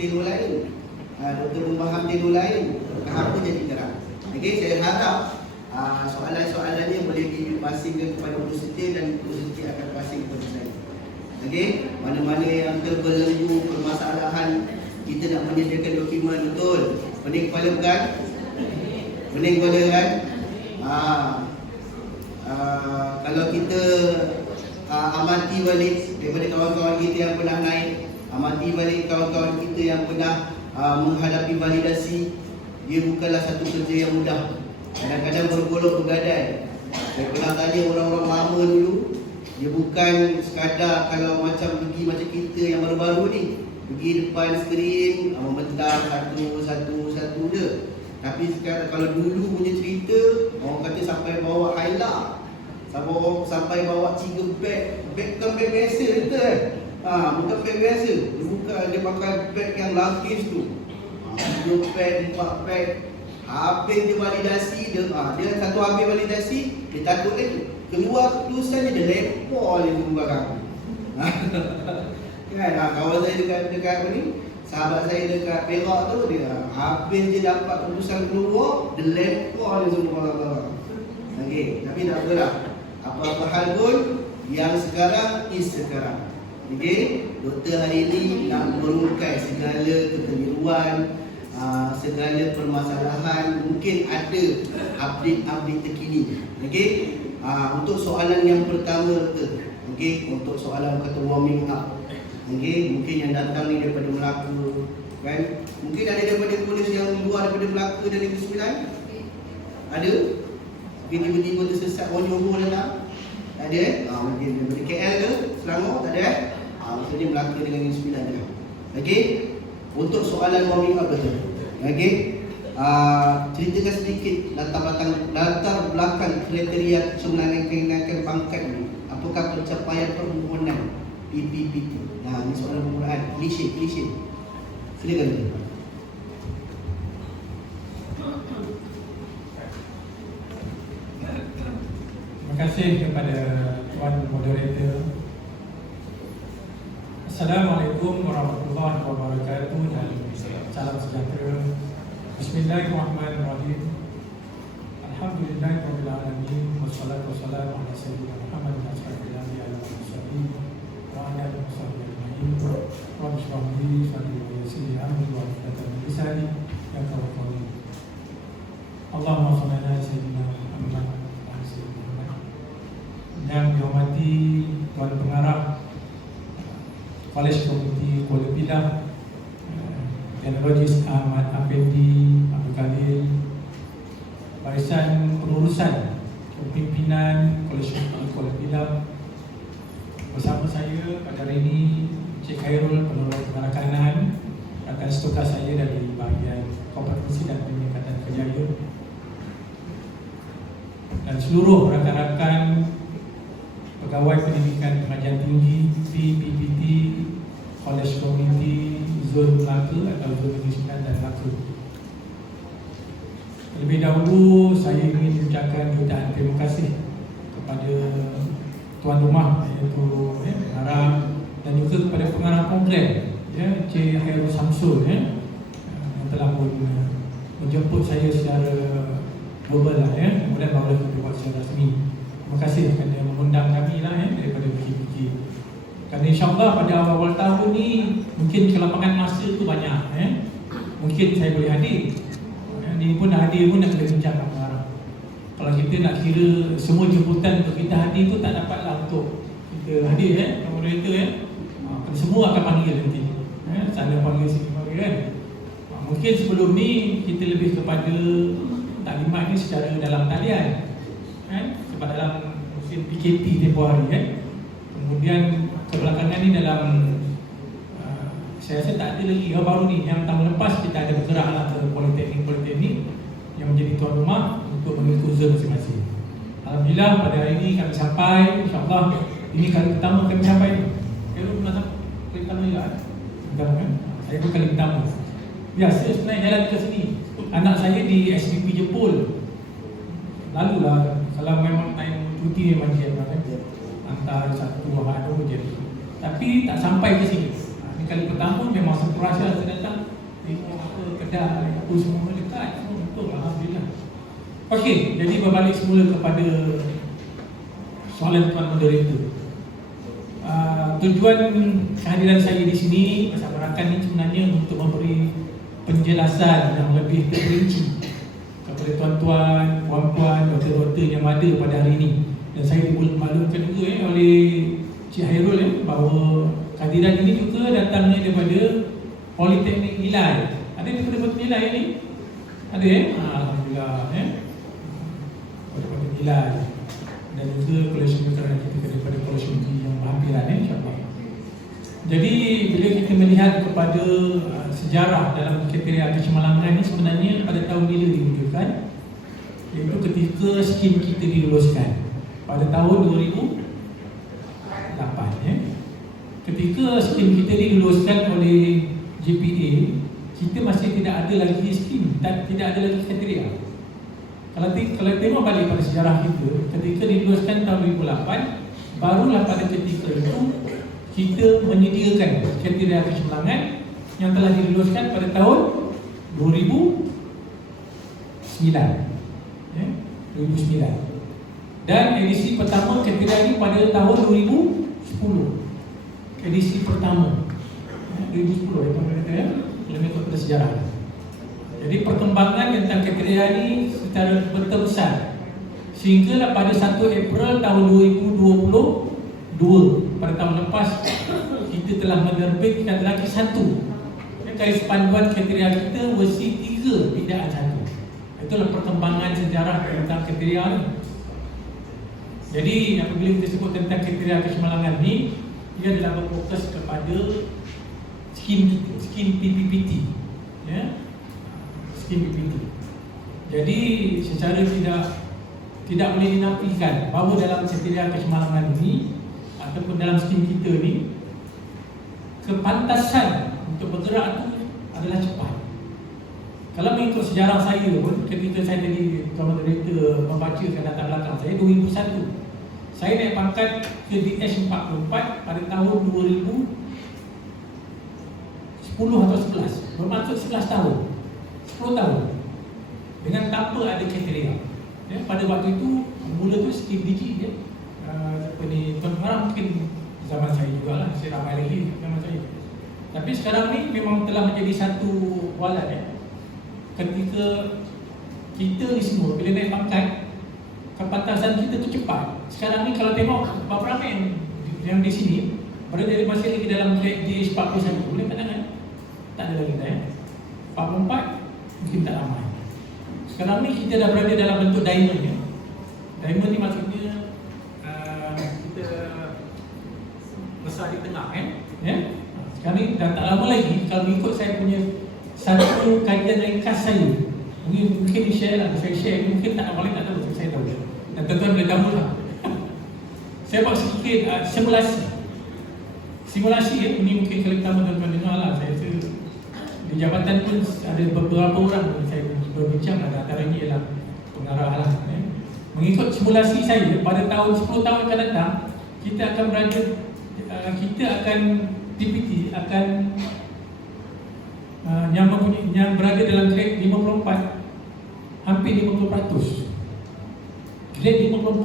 tenor lain, doktor memaham tenor lain, apa jadi terang. Okey, saya harap soalan-soalannya boleh dipasingkan kepada universiti dan universiti akan pasing kepada saya. Okey, mana-mana yang terbelenggu permasalahan kita nak menyediakan dokumen betul. Pening kepala bukan? Pening kepala kan? Kalau kita amati balik daripada kawan-kawan kita yang pernah naik, amati balik kawan-kawan kita yang pernah menghadapi validasi, dia bukanlah satu kerja yang mudah. Kadang-kadang bergolok bergadai. Saya pernah tanya orang-orang lama dulu, dia bukan sekadar kalau macam pergi macam kita yang baru-baru ni, pergi depan skrin, membentang satu je. Tapi sekarang kalau dulu punya cerita, orang kata sampai bawa highlight, sampai bawa 3 beg bukan beg biasa betul kan? Bukan beg biasa. Dia pakai beg yang lapis tu. 3 beg, 4 beg. Habis dia validasi, dia satu habis validasi, dia takut lagi. Keluar keputusan dia lepor je semua barang. Kan? Kawan saya dekat apa ni? Sahabat saya dekat Perak tu, dia habis dia dapat keputusan keluar, dia lepor je semua barang-barang. Okey, tapi tak apalah. Apa-apa hal pun, yang sekarang is sekarang. Okey, doktor hari ini nak merungkai segala kekeliruan, segala permasalahan, mungkin ada update-update terkini. Okey, untuk soalan yang pertama tu, okey, untuk soalan kata warming up. Okey, mungkin yang datang ni daripada Melaka, kan? Mungkin ada daripada polis yang luar daripada Melaka dan Negeri Sembilan? Ada? Mungkin tiba-tiba tersesat orang Johor datang? Tak ada mungkin daripada KL ke? Selangor? Tak ada maksudnya Melaka dengan Negeri Sembilan je. Okey, untuk soalan warming up betul. Okey, ceritakan sedikit latar belakang kriteria kemenangan pangkat ni. Apakah pencapaian permohonan PPPT? Ini soalan permulaan. Klise. Silakan. Terima kasih kepada Tuan Moderator. Assalamualaikum warahmatullahi wabarakatuh dan salam sejahtera. Bismillahirrahmanirrahim. Alhamdulillahirabbil alamin wassalatu wassalamu ala sayyidina Muhammadin asyrafil anbiya'i wal mursalin wa ala alihi washabbihi ajma'in. Rabbi shrah li sadri wa yassir li amri wa hlul lisani yafqahu qawli. Allahumma shalli ala sayyidina Muhammad wa ala sayyidina Muhammad. Yang dihormati Tuan Pengarah Kolej Komiti Kuala Pilah, Teknologis Ahmad Afendi Abdul Khalil, Barisan Pengurusan Kepimpinan Kolej Komiti Kuala Pilah, bersama saya pada hari ini Cik Khairul, Penolong Pengarah Kanan, rakan stoka saya dari bahagian kompetensi dan peningkatan kerjaya, dan seluruh rakan-rakan pegawai pendidikan pengajian tinggi PPPT Kolej Komiti Zon Melaka atau Zon Negeri Sembilan dan Melaka. Terlebih dahulu saya ingin mengucapkan jutaan terima kasih kepada tuan rumah iaitu pengarah dan juga kepada pengarah program Cik Khairul Samsul yang telah pun menjemput saya secara verbal kemudian baru dibuat secara rasmi. Terima kasih kerana mengundang kami daripada PPPT. Kerana insyaAllah pada awal-awal tahun ni mungkin kelapangan masa tu banyak mungkin saya boleh hadir. Ini pun hadir pun nak kena bincang dengan pengarah. Kalau kita nak kira semua jemputan untuk kita hadir tu tak dapatlah untuk kita hadir moderator semua akan panggil nanti. Sana panggil sini panggil kan. Mungkin sebelum ni kita lebih kepada taklimat ni secara dalam talian sebab dalam musim PKP tempoh hari kemudian kebelakangan ni dalam saya rasa tak ada lagi baru ni. Yang tahun lepas kita ada bergeraklah ke politeknik yang menjadi tuan rumah untuk mengikut zon masing-masing. Alhamdulillah pada hari ini kami sampai, insyaAllah ini kali pertama kami sampai. Kalau pernah sampai kali pertama juga kan? Saya pun kali pertama. Ya, saya sebenarnya jalan ke sini. Anak saya di SPP Jepul. Lalulah kalau memang time cuti memang dia hantar satu dua je. Tapi tak sampai ke sini. Ini kali pertama memang satu rasa saya datang tengok apa kedai apa semua dekat, semua betul, alhamdulillah. Okey, jadi berbalik semula kepada soalan tuan moderator. Tujuan kehadiran saya di sini bersama rakan ini sebenarnya untuk memberi penjelasan yang lebih terperinci kepada tuan-tuan, puan-puan, doktor-doktor yang ada pada hari ini. Dan saya dimaklumkan juga oleh Cik Hairul bahawa kehadiran ini juga datangnya daripada Politeknik Ilai. Ada daripada Politeknik Ilai ni? Ada Alhamdulillah Politeknik Ilai. Dan juga kolej keterangan kita daripada kolej yang berhampiran insyaAllah. Jadi bila kita melihat kepada sejarah dalam kriteria kecemerlangan ini sebenarnya pada tahun bila diwujudkan, iaitu ketika skim kita diluluskan pada tahun 2008 Ketika skim kita diluluskan oleh JPA, kita masih tidak ada lagi skim dan tidak ada lagi kriteria. Kalau tengok balik pada sejarah kita, ketika diluluskan tahun 2008, barulah pada ketika itu kita menyediakan kriteria kecemerlangan yang telah diluluskan pada tahun 2009. 2009. Dan edisi pertama kriteria ini pada tahun 2010. Edisi pertama 2010 kalau mengikut pada sejarah. Jadi perkembangan tentang kriteria ini secara berterusan sehinggalah pada 1 April tahun 2022 pada tahun lepas kita telah menerbitkan lagi satu garis panduan kriteria kita versi 3 tidak satu. Itulah perkembangan sejarah tentang kriteria ini. Jadi apabila kita sebut tentang kriteria kecemerlangan ini, ia adalah berfokus kepada skim PPPT, skim PPT. Jadi secara tidak boleh dinafikan bahawa dalam kriteria kecemerlangan ini ataupun dalam skim kita ni, kepantasan untuk bergerak itu adalah cepat. Kalau mengikut sejarah saya pun, ketika saya jadi Tuan Moderator membacakan latar belakang saya 2001, saya naik pangkat ke DS44 pada tahun 2010 atau 11, bermaksud 11 tahun, 10 tahun dengan tanpa ada kriteria. Pada waktu itu, mula tu skim biji apa ni, Tuan Pengarah mungkin zaman saya jugalah, saya ramai lagi zaman saya. Tapi sekarang ni memang telah menjadi satu walat ketika kita ni semua bila naik pangkat, kepantasan kita tu cepat. Sekarang ni kalau tengok berapa ramai yang di sini berada dari masih lagi dalam DH41, boleh katakan tak ada lagi dah 44 mungkin tak ramai. Sekarang ni kita dah berada dalam bentuk diamond Diamond ni maksudnya kita besar di tengah Sekarang ni dah tak lama lagi kalau ikut saya punya satu kajian ringkas saya, mungkin share lah, saya share, mungkin tak boleh tak tahu, saya tahu dan tuan-tuan boleh tahu lah. Saya buat sedikit simulasi ini mungkin kali pertama tuan-tuan dengar lah. Saya rasa di jabatan pun ada beberapa orang yang saya berbincang, antaranya ialah pengarah lah. Mengikut simulasi saya, pada tahun 10 tahun akan datang, kita akan TPT akan yang berada dalam grade 54 hampir 50%. Grade 54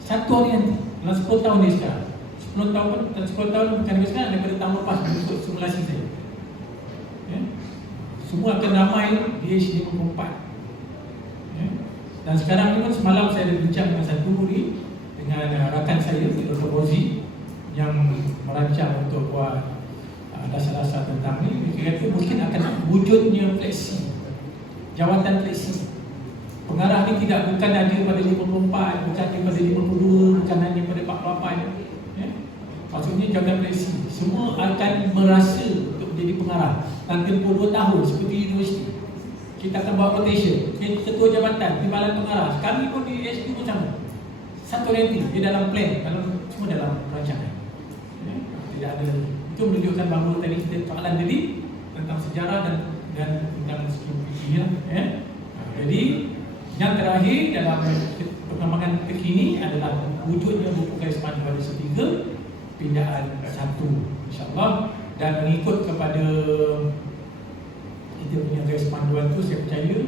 satu hari nanti dalam 10 tahun ni sekarang. 10 tahun bukan sekarang, daripada tahun lepas untuk simulasi saya. Semua akan ramai di H54. Dan sekarang ni pun semalam saya ada bincang dengan satu ni, dengan rakan saya Dr. Bozi yang merancang untuk buat dasar-dasar tentang ni. Dia kata mungkin akan wujudnya fleksi, jawatan fleksi. Pengarah ni bukan ada pada 54, bukan ada pada 52, bukan hanya pada 48. Maksudnya jawatan fleksi. Semua akan merasa untuk menjadi pengarah dan tempoh 2 tahun seperti universiti. Kita akan buat rotation. Ketua jabatan, timbalan pengarah. Kami pun di SD pun sama. Satu nanti, di dalam plan, semua dalam rancangan. Tidak ada lagi. Itu menunjukkan bahawa tadi kita soalan tadi tentang sejarah dan tentang skim ini. Jadi yang terakhir dalam perkembangan terkini adalah wujudnya buku garis panduan pada 3, pindahan 1, insyaAllah. dan mengikut kepada kita punya garis panduan tu, saya percaya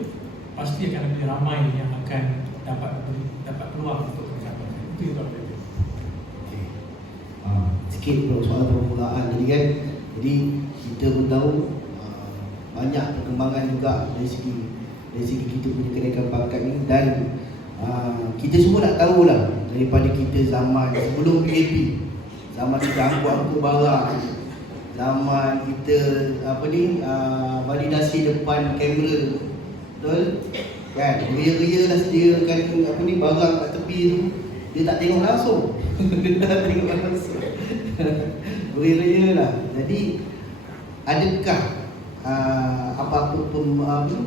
pasti akan lebih ramai yang akan dapat peluang untuk mencapai. Itu yang saya percaya. Sikit soal permulaan tadi kan. Jadi kita pun tahu banyak perkembangan juga dari segi kita punya kenaikan pangkat ni, dan kita semua nak tahulah daripada kita zaman sebelum PAP, zaman kita angkut barang, zaman kita validasi depan kamera, betul kan? Ria-ria lah sediakan barang kat tepi tu, dia tak tengok langsung. Dia tak tengok langsung. Ria-ria lah. Jadi adakah apa-apa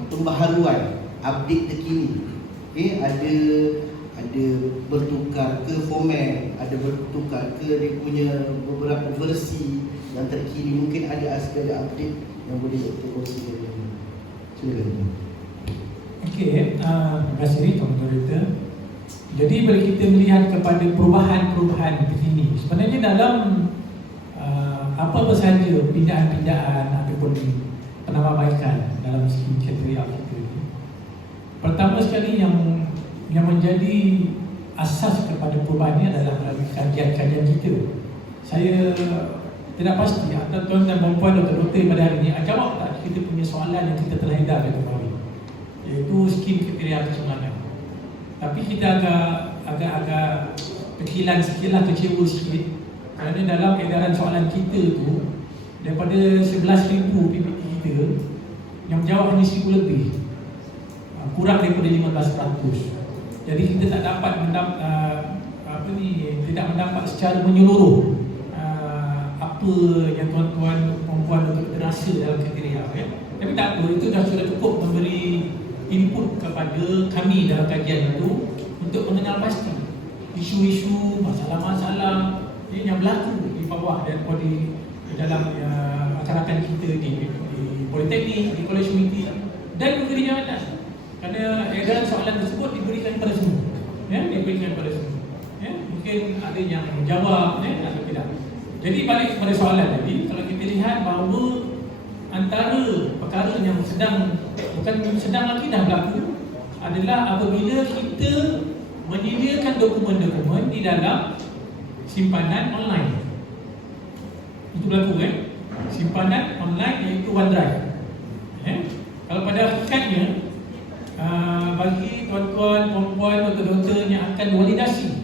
pembaharuan, update terkini? Ada bertukar ke format, ada bertukar ke dia punya beberapa versi yang terkini, mungkin ada sekadar update yang boleh Dr. kongsikan. Silakan. Okey, terima kasih Tuan Moderator. Jadi bila kita melihat kepada perubahan-perubahan terkini, sebenarnya dalam apa-apa sahaja pindaan-pindaan ataupun penambahbaikan dalam segi kriteria kita ni, pertama sekali yang menjadi asas kepada perubahan ini adalah melalui kajian-kajian kita. Saya tidak pasti atau tuan dan puan doktor-doktor pada hari ini jawab tak kita punya soalan yang kita telah edar dari kemarin, iaitu skim kriteria kecurangan. Tapi kita agak kekilan sikit lah, kecewa sikit, kerana dalam edaran soalan kita tu daripada 11,000 PPT kita, yang menjawab hanya 1,000 lebih, kurang daripada 15%. Jadi kita tak dapat tidak mendapat secara menyeluruh apa yang tuan-tuan perempuan untuk terasa dalam kriteria. Tapi tak apa, itu dah sudah cukup memberi input kepada kami dalam kajian itu untuk mengenal pasti isu-isu, masalah-masalah yang berlaku di bawah dan di dalam masyarakat kita di Politeknik, di Kolej Unity dan juga di jabatan. Kerana edaran soalan tersebut diberikan kepada semua, diberikan kepada semua. Mungkin ada yang menjawab, atau tidak. Jadi balik kepada soalan tadi, kalau kita lihat bahawa antara perkara yang bukan sedang lagi dah berlaku adalah apabila kita menyediakan dokumen-dokumen di dalam simpanan online. Itu berlaku simpanan online iaitu OneDrive. Kalau pada hakikatnya bagi tuan-tuan, perempuan, doktor-doktor yang akan validasi,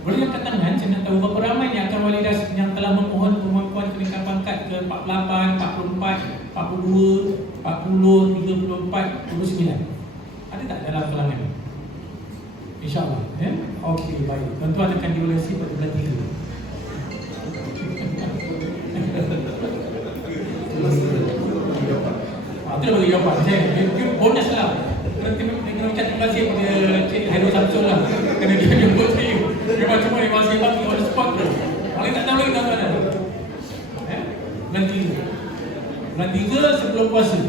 boleh angkat tangan, saya nak tahu berapa ramai yang akan validasi, yang telah memohon kemampuan kenaikan pangkat ke 48, 44, 42, 40, 34, 29. Ada tak dalam kalangan? InsyaAllah. Okey, baik. Tuan-tuan akan divalidasi pada bulan 3. Itu bagi jawapan. Saya bonus lah. Nanti kena ucap terima kasih kepada Cik Hairul Samsul lah, kerana dia jemput saya. Dia macam mana masih bagi on the spot tu. Paling tak tahu lagi tuan-tuan. Bulan 3. Bulan 3 sebelum puasa.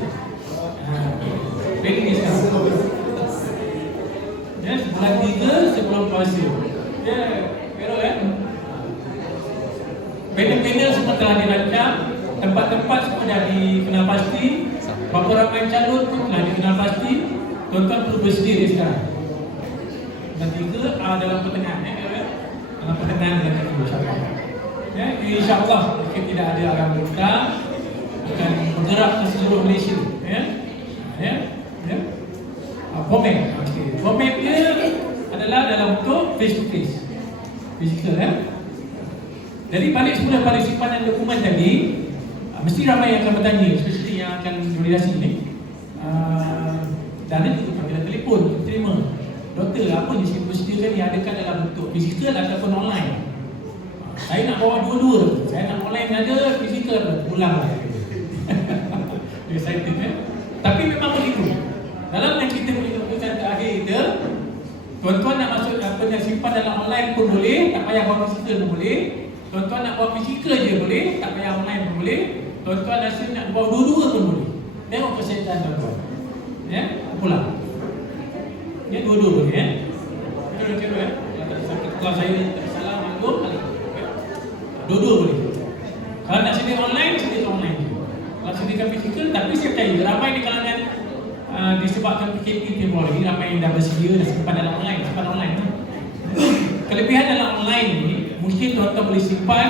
Ready ni sekarang. Bulan 3 sebelum puasa. Pero panel-panel semua telah dirancang, tempat-tempat semua dah dikenal pasti, berapa ramai calon pun telah dikenal pasti. Tuan-tuan perlu bersedia sekarang. Dan 3 dalam pertengahan, dalam pertengahan bulan 3 insyaAllah. InsyaAllah mungkin tidak ada arah berita, akan bergerak ke seluruh Malaysia. Format. Format dia adalah dalam bentuk face to face, physical. Jadi balik semula pada simpanan dokumen tadi, mesti ramai yang akan bertanya, especially yang akan validasi ni. Dan nanti panggilan telefon kita terima, doktor, apa yang saya persediakan ni, adakah dalam bentuk fizikal ataupun online? Saya nak bawa dua-dua, saya nak online ada, fizikal pulang. Dia excited Tapi memang begitu. Dalam yang kita boleh keputusan terakhir kita, tuan-tuan nak masuk nak simpan dalam online pun boleh, tak payah bawa fizikal pun boleh. Tuan-tuan nak bawa fizikal je boleh, tak payah online pun boleh. Tuan-tuan rasa nak bawa dua-dua pun boleh. Tengok kesihatan tuan-tuan. Pulang. Dua-dua boleh Kira-kira kalau saya tak salah maklum, dua-dua boleh. Kalau nak sedia online, sedia sertifikat fizikal, tapi saya percaya ramai di kalangan disebabkan PKP tempoh ini ramai yang dah bersedia dan simpan dalam online. Kelebihan dalam online ni mungkin tuan-tuan boleh simpan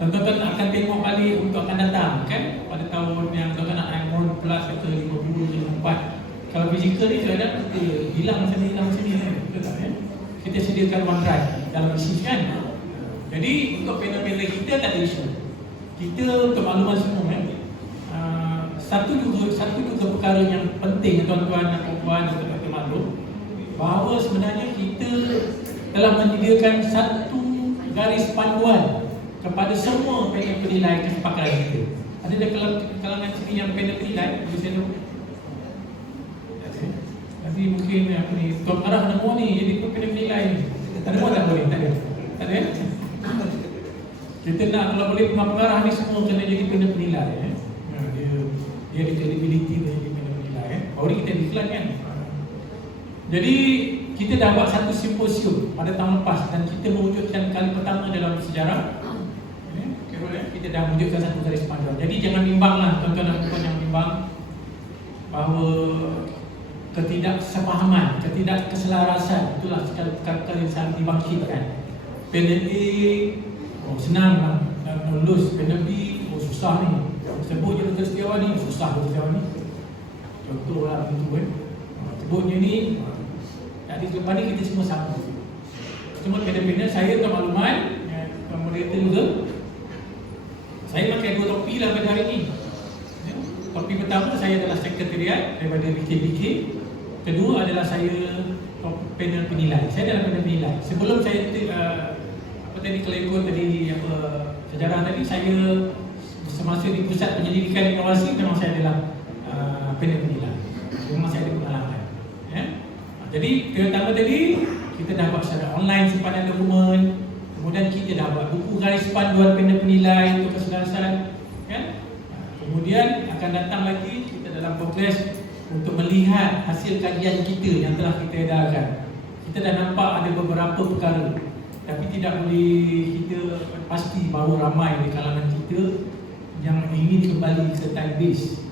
dan tuan-tuan akan tengok balik untuk akan datang kan pada tahun yang tuan-tuan nak iPhone Plus atau 50 ke 4. Kalau fizikal ni kadang kita hilang macam ni kan, betul tak ya? Kita sediakan OneDrive dalam isi kan. Jadi untuk panel-panel kita tak ada isu. Kita untuk makluman semua kan. Satu juga perkara yang penting tuan-tuan dan puan-puan untuk kita maklum, bahawa sebenarnya kita telah menyediakan satu garis panduan kepada semua panel penilai kesepakatan kita. Ada di kalangan sini yang panel penilai, boleh saya tahu? Nanti mungkin apa ni, Tuan Arah nama ni jadi panel penilai ni. Ada tak boleh? Tak ada. Tak ada. Kita nak kalau boleh pengarah ni semua kena jadi panel penilai. Dia ada credibility dia jadi panel penilai. Baru kita iklan kan. Jadi kita dah buat satu simposium pada tahun lepas dan kita mewujudkan kali pertama dalam sejarah. Kita dah mewujudkan satu garis panduan. Jadi jangan bimbanglah tuan-tuan dan puan yang bimbang bahawa ketidaksepahaman, ketidakkeselarasan itulah perkara yang sangat dibangkitkan. Panel A senang nak lulus, panel B susah ni. Sebut je Dr. Setiawan ni susah Dr. Setiawan ni. Contohlah begitu kan. Sebutnya ni jadi lepas ni kita semua sama. Cuma panel-panel saya untuk makluman moderator juga. Saya pakai 2 topi lah pada hari ni. Topi pertama saya adalah sekretariat daripada BKBK. Kedua adalah saya panel penilai. Saya adalah panel penilai. Sebelum saya kalau ikut tadi sejarah tadi, saya semasa di pusat penyelidikan inovasi memang saya adalah panel penilai. Memang saya ada pengalaman. Jadi pertama tadi kita dah buat secara online simpanan dokumen. Kemudian kita dah buat buku garis panduan panel penilai untuk keselarasan kan? Kemudian akan datang lagi kita dalam progres untuk melihat hasil kajian kita yang telah kita edarkan. Kita dah nampak ada beberapa perkara, tapi tidak boleh kita pasti bahawa ramai di kalangan kita yang ingin kembali ke time base.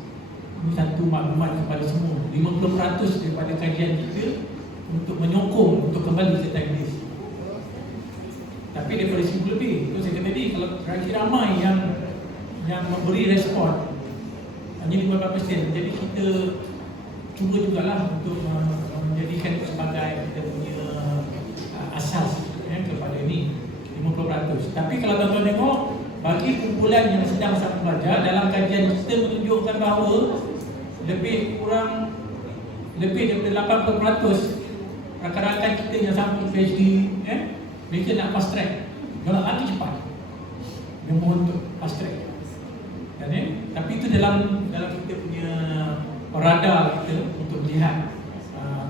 Ini satu maklumat kepada semua. 50% daripada kajian kita untuk menyokong untuk kembali ke time base. Tapi daripada 1000 lebih, itu saya kata tadi, kalau ramai yang memberi respon hanya 15%. Jadi kita cuba jugalah untuk menjadikan itu sebagai kita punya asas kepada ini 50%. Tapi kalau tuan-tuan tengok, bagi kumpulan yang sedang sama belajar, dalam kajian kita menunjukkan bahawa lebih daripada 80% rakan-rakan kita yang sama PhD mereka nak fast track, dia nak lagi cepat, dia mohon untuk fast track kan, tapi itu dalam kita punya radar kita untuk melihat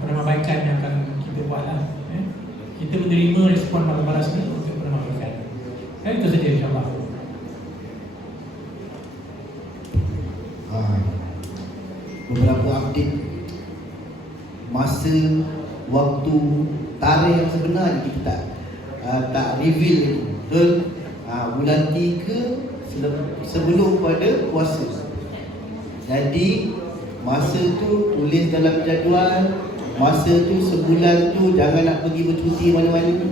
penambahbaikan yang akan kita buat lah. Kita menerima respon balas ni untuk penambahbaikan. Itu saja insyaAllah. Beberapa update masa, waktu, tarikh yang sebenar kita tak reveal itu. Betul? Bulan 3 sebelum pada puasa. Jadi masa tu tulis dalam jadual. Masa tu sebulan tu jangan nak pergi bercuti mana-mana.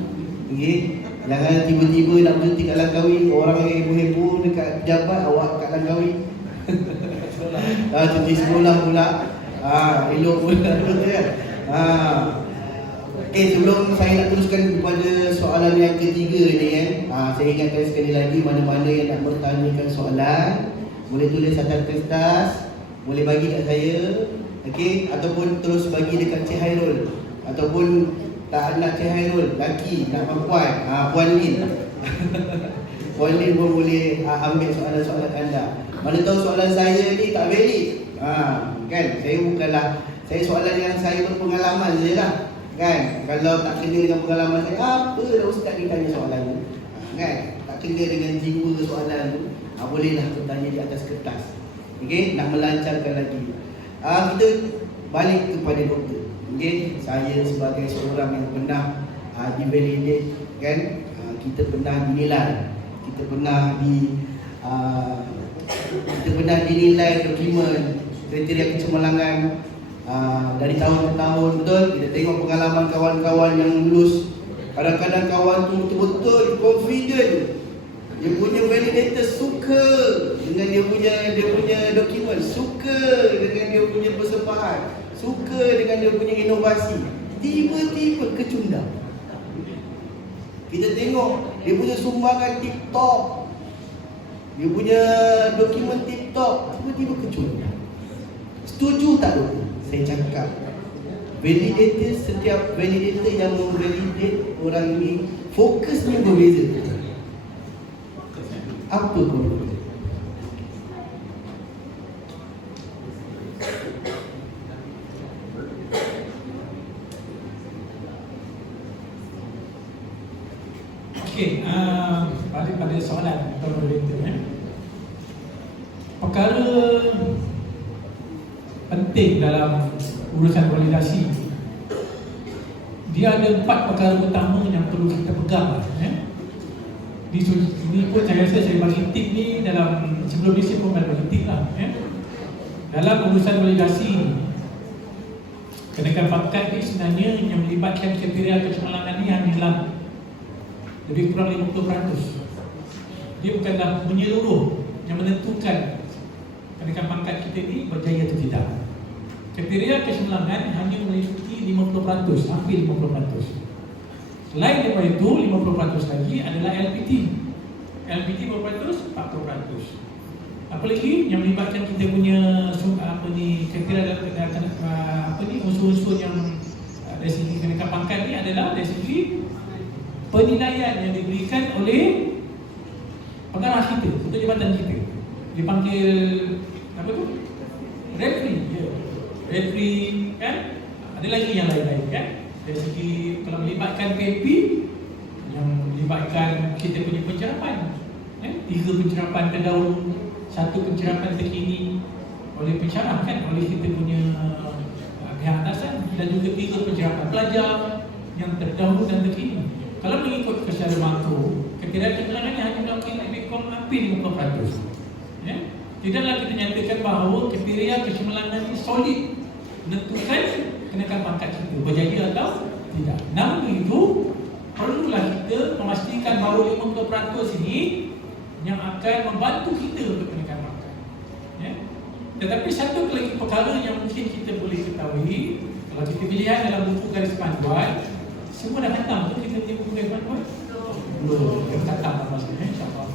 Okay? Jangan tiba-tiba nak bercuti kat Langkawi, orang yang heboh-heboh dekat pejabat, awak kat Langkawi. Cuti sekolah pula. Elok pula tu kan. Okay, sebelum saya nak teruskan kepada soalan yang ketiga ni kan, saya ingatkan sekali lagi, mana-mana yang nak bertanyakan soalan boleh tulis atas kertas, boleh bagi kat saya, okay, ataupun terus bagi dekat Cik Hairul, ataupun tak nak Cik Hairul, laki nak perempuan, Puan Lin. Puan Lin pun boleh ambil soalan-soalan anda. Mana tahu soalan saya ni tak valid, kan? Saya bukanlah, saya soalan yang saya berpengalaman je lah. Kan, kalau tak kena dengan pengalaman saya, apa dah ustaz ni tanya soalan tu, kan, tak kena dengan jiwa soalan tu, bolehlah bertanya di atas kertas. Okey, nak melancarkan lagi. Kita balik kepada doktor. Okey, saya sebagai seorang yang pernah divalidate kan, kita pernah dinilai, kita pernah kita pernah dinilai dokumen kriteria kecemerlangan dari tahun ke tahun, betul? Kita tengok pengalaman kawan-kawan yang lulus. Kadang-kadang kawan tu betul-betul confident. Dia punya validator suka dengan dia punya dokumen, suka dengan dia punya persembahan, suka dengan dia punya inovasi. Tiba-tiba kecundang. Kita tengok dia punya sumbangan TikTok, dia punya dokumen TikTok, tiba-tiba kecundang. Setuju tak tu? Saya cakap validator, setiap validator yang memvalidate orang ni fokusnya berbeza. Apa kau? Okey, balik pada soalan atau moderator. Perkara penting dalam urusan validasi, dia ada 4 perkara utama yang perlu kita pegang. Di sini pun saya rasa saya bagi tip ni dalam sebelum ni saya pun bagi tip lah. Dalam urusan validasi, kenaikan pangkat ni sebenarnya yang melibatkan kriteria kecemerlangan ni hanyalah lebih kurang 50%. Dia bukanlah menyeluruh yang menentukan kenaikan pangkat kita ni berjaya atau tidak. Kriteria kecemerlangan hanya meliputi 50%, hampir 50%. Selain daripada itu, 50% lagi adalah LPT. LPT berapa ratus? 40%. Apa lagi yang melibatkan kita punya kriteria unsur-unsur yang dari segi kenaikan pangkat ni adalah dari segi penilaian yang diberikan oleh pengarah kita untuk jabatan kita. Dipanggil apa tu? Referee. Referee kan? Ada lagi yang lain-lain kan? Dari segi kalau melibatkan PNP, yang melibatkan kita punya pencerapan, 3 pencerapan terdahulu, 1 pencerapan terkini oleh pensyarah kan, oleh kita punya pihak atasan, dan juga 3 pencerapan pelajar yang terdahulu dan terkini. Kalau mengikut secara makro, kriteria kecemerlangan hanya dalam lebih kurang hampir 50%. Tidaklah kita nyatakan bahawa kriteria kecemerlangan ini solid menentukan kenaikan pangkat kita berjaya atau tidak. Namun itu, perlulah kita memastikan bahawa 50% ini yang akan membantu kita untuk kenaikan pangkat. Tetapi satu lagi perkara yang mungkin kita boleh ketahui, kalau kita lihat dalam buku garis panduan, semua dah khatam tu kita tengok buku garis panduan? Belum, dah khatam lah maksudnya, insyaAllah.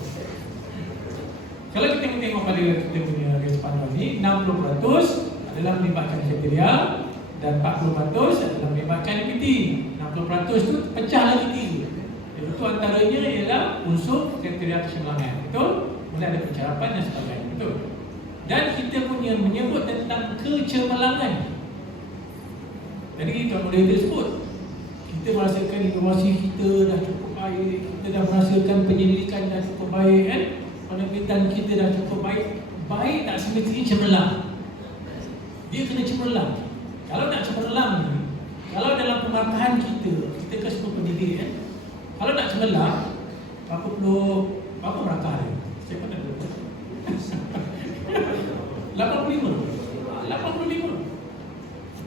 Kalau kita tengok pada kita punya garis panduan ni, 60% adalah melibatkan kriteria dan 40% adalah melibatkan LPT. 60% tu pecah lagi 3. Itu antaranya ialah unsur kriteria kecemerlangan. Betul? Mulai ada pencerapan dan sebagainya. Betul? Dan kita punya menyebut tentang kecemerlangan. Jadi kalau moderator sebut, kita merasakan inovasi kita dah cukup baik, kita dah merasakan penyelidikan dah cukup baik kan? Penerbitan kita dah cukup baik. Baik tak semestinya cemerlang. Dia kena cemerlang. Kalau nak cemerlang ni, kalau dalam pemartahan kita ke semua pendidik kan, kalau nak cemerlang, berapa markah dia? Saya pernah dulu 85.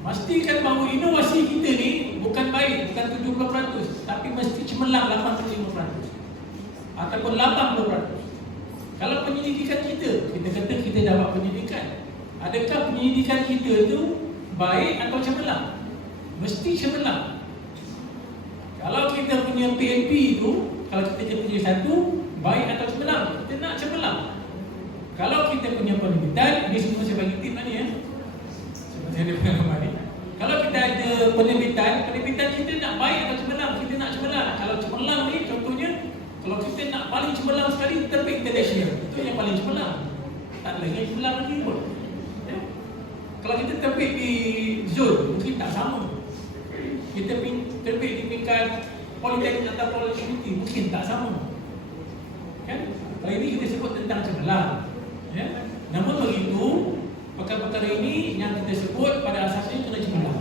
Pastikan bahawa inovasi kita ni bukan baik, bukan 70%, tapi mesti cemerlang 85% ataupun 80%. Kalau penyelidikan kita kata kita dah buat penyelidikan, adakah penyelidikan kita tu baik atau cemerlang? Mesti cemerlang. Kalau kita punya PNP tu, kalau kita punya satu, baik atau cemerlang? Kita nak cemerlang. Kalau kita punya penerbitan, ini semua saya bagi tip ni sebab saya ada pengalaman ni. Kalau kita ada penerbitan kita nak baik atau cemerlang? Kita nak cemerlang. Kalau cemerlang ni, contohnya, kalau kita nak paling cemerlang sekali, terbit international. Itu yang paling cemerlang. Tak ada lagi cemerlang lagi pun. Kalau kita terbit di zone, mungkin tak sama. Kita terbit di peringkat politeknik atau politeknik, mungkin tak sama. Kan? Kalau ini kita sebut tentang cemerlang. Namun begitu, perkara-perkara ini yang kita sebut pada asasnya kena cemerlang.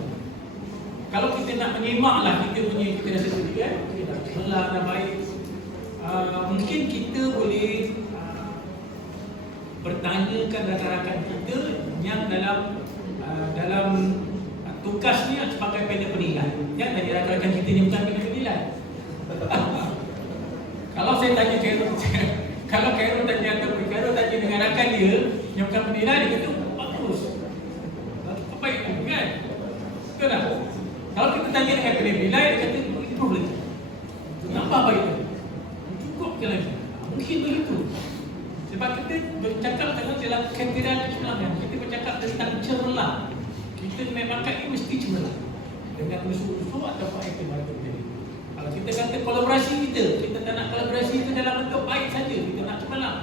Kalau kita nak menyemaklah kita rasa sendiri kan, kita dah cemerlang, dah baik. Mungkin kita boleh bertanyakan rakan-rakan kita yang dalam tugasnya sebagai panel penilai. Jangan tanya rakan-rakan kita ni bukan panel penilai. Kalau saya tanya Khairul, kalau Khairul tanya ataupun Khairul tanya dengan rakan dia yang bukan penilai, dia kata bagus. Apa itu kan? Betul tak? Kalau kita tanya dengan panel penilai, dia kata improve lagi. Kenapa apa itu? Cukup ke lagi? Mungkin begitu. Sebab kita bercakap dalam kriteria keislaman, kita bercakap tentang cemerlang. Kita memangkan ini mesti cemerlang dengan unsur-unsur atau iktimat terjadi. Kalau kita kata kolaborasi kita tak nak kolaborasi itu dalam bentuk baik saja, kita nak cemerlang.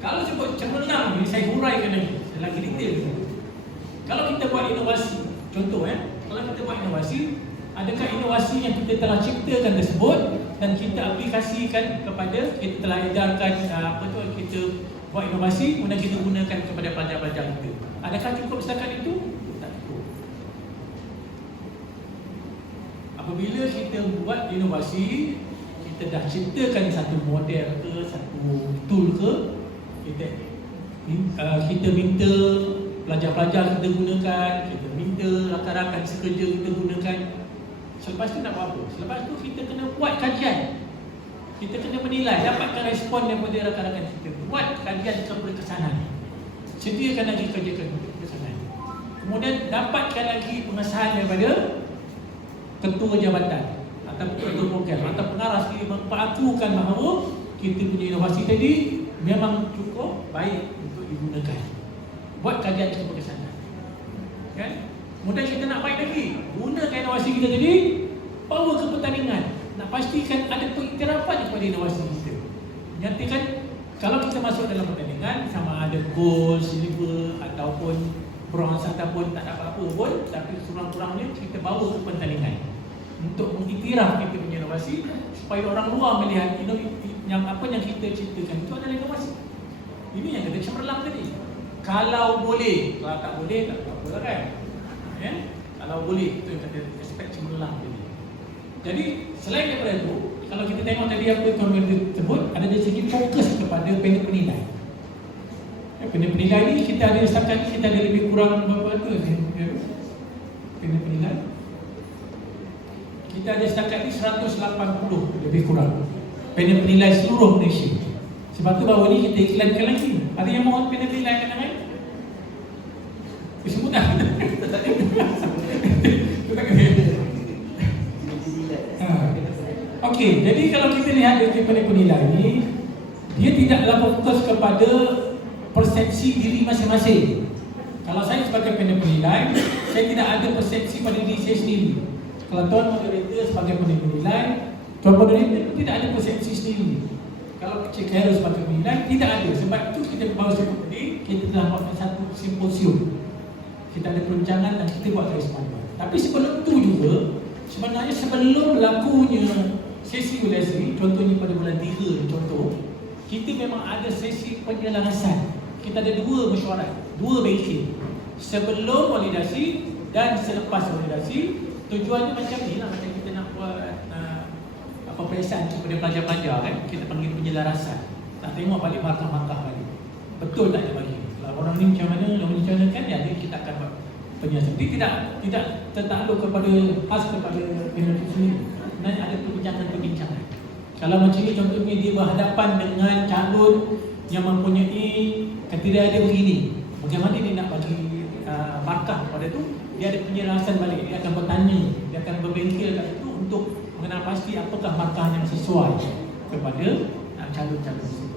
Kalau sebut cemerlang ni, saya huraikan lagi, saya lagi detail. Kalau kita buat inovasi, contoh kalau kita buat inovasi, adakah inovasi yang kita telah ciptakan tersebut dan kita aplikasikan kepada, kita telah edarkan kita buat inovasi, kemudian kita gunakan kepada pelajar-pelajar kita. Adakah cukup setakat itu? Tak cukup. Apabila kita buat inovasi, kita dah ciptakan satu model ke, satu tool ke, kita minta pelajar-pelajar kita gunakan, kita minta rakan-rakan sekerja kita gunakan. Selepas tu nak buat apa? Selepas tu kita kena buat kajian. Kita kena menilai, dapatkan respon daripada rakan-rakan kita. Buat kajian keberkesanan. Sediakan lagi kerja keberkesanan. Kemudian dapatkan lagi pengesahan daripada ketua jabatan atau ketua program atau pengarah sendiri mengakukan bahawa kita punya inovasi tadi memang cukup baik untuk digunakan. Buat kajian keberkesanan. Kan? Kemudian kita nak baik lagi, gunakan inovasi kita tadi, bawa ke pertandingan. Nak pastikan ada pengiktirafan kepada inovasi kita. Nyatakan kalau kita masuk dalam pertandingan, sama ada gold, silver ataupun bronze ataupun tak ada apa-apa pun, tapi kurang-kurangnya kita bawa ke pertandingan untuk mengiktiraf kita punya inovasi, supaya orang luar melihat yang apa yang kita ciptakan itu adalah inovasi. Ini yang kita cemerlang tadi. Kalau boleh, kalau tak boleh tak apa lah kan. Kalau boleh, itu yang kata aspek cemerlang tadi. Jadi selain daripada itu, kalau kita tengok tadi apa yang tersebut, ada dari segi fokus kepada panel penilai. Panel penilai ni kita ada setakat kita ada lebih kurang berapa tu panel penilai. Kita ada setakat ni 180 lebih kurang panel penilai seluruh Malaysia. Sebab tu baru ni kita iklankan lagi. Ada yang mahu panel penilai kan lain? Semua dah. Okey, jadi kalau kita lihat dari panel penilai ni, dia tidaklah fokus kepada persepsi diri masing-masing. Kalau saya sebagai panel penilai, saya tidak ada persepsi pada diri saya sendiri. Kalau tuan moderator sebagai panel penilai, tuan moderator tidak ada persepsi sendiri. Kalau Cik Khairul sebagai penilai, tidak ada. Sebab itu kita baru sebut tadi, kita telah buat satu simposium. Kita ada perancangan dan kita buat garis panduan. Tapi sebelum itu juga, sebenarnya sebelum berlakunya sesi ULSD, contohnya pada bulan 3 contoh, kita memang ada sesi penyelarasan. Kita ada 2 mesyuarat, 2 briefing. Sebelum validasi dan selepas validasi. Tujuannya macam ni lah, macam kita nak buat peperiksaan kepada pelajar-pelajar kan, kita panggil penyelarasan. Nak tengok balik markah-markah balik. Betul tak dia bagi? Kalau orang ni macam mana, orang ni macam mana kan, jadi kita akan buat penyelesaian. Dia tidak tertakluk kepada khas kepada penalti sendiri. Dan ada perbincangan-perbincangan. Kalau macam ni contohnya dia berhadapan dengan calon yang mempunyai kriteria dia begini. Bagaimana dia nak bagi markah pada tu? Dia ada penyelesaian balik. Dia akan bertanya, dia akan berbengkel kat situ untuk mengenal pasti apakah markah yang sesuai kepada calon-calon tersebut.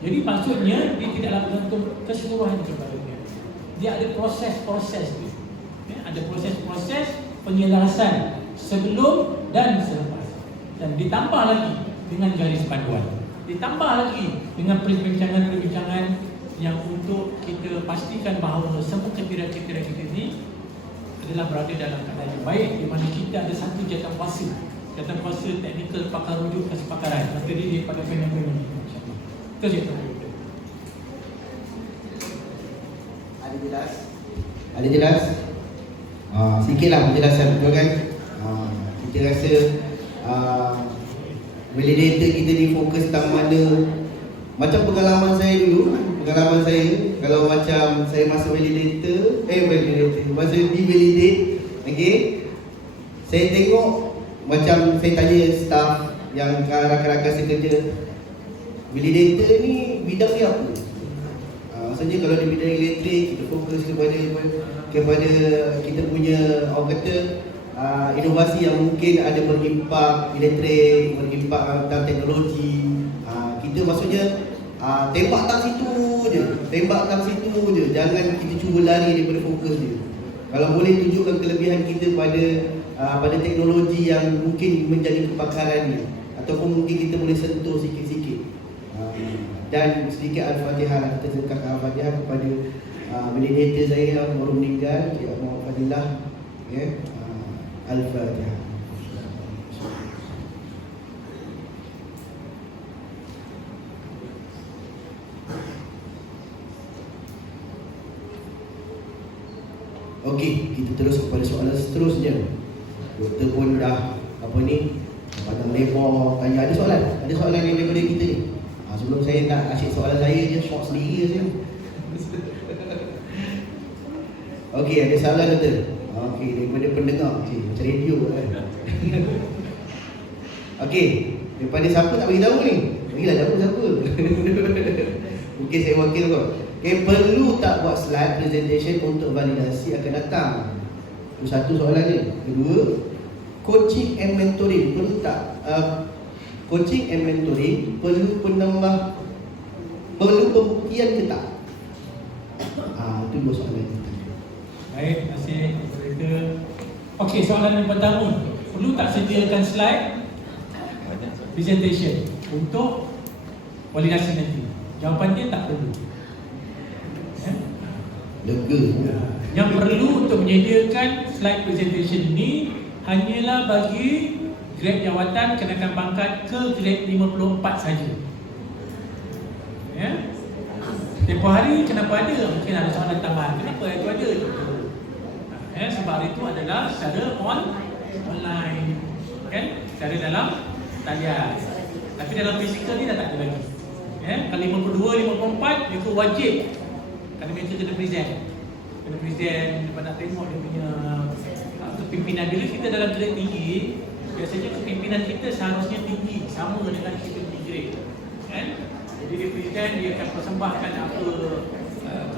Jadi maksudnya dia tidaklah bergantung keseluruhan kepada dia. Dia ada proses-proses dia. Ada proses-proses penyelarasan sebelum dan selepas. Dan ditambah lagi dengan garis panduan. Ditambah lagi dengan perbincangan-perbincangan yang untuk kita pastikan bahawa semua kriteria-kriteria kita ini adalah berada dalam keadaan yang baik, di mana kita ada satu jawatankuasa. Jawatankuasa teknikal pakar rujuk kesepakaran yang terdiri daripada panel-panel ini. Itu saja. Ada jelas? Ada jelas? Sikitlah penjelasan, betul kan? Kita rasa validator kita ni fokus tentang mana. Macam pengalaman saya dulu, pengalaman saya, kalau macam saya masuk validator, masa di validate, okay, saya tengok macam saya tanya staff yang rakan-rakan saya kerja, validator ni bidang dia apa? Maksudnya kalau di bidang elektrik, kita fokus kepada kita punya, orang kata, inovasi yang mungkin ada berimpak elektrik, berimpak dalam teknologi. Kita maksudnya tembak tak situ je, jangan kita cuba lari daripada fokus dia. Kalau boleh tunjukkan kelebihan kita pada teknologi yang mungkin menjadi kepakaran dia, ataupun mungkin kita boleh sentuh sikit-sikit. Dan sedikit Al-Fatihah lah, kita sedekahkan Al-Fatihah kepada validator saya yang baru meninggal, Cik Muhammad Fadilah, okay. Al-Fatihah. Okey, kita terus kepada soalan seterusnya. Doktor pun dah pandang lebar tanya. Ada soalan yang daripada kita ni. Sebelum saya nak asyik soalan saya je, short sendiri je. Okey, ada soalan doktor? Okey, daripada pendengar. Macam radio kan. Okey, daripada siapa tak bagi tahu ni? Bagilah siapa. Mungkin saya wakil kot. Okay, perlu tak buat slide presentation untuk validasi akan datang? Itu satu soalannya. Kedua, coaching and mentoring perlu tak? Coaching and mentoring perlu pembuktian ke tak? Itu dua soalan. Baik, terima kasih moderator. Okey, soalan yang pertama, perlu tak sediakan slide presentation untuk validasi nanti? Jawapan dia tak perlu. Lega. Yang perlu untuk menyediakan slide presentation ni hanyalah bagi grade jawatan kenaikan pangkat ke grade 54 saja. Ya. Tempoh hari kenapa ada? Mungkin ada soalan tambahan. Kenapa itu ada? Ya, sebab itu adalah secara online. Kan? Secara dalam talian. Tapi dalam fizikal ni dah tak ada lagi. Ya, kalau 52, 54 itu wajib. Kerana mereka kena present lepas nak tengok dia punya kepimpinan. Bila kita dalam grade tinggi, biasanya kepimpinan kita seharusnya tinggi, sama dengan kita di grade, kan? Jadi dia present, dia akan persembahkan apa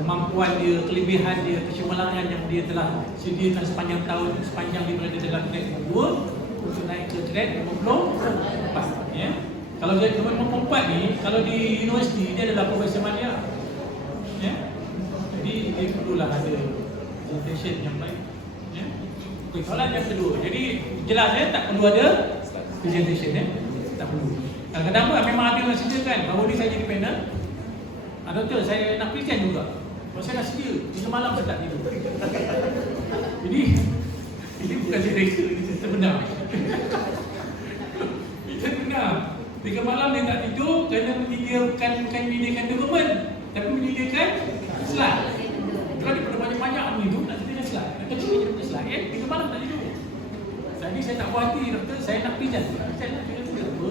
kemampuan dia, kelebihan dia, kecemerlangan yang dia telah sediakan sepanjang tahun, sepanjang dia berada dalam grade 2 untuk naik ke grade 54, ya? Kalau grade 54 ni, kalau di universiti dia adalah profesor madya, ya? Jadi dia perlulah ada presentation yang baik, ya? Okay, soalan yang kedua. Jadi jelas ya, tak perlu ada presentation, ya? Tak perlu. Kadang-kadang memang ada yang sediakan. Baru ni saya jadi panel, doktor saya nak present juga. Kalau saya dah sedia, 3 malam saya tak tidur. Jadi ini bukan saya reka, ini sebenar. Itu benar. 3 malam dia tak tidur kerana menyediakan dokumen, tapi menyediakan slide. Kalau dia pada banyak-banyak hidup nak sediakan slide. Nak sediakan slide, 3 malam tak tidur. Jadi saya tak puas hati, doktor, saya nak present. Saya nak present apa?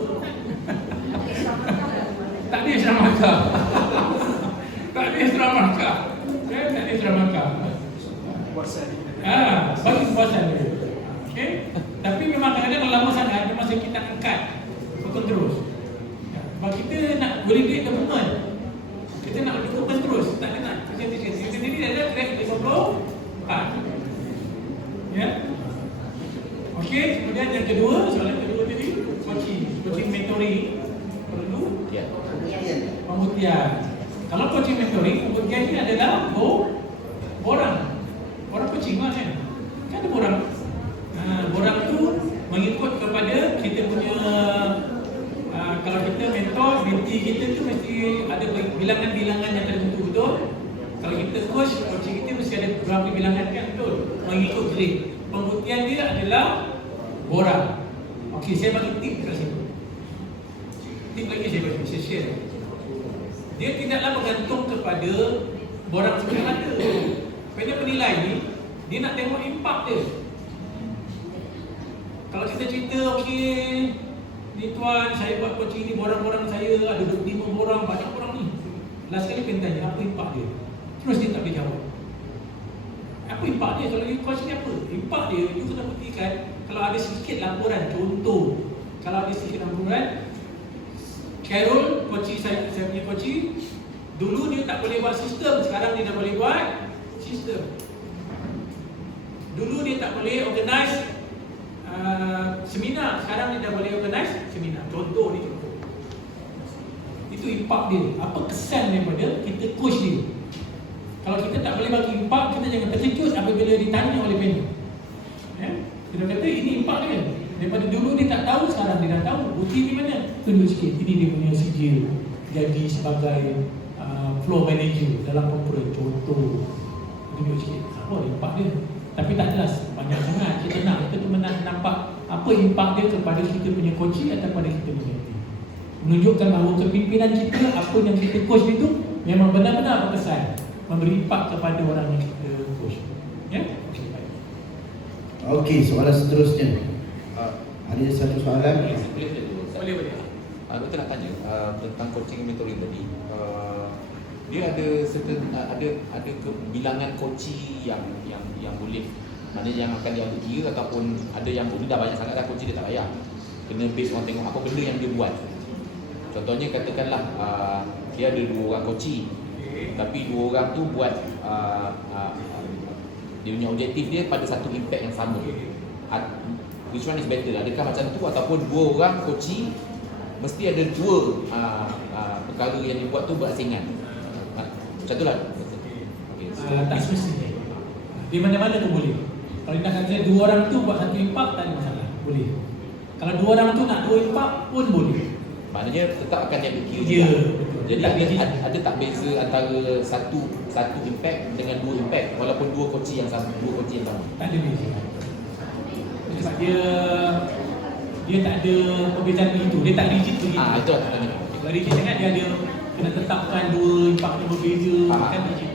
Tak ada seramaka. Tak ada seramaka. Tak ada seramaka. Bagi puasan dia. Okey. Tapi memang kadang-kadang kalau lama sangat memang kita angkat betul terus. Sebab kita nak validate dokumen. Kita nak dokumen terus. Tak ada nak presentation. Kita sendiri ada grade 54. Ya. Okey, kemudian yang kedua, soalan kedua tadi, coaching mentoring perlu pembuktian. Kalau coaching mentoring, pembuktian ini adalah borang coaching lah kan? Kan ada borang. Borang tu mengikut kepada kita punya kalau kita mentor, mentee kita tu mesti ada bilangan-bilangan yang tertentu, betul? Kalau kita coaching kita mesti ada berapa bilangan kan, betul? Mengikut grade. Pembuktian dia adalah borang. Okey, saya bagi tip kat situ. Tip lagi saya share. Dia tidaklah bergantung kepada borang sebelah mata. Pada penilai ni, dia nak tengok impak dia. Kalau kita cerita, okey, ni tuan, saya buat coaching ni, borang-borang saya ada 25 borang, banyak borang ni. Last kali kena tanya, apa impak dia? Terus dia tak boleh jawab. Apa impak dia? Kalau you coach ni apa? Impak dia, you kena buktikan. Kalau ada sedikit laporan, contoh, kalau ada sedikit laporan, Carol, coach saya punya coach, dulu dia tak boleh buat sistem, sekarang dia dah boleh buat sistem. Dulu dia tak boleh organize seminar, sekarang dia dah boleh organize seminar. Contoh ni contoh. Itu impak dia. Apa kesan daripada kita coach dia? Kalau kita tak boleh bagi impak, kita jangan terkejut apabila ditanya oleh panel. Kita kata ini impak dia. Daripada dulu dia tak tahu, sekarang dia dah tahu. Bukti di mana? Tunjuk sikit. Ini dia punya sijil jadi sebagai floor manager dalam corporate. Contoh. Tunjuk sikit. Oh, impak dia. Tapi tak jelas. Banyak sangat. Kita nak, kita tu nampak apa impak dia kepada kita punya coaching atau kepada kita punya tim. Menunjukkan bahawa kepimpinan kita, apa yang kita coach itu memang benar-benar berkesan, memberi impak kepada orang yang kita coach. Ya? Okey, soalan seterusnya. Ada satu soalan? Boleh. Aku nak tanya tentang coaching mentoring tadi. Dia ada certain ada bilangan coaching yang boleh, maknanya yang akan diambil kira, ataupun ada yang boleh dah banyak sangat dah coaching dia tak payah. Kena based on tengok apa benda yang dia buat. Contohnya katakanlah dia ada 2 orang coaching, tapi 2 orang tu buat dia punya objektif dia pada satu impact yang sama. Which one is better? Adakah macam tu, ataupun 2 orang coaching mesti ada 2 perkara yang dia buat tu berasingkan? Macam tu lah. Okay. Tak semestinya. Di mana-mana tu boleh. Kalau nak kata 2 orang tu buat satu impak, tak ada masalah. Boleh. Kalau 2 orang tu nak 2 impak pun boleh. Maknanya tetap akan diambil kira. Ya. Jadi ada tak beza antara satu impact dengan 2 impact, walaupun 2 coaching yang sama, 2 coaching yang sama? Tak ada beza. Sebab dia tak ada perbezaan begitu. Dia tak rigid begitu. Itu lah tak tanya. Kalau rigid sangat dia ada kena tetapkan 2 impak yang berbeza, kan rigid.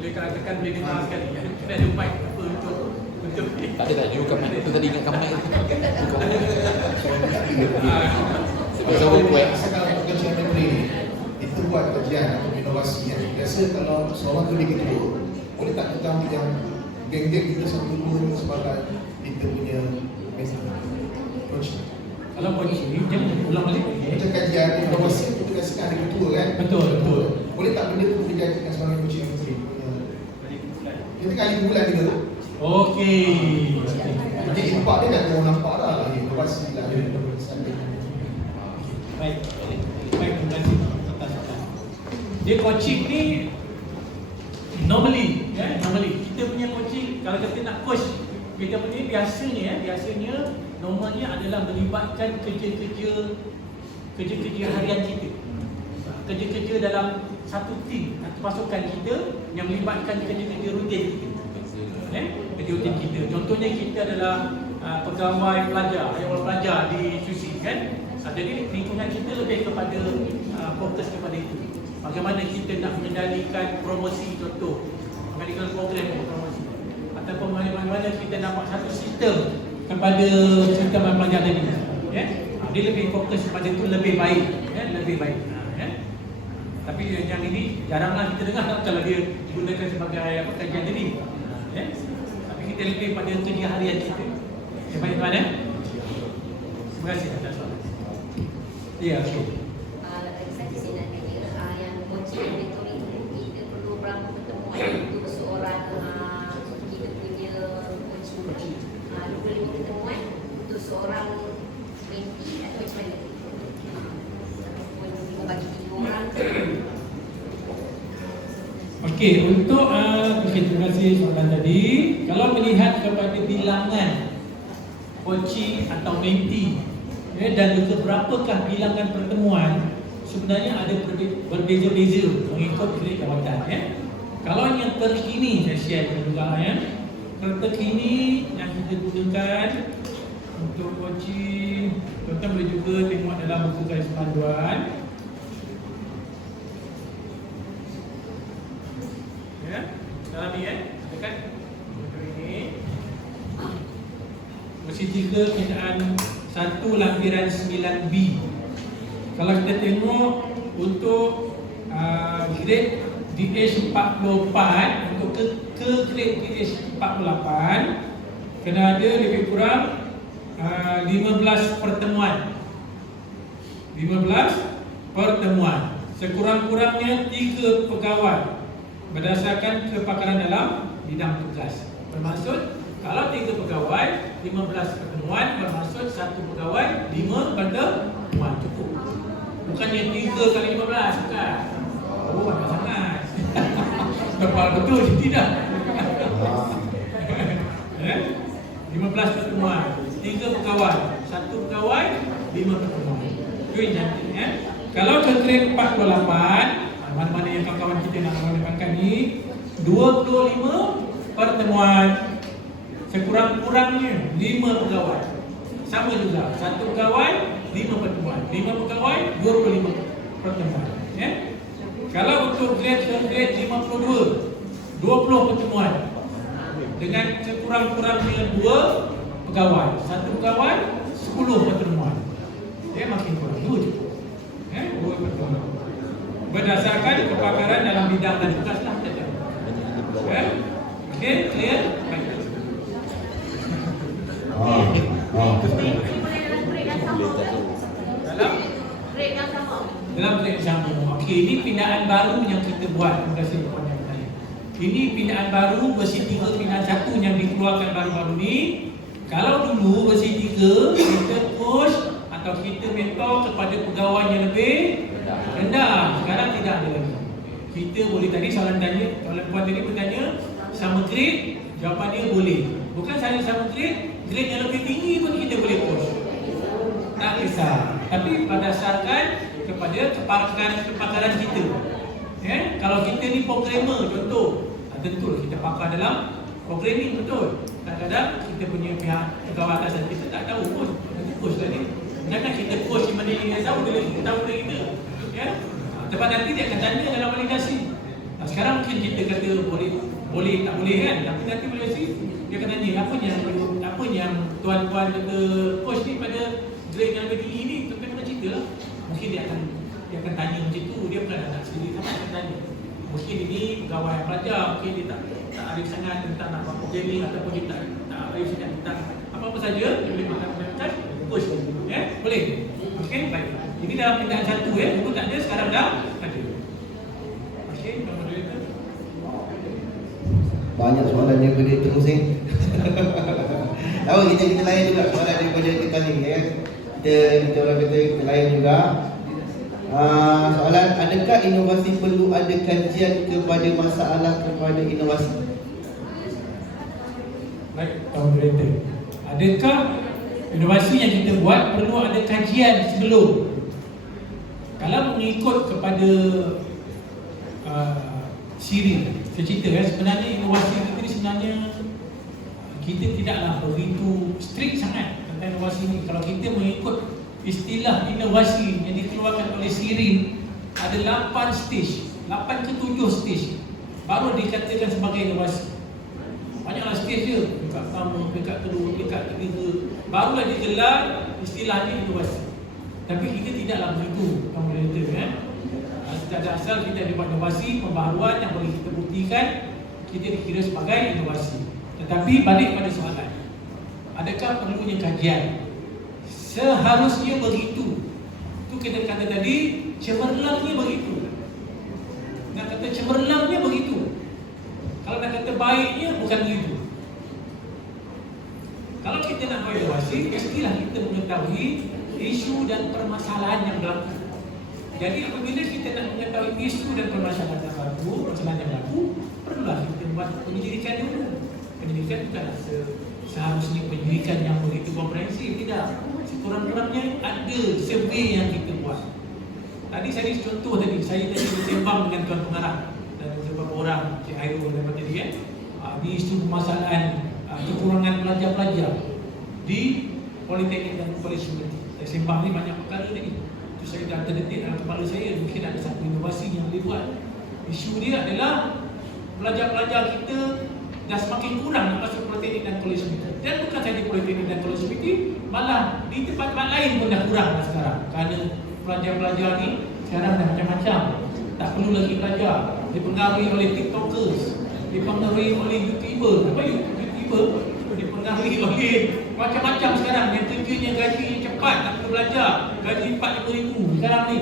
Boleh katakan boleh dengar sekali. Kita ada mic apa untuk Tak ada juga mic. Itu tadi ingatkan mic. Sebab buat Kalau pekerjaan menteri itu buat kajian atau inovasi kan. Biasa kalau seorang tu dia ketua, boleh tak kita ambil yang geng-geng kita satu dua sebagai kita punya coach. kalau coaching jangan ulang balik. Macam kajian inovasi kita kasihkan ada ketua kan. Betul. Boleh tak benda tu dijadikan sebagai coaching menteri? Kita kali bulan kita tu. Okey. Jadi impak dia dah orang nampak dah lah, inovasi lah. Baik, terima kasih atas. Dia coaching ni normally kita punya coaching, kalau kita nak coach kita punya biasanya normalnya adalah melibatkan kerja-kerja harian kita. Kerja-kerja dalam satu tim atau pasukan kita yang melibatkan kerja-kerja rutin kita. Kerja rutin kita. Contohnya kita adalah pegawai pelajar di SUSI kan. Jadi lingkungan kita lebih kepada fokus kepada itu. Bagaimana kita nak mengendalikan promosi, contoh medical program promosi, ataupun bagaimana kita nak buat satu sistem kepada sistem pelajar tadi. Dia lebih fokus pada itu lebih baik, lebih baik. Tapi yang ini jaranglah kita dengar kalau dia digunakan sebagai kajian tadi. Tapi kita lebih pada kerja harian kita. Baik mana? Terima kasih atas soalan. Ya, betul. Saya nak tanya yang coaching mentoring kita perlu berapa pertemuan untuk seorang kita punya coach. 25 pertemuan untuk seorang mentee atau macam mana? Ataupun bagi 3 orang. Okey, untuk terima kasih soalan tadi. Kalau melihat kepada bilangan coaching atau mentee dan juga berapakah bilangan pertemuan, sebenarnya ada berbeza-beza mengikut jenis jawatan. Kalau yang terkini saya share juga terkini yang kita gunakan untuk coaching, tuan boleh juga tengok dalam buku garis panduan. Dalam ni ada kan? Untuk ini dengan 1 lampiran 9B. Kalau kita tengok untuk grade DH44, untuk ke grade DH48 kena ada lebih kurang 15 pertemuan. 15 pertemuan. Sekurang-kurangnya 3 pegawai berdasarkan kepakaran dalam bidang tugas. Bermaksud kalau 3 pegawai 15 pertemuan, bermaksud 1 pegawai 5 pertemuan, cukup. Bukannya 3 kali 15, bukan. Oh, banyak sangat. Tepat betul, tidak. 15 pertemuan, 3 pegawai, 1 pegawai, 5 pertemuan. Itu yang cantik, ya. Kalau ke grade 48, mana-mana yang kawan-kawan kita nak menggunakan ni, 25 pertemuan, sekurang-kurangnya 5 pegawai. Sama juga, 1 pegawai, 5 pertemuan, 5 pegawai, 25 pertemuan, ya. Kalau untuk grade 52, 20 pertemuan dengan sekurang-kurangnya 2 pegawai, 1 pegawai, 10 pertemuan. Dia makin kurang 2 cukup. 2 pertemuan. Berdasarkan kepakaran dalam bidang dan tugas lah saja. Okey, clear? Baik. Dalam grade yang sama. Okey, ini pindaan baru yang kita buat. Terima kasih kepada saya. Ini pindaan baru versi 3, pindaan 1 yang dikeluarkan baru-baru ni. Kalau dulu versi 3 kita push atau kita mentor kepada pegawai yang lebih rendah. Sekarang tidak ada lagi. Kita boleh, tadi soalan tanya, soalan puan tadi bertanya sama grade, jawapan dia boleh. Bukan saja sama grade, grade yang lebih tinggi pun kita boleh push. Tak kisah. Tapi berdasarkan kepada kepakaran kita. Ya, kalau kita ni programmer contoh, tentu kita pakar dalam programming, betul. Kadang-kadang kita punya pihak pegawai atasan kita tak tahu pun. Kita push lah ni. Jangan kita push di mana dia tahu, dia tahu dari kita. Ya. Tempat nanti dia akan tanya dalam validasi. Sekarang mungkin kita kata boleh tak boleh kan, tapi nanti validasi dia akan tanya apa yang tuan-tuan kata push ni pada grade yang lebih tinggi ni, tuan-tuan kena cerita lah. Mungkin dia akan tanya macam tu, dia bukan nak sendiri sama akan tanya. Mungkin ini pegawai yang pelajar, mungkin dia tak arif sangat tentang apa programming, ataupun dia tak arif sangat tentang apa-apa saja, dia boleh makan push. Ya, boleh. Okey, baik. Ini dalam pindaan 1 ya, dulu tak ada, sekarang dah ada. Okey, moderator. Banyak soalan yang boleh terus ni. Tahu kita lain juga soalan daripada kita ni ya. Kita orang kata kita lain juga. Soalan, adakah inovasi perlu ada kajian kepada masalah kepada inovasi? Baik, moderator. Adakah inovasi yang kita buat perlu ada kajian sebelum? Kalau mengikut kepada Siri, saya cerita kan, sebenarnya inovasi kita ni sebenarnya kita tidaklah begitu strict sangat tentang inovasi ni. Kalau kita mengikut istilah inovasi yang dikeluarkan oleh Siri, ada 8 stage, 8 ke 7 stage baru dikatakan sebagai inovasi. Banyaklah stage dia, peringkat pertama, peringkat kedua, peringkat ketiga, barulah digelar istilahnya inovasi. Tapi kita tidaklah begitu, kamu boleh kan? Secara asal kita ada buat inovasi, pembaharuan yang boleh kita buktikan, kita dikira sebagai inovasi. Tetapi balik pada soalan, adakah perlunya kajian? Seharusnya begitu. Itu kita kata tadi, cemerlangnya begitu. Nak kata cemerlangnya begitu. Kalau nak kata baiknya bukan begitu. Kalau kita nak buat inovasi, mestilah kita mengetahui isu dan permasalahan yang berlaku. Jadi apabila kita nak mengetahui isu dan permasalahan yang berlaku, perlulah kita buat penyelidikan dulu. Penyelidikan bukanlah seharusnya penyelidikan yang begitu komprehensif, tidak. Sekurang-kurangnya ada survey yang kita buat. Tadi saya contoh tadi, saya tadi bersembang dengan tuan pengarah dan beberapa orang, Cik Hairul dan tadi kan, di isu permasalahan kekurangan pelajar-pelajar di Politeknik dan Kolej Universiti. Saya sembang ni banyak perkara tadi. Itu saya dah terdetik dalam kepala saya, mungkin ada satu inovasi yang boleh buat. Isu dia adalah pelajar-pelajar kita dah semakin kurang nak masuk politeknik dan kolej UMT. Dan bukan saja politeknik dan kolej UMT, malah di tempat-tempat lain pun dah kurang dah sekarang. Kerana pelajar-pelajar ni sekarang dah macam-macam. Tak perlu lagi belajar. Dipengaruhi oleh TikTokers, dipengaruhi oleh YouTuber. Apa YouTuber? Dipengaruhi oleh macam-macam sekarang. Yang kerjanya gaji cepat, tak perlu belajar. Gaji 4-5 ribu sekarang ni.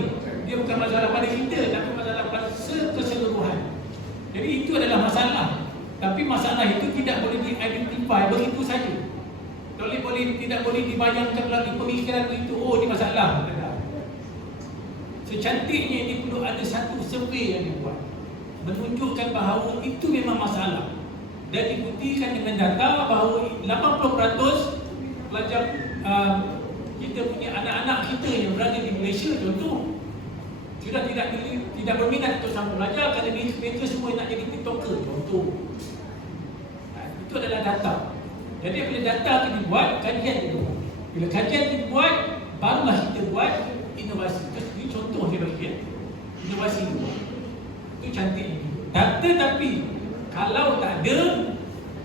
Dia bukan masalah pada kita, tapi masalah pada keseluruhan. Jadi itu adalah masalah. Tapi masalah itu tidak boleh di-identify begitu saja. Tidak boleh dibayangkan melalui pemikiran itu. Oh, ini masalah. Secantiknya ini perlu ada satu survei yang dibuat menunjukkan bahawa itu memang masalah. Dan dibuktikan dengan data bahawa 80% pelajar kita punya anak-anak kita yang berada di Malaysia contoh sudah tidak berminat untuk sambung belajar kerana mereka semua nak jadi TikToker contoh. Itu adalah data. Jadi bila data itu dibuat, kajian dibuat. Bila kajian dibuat, barulah kita buat inovasi. Ini contoh saya bagi ya. Inovasi itu cantik. Tetapi kalau tak ada,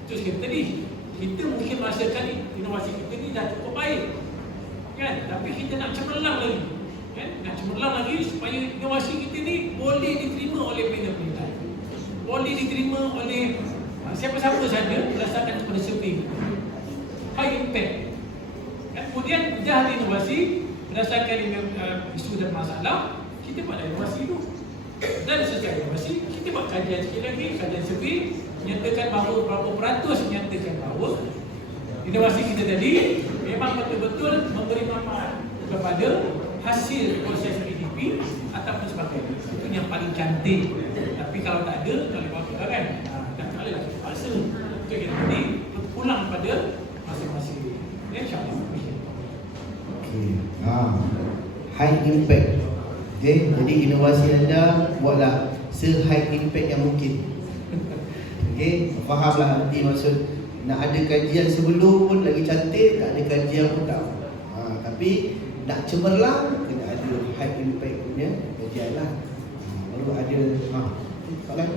terus kita tadi, kita mungkin merasakan inovasi kita ni dah cukup baik, kan? Tapi kita nak cemerlang lagi, kan? Nak cemerlang lagi supaya inovasi kita ni boleh diterima oleh penilai, boleh diterima oleh siapa-siapa saja berdasarkan kepada survei high impact. Dan kemudian dah ada inovasi berdasarkan isu dan masalah, kita buat inovasi tu. Dan sesuai inovasi, kita buat kajian sekali lagi, kajian survei menyatakan bahawa berapa peratus menyatakan bahawa inovasi kita tadi memang betul-betul memberi manfaat kepada hasil proses PDP ataupun sebagainya. Itu yang paling cantik. Tapi kalau tak ada, tak boleh buat kan? Tak boleh lah paksa. Itu yang tadi pulang pada masing-masing. InsyaAllah. Okay. High impact. Okay. Jadi inovasi anda buatlah se-high impact yang mungkin. Okay. Fahamlah arti maksud. Nak ada kajian sebelum pun lagi cantik, tak ada kajian pun tak. Tapi nak cemerlang kena ada high impact punya kajian lah. Baru ada soalan.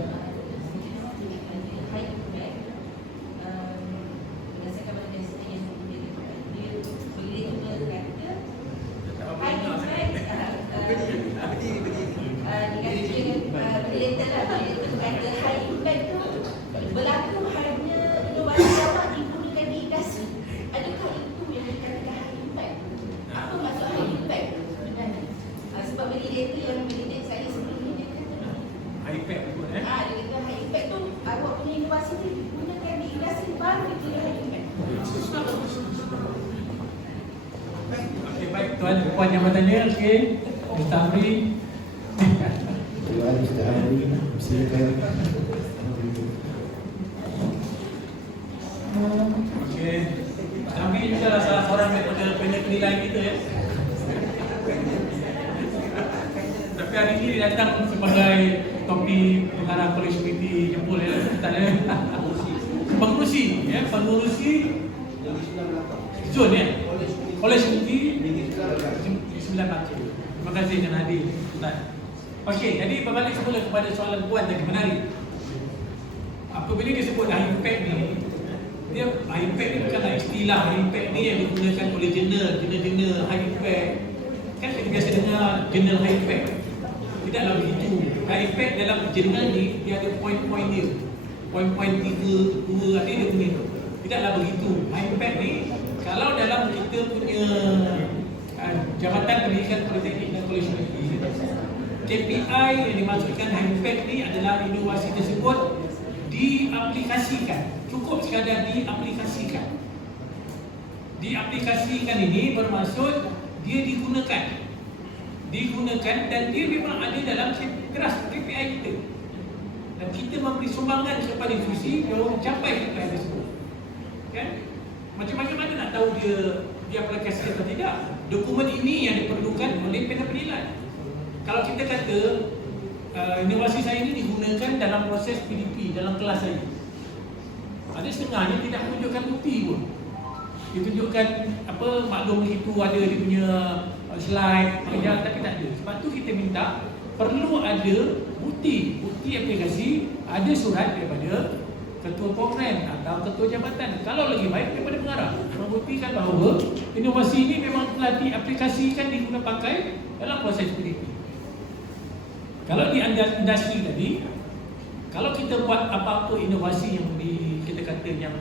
Tuan puan yang bertanya, okey. Ustaz Amri. Terima kasih Ustaz Amri. Silakan. Okey. Ustaz Amri juga salah seorang daripada panel penilai kita ya. Tapi hari ini dia datang sebagai topi pengarah Kolej UMT Jempol ya. Pengurusi ya, pengurusi Zon ya. Kolej UMT 9 Mac. Terima kasih kerana hadir Ustaz. Okey, jadi berbalik semula kepada soalan puan tadi menarik. Apabila dia sebut high impact ni, dia high impact ni bukanlah istilah high impact ni yang digunakan oleh jurnal high impact. Kan kita biasa dengar jurnal high impact. Tidaklah begitu. High impact dalam jurnal ni dia ada poin-poin dia. Poin-poin 3, 2 ada dia punya. Tidaklah begitu. High impact ni kalau dalam kita punya Jabatan Pendidikan Politeknik dan Kolej UMT, KPI yang dimaksudkan high impact ni adalah inovasi tersebut diaplikasikan. Cukup sekadar diaplikasikan. Diaplikasikan ini bermaksud dia digunakan dan dia memang ada dalam keras KPI kita. Dan kita memberi sumbangan kepada institusi yang mencapai KPI tersebut. Kan? Macam-macam mana nak tahu dia aplikasi atau tidak? Dokumen ini yang diperlukan oleh panel penilai. Kalau kita kata inovasi saya ini digunakan dalam proses PDP dalam kelas saya, ada setengahnya tidak menunjukkan bukti pun. Ditunjukkan apa maklum itu ada dia punya slide, tapi tak ada. Sebab tu kita minta perlu ada bukti aplikasi, ada surat daripada ketua program atau ketua jabatan. Kalau lagi baik daripada pengarah, membuktikan bahawa inovasi ini memang telah diaplikasikan, diguna pakai dalam proses pendidikan. Kalau di industri tadi, kalau kita buat apa-apa inovasi yang kita kata yang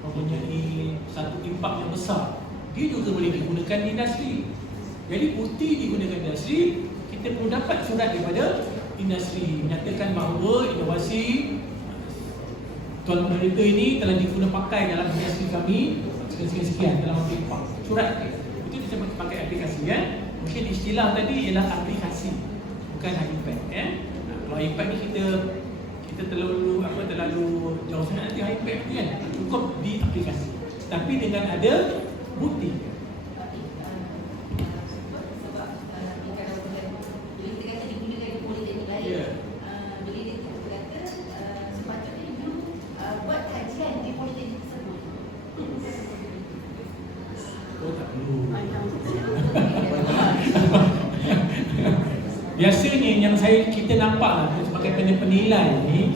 mempunyai satu impak yang besar, dia juga boleh digunakan di industri. Jadi bukti digunakan di industri, kita perlu dapat surat daripada industri menyatakan bahawa inovasi Tuan Moderator ini telah digunakan pakai dalam industri kami sekian-sekian dalam impak. Surat itu disebut pakai aplikasi kan. Mungkin istilah tadi ialah aplikasi, bukan iPad ya. Kalau iPad ni kita terlalu jauh sangat nanti iPad tu kan. Cukup di aplikasi. Tapi dengan ada bukti. Biasanya yang kita nampak sebagai penilai ni,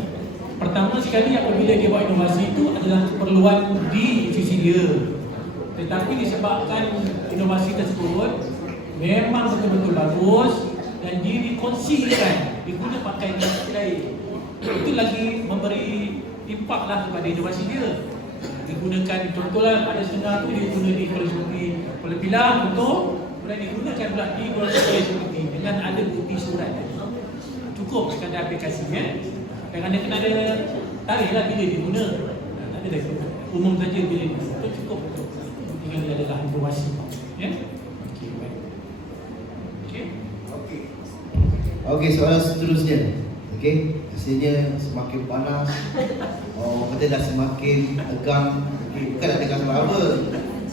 pertama sekali apabila dia buat inovasi itu adalah keperluan di institusi dia. Tetapi disebabkan inovasi tersebut memang betul-betul bagus dan dia dikongsikan, diguna pakai industri lain, itu lagi memberi impak lah kepada inovasi dia. Digunakan, contohlah ada setengah tu dia guna di Kuala Pilah untuk kemudian digunakan pula di kolej seperti dengan ada bukti surat. Cukup sekadar aplikasi ya. Kadang-kadang kena ada tarikh lah bila diguna. Tak ada lagi. Umum saja bila diguna. Itu cukup untuk tinggal dia adalah informasi. Ya. Okey, baik. Okey, soalan seterusnya. Okey, rasanya semakin panas. Kata dah semakin tegang. Okey, bukan dah tegang apa.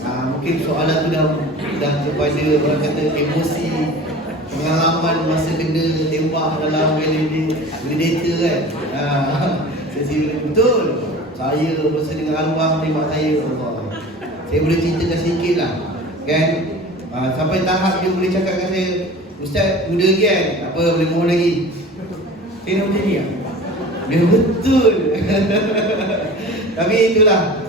Mungkin soalan tu dah kepada orang kata emosi, pengalaman masa kena tembak dalam validator kan. Saya betul. Saya bersama dengan arwah tembak saya. Allah. Saya boleh ceritakan sikit lah kan. Sampai tahap dia boleh cakap dengan saya, Ustaz muda lagi kan? Apa boleh mohon lagi? Saya nak macam ni lah. Dia betul. Tapi itulah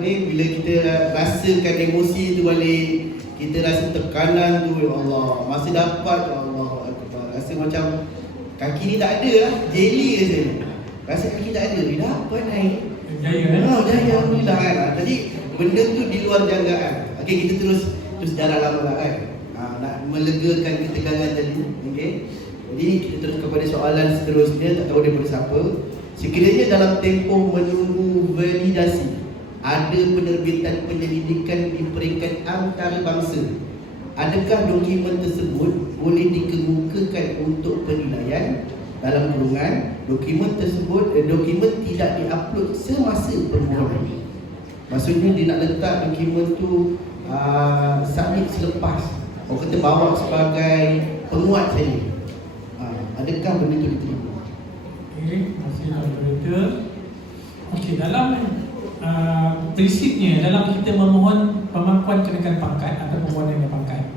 bila kita rasakan emosi tu balik, kita rasa tekanan tu, ya Allah, masih dapat, ya Allah, rasa macam kaki ni tak ada lah, jelly rasa. Rasa kaki tak ada, dia dapat naik. Jaya kan? Jaya, alhamdulillah kan. Jadi benda tu di luar jangkaan. Okey, kita terus jalan lama lah kan. Nak melegakan ketegangan tadi. Okey. Jadi kita terus kepada soalan seterusnya, tak tahu daripada siapa. Sekiranya dalam tempoh menunggu validasi ada penerbitan penyelidikan di peringkat antarabangsa, adakah dokumen tersebut boleh dikemukakan untuk penilaian? Dalam kurungan, dokumen tidak diupload semasa permohonan. Maksudnya dia nak letak dokumen tu submit selepas. Kita bawa sebagai penguat saya. Adakah benda itu diterima? Okey, masih dalam berita. Okey, dalam prinsipnya dalam kita memohon pengakuan kenaikan pangkat atau permohonan pangkat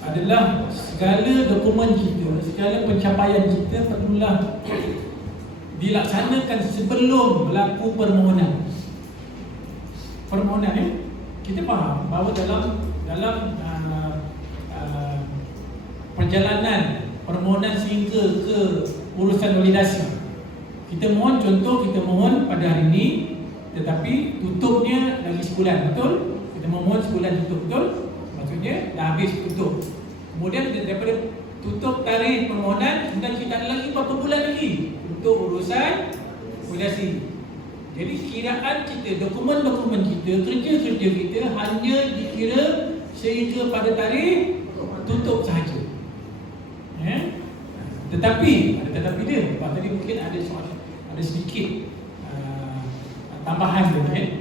adalah segala dokumen kita, segala pencapaian kita perlulah dilaksanakan sebelum berlaku permohonan. Permohonan kita faham bahawa dalam perjalanan permohonan sehingga ke urusan validasi, kita mohon, contoh kita mohon pada hari ini tetapi tutupnya lagi sebulan, betul? Kita mohon sebulan tutup, betul? Maksudnya dah habis tutup. Kemudian daripada tutup tarikh permohonan, kemudian kita ada lagi berapa bulan lagi untuk urusan validasi. Jadi kiraan kita, dokumen-dokumen kita, kerja-kerja kita hanya dikira sehingga pada tarikh tutup sahaja. Tetapi dia, tadi mungkin ada sedikit tambahan dia.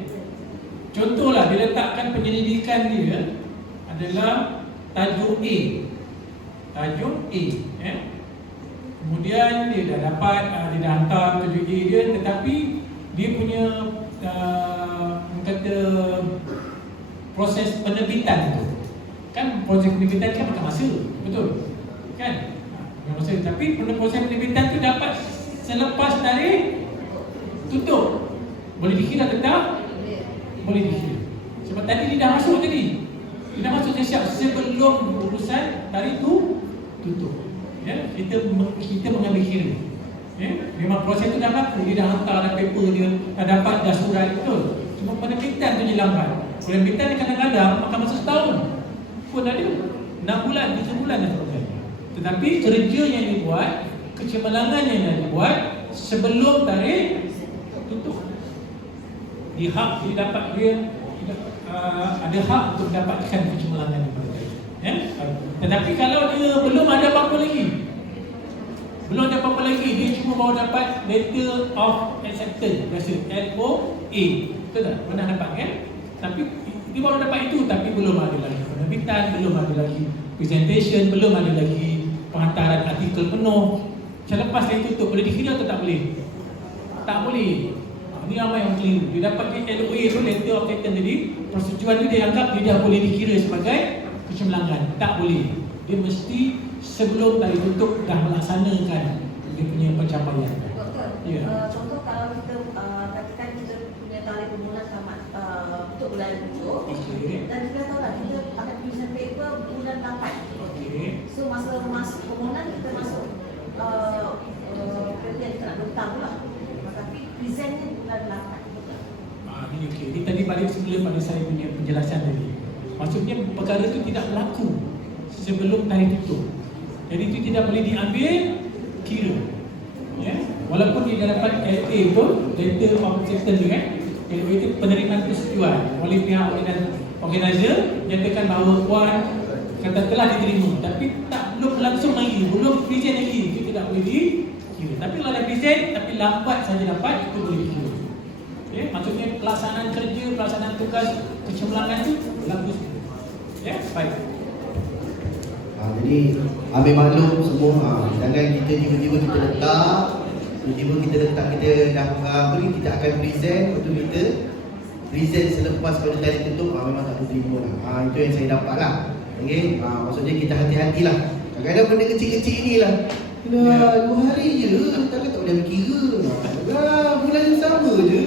Contohlah diletakkan penyelidikan dia adalah tajuk A. Kemudian dia dah dapat, dia dah hantar tajuk A dia, tetapi dia punya kata proses penerbitan tu kan, proses penerbitan kan makan masa, betul kan? Masa, tapi proses penerbitan tu dapat selepas dari tutup. Boleh dikira atau tak? Boleh dikira. Sebab tadi dia dah masuk tadi. Dia dah masuk siap sebelum urusan dari itu tutup. Ya, kita mengambil kira. Ya, memang proses tu dah berlaku. Dia dah hantar dah paper dia, dah dapat dah surat betul. Cuma penerbitan tu je lambat. Penerbitan ni kadang-kadang makan masa setahun. Pun ada 6 bulan, 7 bulan dan sebagainya. Tetapi kerja yang dibuat, kecemerlangan yang dibuat sebelum tarikh tutup. Dia dapat ada hak untuk mendapatkan kecemerlangan daripada dia. Ya? Tetapi kalau dia belum ada apa-apa lagi, dia cuma baru dapat letter of acceptance, biasa LOA, betul tak? Pernah dapat kan? Tapi dia baru dapat itu, tapi belum ada lagi penerbitan, belum ada lagi presentation, belum ada lagi penghantaran artikel penuh. Selepas dia tutup, boleh dikira atau tak boleh? Tak boleh. Ini ramai yang keliru. Dia dapat LOA tu, letter of acceptance tadi, persetujuan tu dia anggap dia dah boleh dikira sebagai kecemerlangan. Tak boleh. Dia mesti sebelum dari tutup dah melaksanakan dia punya pencapaian. Doktor, Ya. contoh kalau kita katakan kita punya tarikh permohonan tamat untuk bulan 7, Okey. dan kita tahu lah kita akan present paper bulan 8. Okey. So masa permohonan kita masuk kerja kita nak bentang pula. Tapi presentnya bulan 8. Ini okey. Ini tadi balik sebelum pada saya punya penjelasan tadi. Maksudnya perkara itu tidak berlaku sebelum tarikh tutup. Jadi itu tidak boleh diambil kira. Ya. Walaupun dia dapat LA pun, letter of acceptance kan. LA itu penerimaan persetujuan oleh pihak organizer nyatakan bahawa puan kata telah diterima, tapi belum langsung lagi, belum present lagi, itu tidak boleh dikira. Tapi kalau dah present tapi lambat saja dapat, itu boleh dikira. Ya, maksudnya pelaksanaan kerja, pelaksanaan tugas kecemerlangan itu berlaku. Ya, baik. Jadi ambil maklum semua, jangan kita tiba-tiba kita letak, kita dah apa ni, kita akan present, betul kita present selepas pada tarikh tutup, memang tak diterima lah. Itu yang saya dapat lah. Okay? Maksudnya kita hati-hatilah. Kadang-kadang benda kecil-kecil ni lah, dah 2 hari je, takkan tak boleh ambil kira. Bulan yang sama je.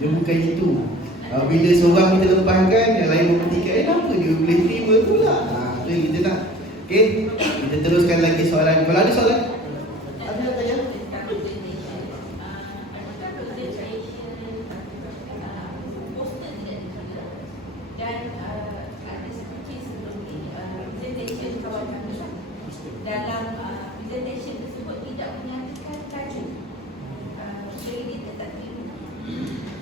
Dia bukan itu. Bila seorang kita lepaskan, yang lain membuktikan, kenapa dia boleh terima pula. Itu yang kita nak. Okay, kita teruskan lagi soalan. Kalau ada soalan, ada nak tanya? Dalam presentation tersebut tidak menyatakan tajuk. Jadi kita tak terima.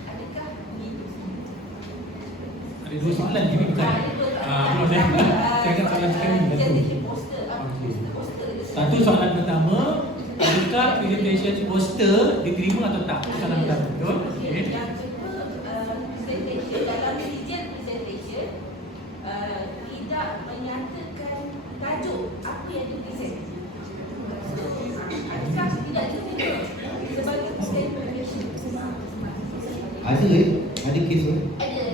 Adakah begitu? Ada 2 soalan ni bukan? Saya akan soalan sekali. Presentation poster. Satu soalan pertama, adakah presentation poster diterima atau tak? Soalan pertama, betul? Okey. Yang kedua, presentation dalam region presentation tidak menyatakan tajuk apa yang dipresent. Adakah tidak diterima sebagai presentation? Ada kes tu. Ada.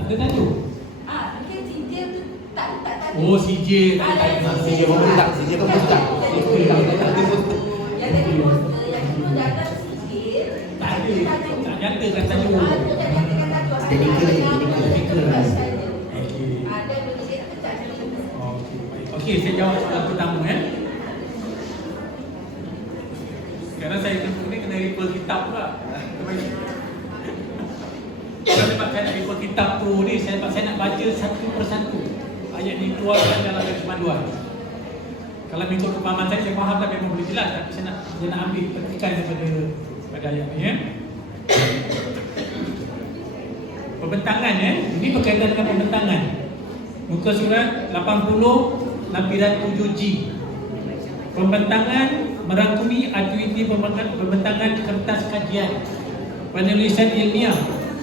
Tak ada tajuk? Mungkin CJ tu tak tajuk. Oh, CJ. CJ pemerintah, CJ pemerintah. Yang tadi poster, yang kedua dalam CJ Tak ada. Tak nyatakan tajuk. tak nyatakan tajuk. Stiker. Okey. Ada berbeza tak terima. Okey, baik. Okey, saya jawab soalan pertama Sekarang saya kena refer kitab pula. Kalau sebabkan nak refer kitab tu ni, saya nak baca satu persatu. Ayat ni keluarkan dalam panduan. Kalau mengikut kepahaman saya faham tak memang boleh jelas, tapi saya nak ambil petikan daripada ayat ni Pembentangan ini berkaitan dengan pembentangan. Muka surat 80 lampiran 7G. Pembentangan merangkumi aktiviti pembentangan kertas kajian, penulisan ilmiah,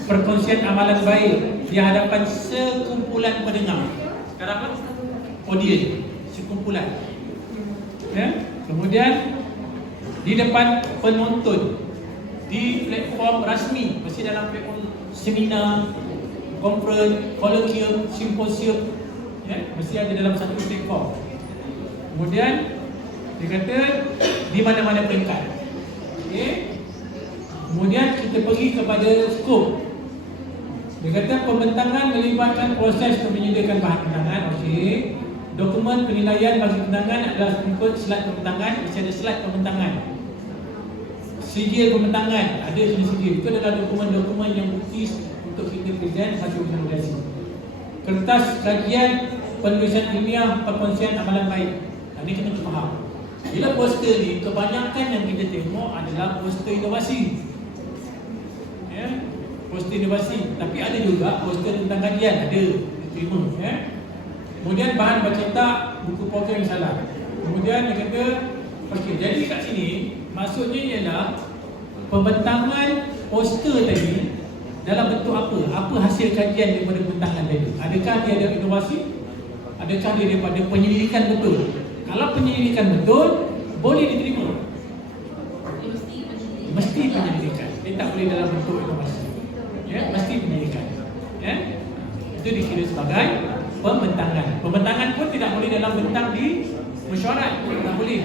perkongsian amalan baik di hadapan sekumpulan pendengar. Sekarang apa? Audience, sekumpulan. Kemudian di depan penonton, di platform rasmi, mesti dalam platform seminar, conference, colloquium, simposium, mesti ada dalam satu platform. Kemudian dia kata di mana-mana peringkat. Okey. Kemudian kita pergi kepada skop. Dia kata pembentangan melibatkan proses untuk menyediakan bahan bentangan. Okey. Dokumen penilaian bagi bentangan adalah mengikut slide pembentangan. Mesti ada slide pembentangan. Sijil pembentangan, ada jenis sijil. Itu adalah dokumen-dokumen yang bukti untuk kita present hasil validasi. Kertas kajian penulisan ilmiah perkongsian amalan baik. Ini kena faham. Bila poster ni, kebanyakan yang kita tengok adalah poster inovasi. Ya, poster inovasi. Tapi ada juga poster tentang kajian, ada diterima. Ya. Kemudian bahan bercetak, buku program yang salah. Kemudian dia kata, okey, jadi kat sini maksudnya ialah pembentangan poster tadi dalam bentuk apa? Apa hasil kajian daripada pembentangan tadi? Adakah dia ada inovasi? Adakah dia daripada penyelidikan betul? Kalau penyelidikan betul, boleh diterima. Mesti penyelidikan. Dia tak boleh dalam bentuk inovasi. Ya, mesti penyelidikan. Ya. Itu dikira sebagai pembentangan. Pembentangan pun tidak boleh dalam bentang di mesyuarat. Tak boleh.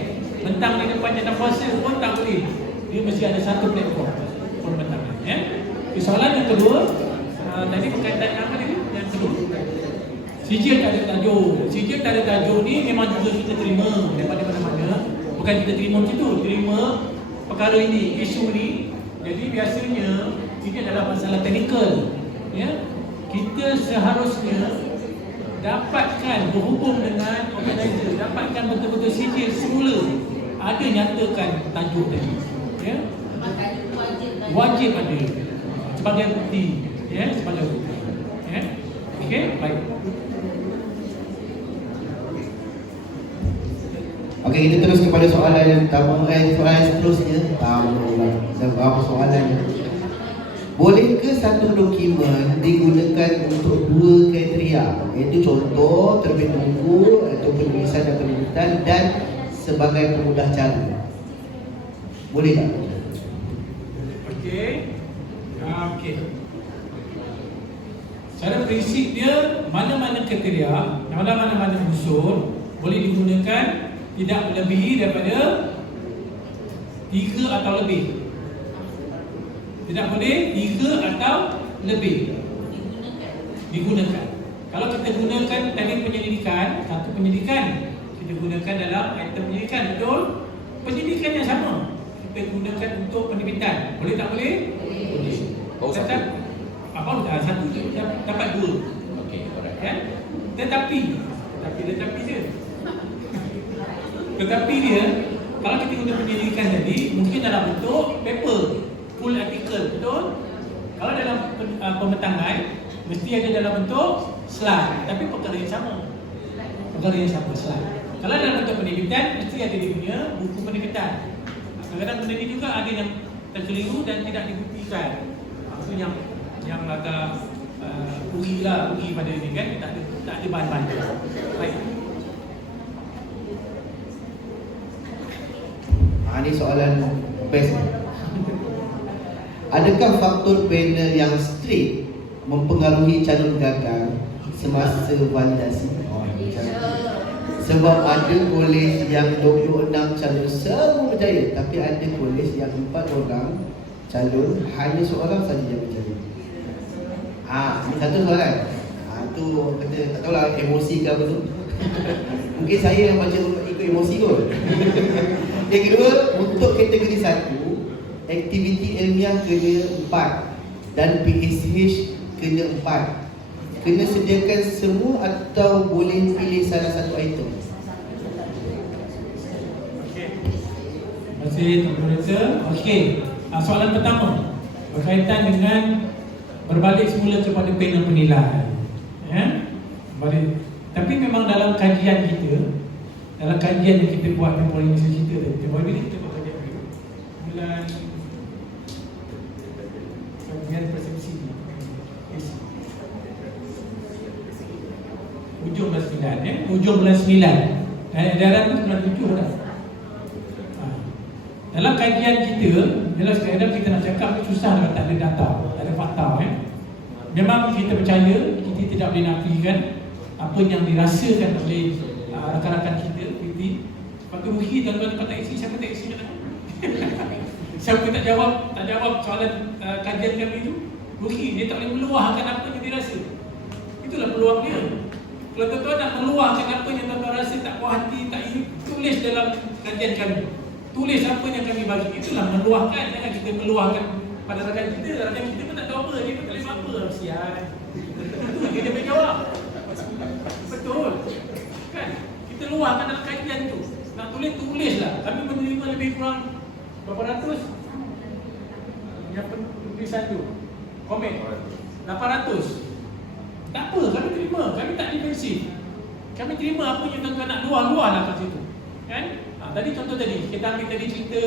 Bentang di depan jadwal puasa pun tak boleh. Dia mesti ada satu platform pembentangan. Ya. Soalan yang kedua, tadi berkaitan dengan apa tadi? Yang kedua, sijil tak ada tajuk. Sijil tak ada tajuk ni memang juga kita terima daripada mana-mana. Bukan kita terima macam tu, terima perkara ini, isu ni. Jadi biasanya ini adalah masalah teknikal. Ya, kita seharusnya dapatkan berhubung dengan organizer, dapatkan betul-betul sijil semula. Ada nyatakan tajuk tadi. Ya, wajib ada sebagai bukti. Ya, sebagai bukti. Ya, okey, baik. Okey, kita terus kepada soalan yang soalan seterusnya. Berapa soalan? Bolehkah satu dokumen digunakan untuk dua kriteria? Iaitu contoh, terbit buku atau penulisan dan penerbitan dan sebagai pemudah cara. Boleh tak? Okey. Okey. Secara prinsip dia, mana-mana kriteria, mana-mana unsur boleh digunakan tidak melebihi daripada 3 atau lebih. Tidak boleh 3 atau lebih digunakan. Kalau kita gunakan tadi penyelidikan, satu penyelidikan kita gunakan dalam item penyelidikan, betul? Penyelidikan yang sama kita gunakan untuk penerbitan. Boleh tak boleh? Boleh. Oh, satu. Apa satu dapat 2. Okey, alright. Kan? Tetapi dia kalau kita guna penyelidikan tadi mungkin dalam bentuk paper, full article, betul? Kalau dalam pembentangan mesti ada dalam bentuk slide, tapi perkara yang sama. Slide. Kalau dalam bentuk penerbitan mesti ada dia punya buku penerbitan. Kadang-kadang benda ni juga ada yang terkeliru dan tidak dibuktikan. Itu yang agak ugi pada ini kan, tak ada bahan-bahan. Baik. Ini soalan best. Adakah faktor panel yang strict mempengaruhi calon gagal semasa validasi? Sebab ada kolej yang 26 calon semua berjaya, tapi ada kolej yang 4 orang calon hanya seorang saja yang berjaya. Ini satu soalan. Tu kata tak tahulah emosi ke apa tu. Mungkin saya yang baca ikut emosi kot. Yang kedua, untuk kategori 1, aktiviti ilmiah kena 4 dan PSH kena 4. Kena sediakan semua atau boleh pilih salah satu item? Okey. Terima kasih Tuan Moderator. Okey. Soalan pertama berkaitan dengan berbalik semula kepada panel penilai. Ya? Balik. Tapi memang dalam kajian kita, dalam kajian yang kita buat tempoh ini saya cerita tadi, tempoh ini kita buat kajian dulu. Bulan kajian persepsi hujung bulan 9 ya, hujung bulan 9. Edaran tu bulan 7 dah. Dalam kajian kita, dalam sekadar kita nak cakap susah kalau tak ada data, tak ada fakta ya. Memang kita percaya, kita tidak boleh nafikan apa yang dirasakan oleh rakan-rakan kita, PT. Lepas tu rugi tuan-tuan dapat taksi, siapa taksi nak? Siapa tak jawab soalan kajian kami itu, rugi. Dia tak boleh meluahkan apa yang dia rasa. Itulah peluang dia. Kalau tuan-tuan nak meluahkan apa yang tuan-tuan rasa tak puas hati, tak ini, tulis dalam kajian kami. Tulis apa yang kami bagi. Itulah meluahkan. Jangan kita meluahkan pada rakan kita. Rakan kita pun tak tahu apa. Dia pun tak boleh buat apa. Sial. Itu dia boleh jawab. Betul. Kan? Kita luahkan dalam kajian tu. Nak tulislah. Kami menerima lebih kurang berapa ratus? Yang tulisan tu. Komen. 800. Tak apa, kami terima. Kami tak defensif. Kami terima apa yang tuan-tuan nak luah-luahlah kat situ. Kan? Tadi contoh tadi, kita ambil tadi cerita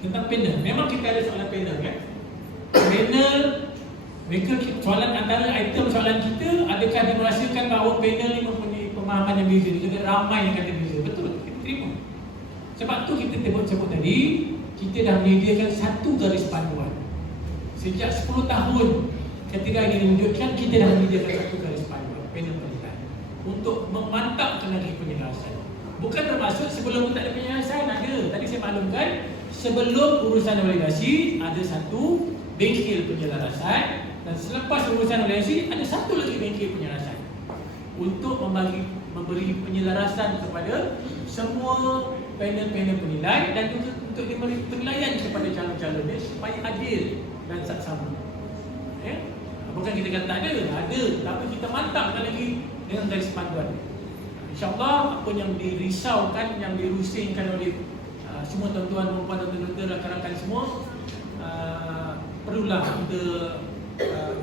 tentang panel. Memang kita ada soalan panel kan? Panel, mereka soalan antara item soalan kita, adakah dia merasakan bahawa panel ni mempunyai pemahaman yang beza, juga ramai yang kata beza. Betul, kita terima. Sebab tu kita sebut tadi, kita dah menyediakan satu garis panduan. Sejak 10 tahun ketika ini diwujudkan, kita dah menyediakan satu garis panduan panel penilaian untuk memantapkan lagi penyelesaian. Bukan termasuk sebelum tak ada penyelesaian ada. Tadi saya maklumkan, sebelum urusan validasi ada satu bengkel penyelesaian, dan selepas urusan validasi ada satu lagi bengkel penyelesaian untuk memberi penyelarasan kepada semua panel-panel penilai dan juga untuk diberi penilaian kepada calon-calon dia supaya adil dan saksama. Bukan kita kata tak ada, tapi kita mantapkan lagi dengan garis panduan. InsyaAllah apa yang dirisaukan, yang dirusingkan oleh semua tuan-tuan, perempuan, tuan-tuan, rakan-rakan semua, perlulah kita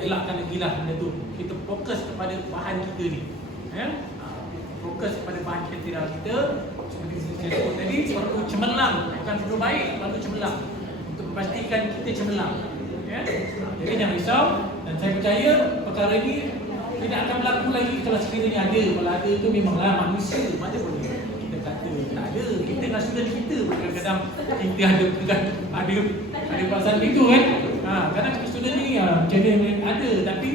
elakkan lagi lah benda tu. Kita fokus kepada bahan kita ni. Fokus kepada bahan kriteria kita. Seperti saya sebut tadi, perlu cemerlang, bukan perlu baik, perlu cemerlang untuk memastikan kita cemerlang. Jadi jangan risau, dan saya percaya perkara ini tidak akan berlaku lagi kalau sekiranya ada. Kalau ada tu memanglah manusia, mana boleh kita kata tak ada. Kita dengan student kita kadang-kadang kita ada perasaan itu kan. Kadang student ni macam mana ada, tapi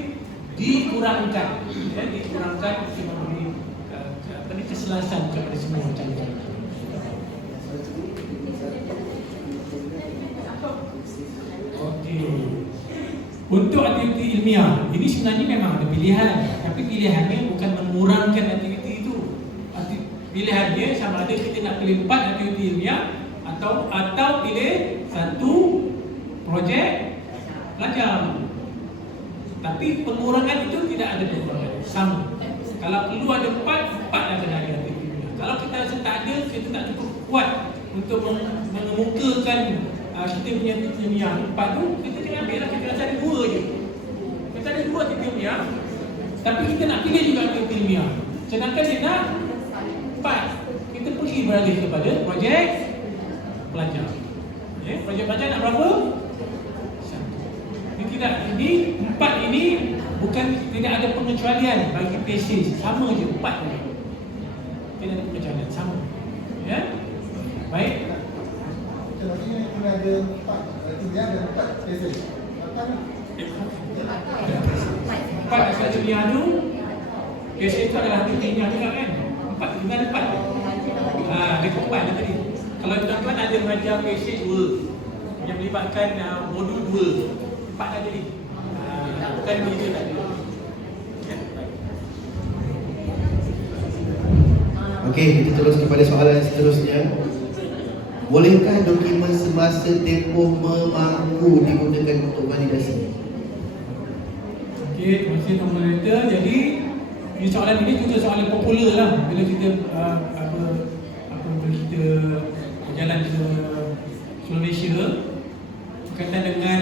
dikurangkan, dikurangkan untuk memberi keselasan kepada semua macam-macam. Untuk aktiviti ilmiah, ini sebenarnya memang ada pilihan, tapi pilihannya bukan mengurangkan aktiviti itu. Pilihannya sama ada kita nak pilih 4 aktiviti ilmiah atau pilih 1 projek pelajar. Tapi pengurangan itu tidak ada pengurangan, sama. Kalau perlu ada 4 dah kena ada aktiviti ilmiah. Kalau kita rasa tak ada, kita tak cukup kuat untuk mengemukakan kita punya aktiviti ilmiah 4 tu, kita kena ambil lah, kita rasa ada 2 je. Kita ada 2 aktiviti ilmiah, tapi kita nak pilih juga aktiviti ilmiah. Sedangkan dia nak 4, kita pergi beralih kepada projek pelajar. Projek pelajar nak berapa? 1. Ini 4 ini bukan, tidak ada pengecualian bagi tesis, sama je 4 je. Tidak ada pengecualian, sama. Baik. Maksudnya kena ada 4 ilmiah dan 4 tesis. 4 asal ilmiah tu, tesis itu adalah aktiviti ilmiah juga kan? 4, kita ada 4. Dia keempat tadi. Kalau tuan-tuan ada mengajar tesis 2 yang melibatkan modul 2, 4 dah jadi. Bukan begitu tak ada. Okey, kita terus kepada soalan seterusnya. Bolehkah dokumen semasa tempoh memangku digunakan untuk validasi? Okey, terima kasih Tuan Moderator. Jadi, soalan ini juga soalan popular lah bila kita kita berjalan ke seluruh Malaysia berkaitan dengan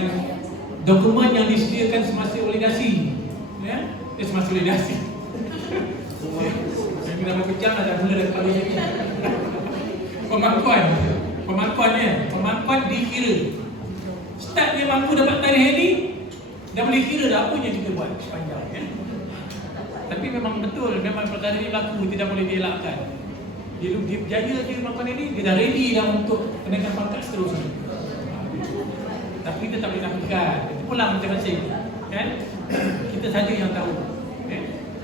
dokumen yang disediakan semasa validasi. Semasa validasi. Saya kena berpecah dah mula dari kepala saya. Pemangkuan dikira. Start dia mangku dapat tarikh ni, dah boleh kira dah apa yang kita buat sepanjang. Tapi memang betul, memang perkara ni berlaku, tidak boleh dielakkan. Dia berjaya je pemangkuan ini, dia dah ready dah untuk kenaikan pangkat seterusnya. Tapi kita tak boleh nafikan. Kita pulang masing-masing, kan? Kita saja yang tahu.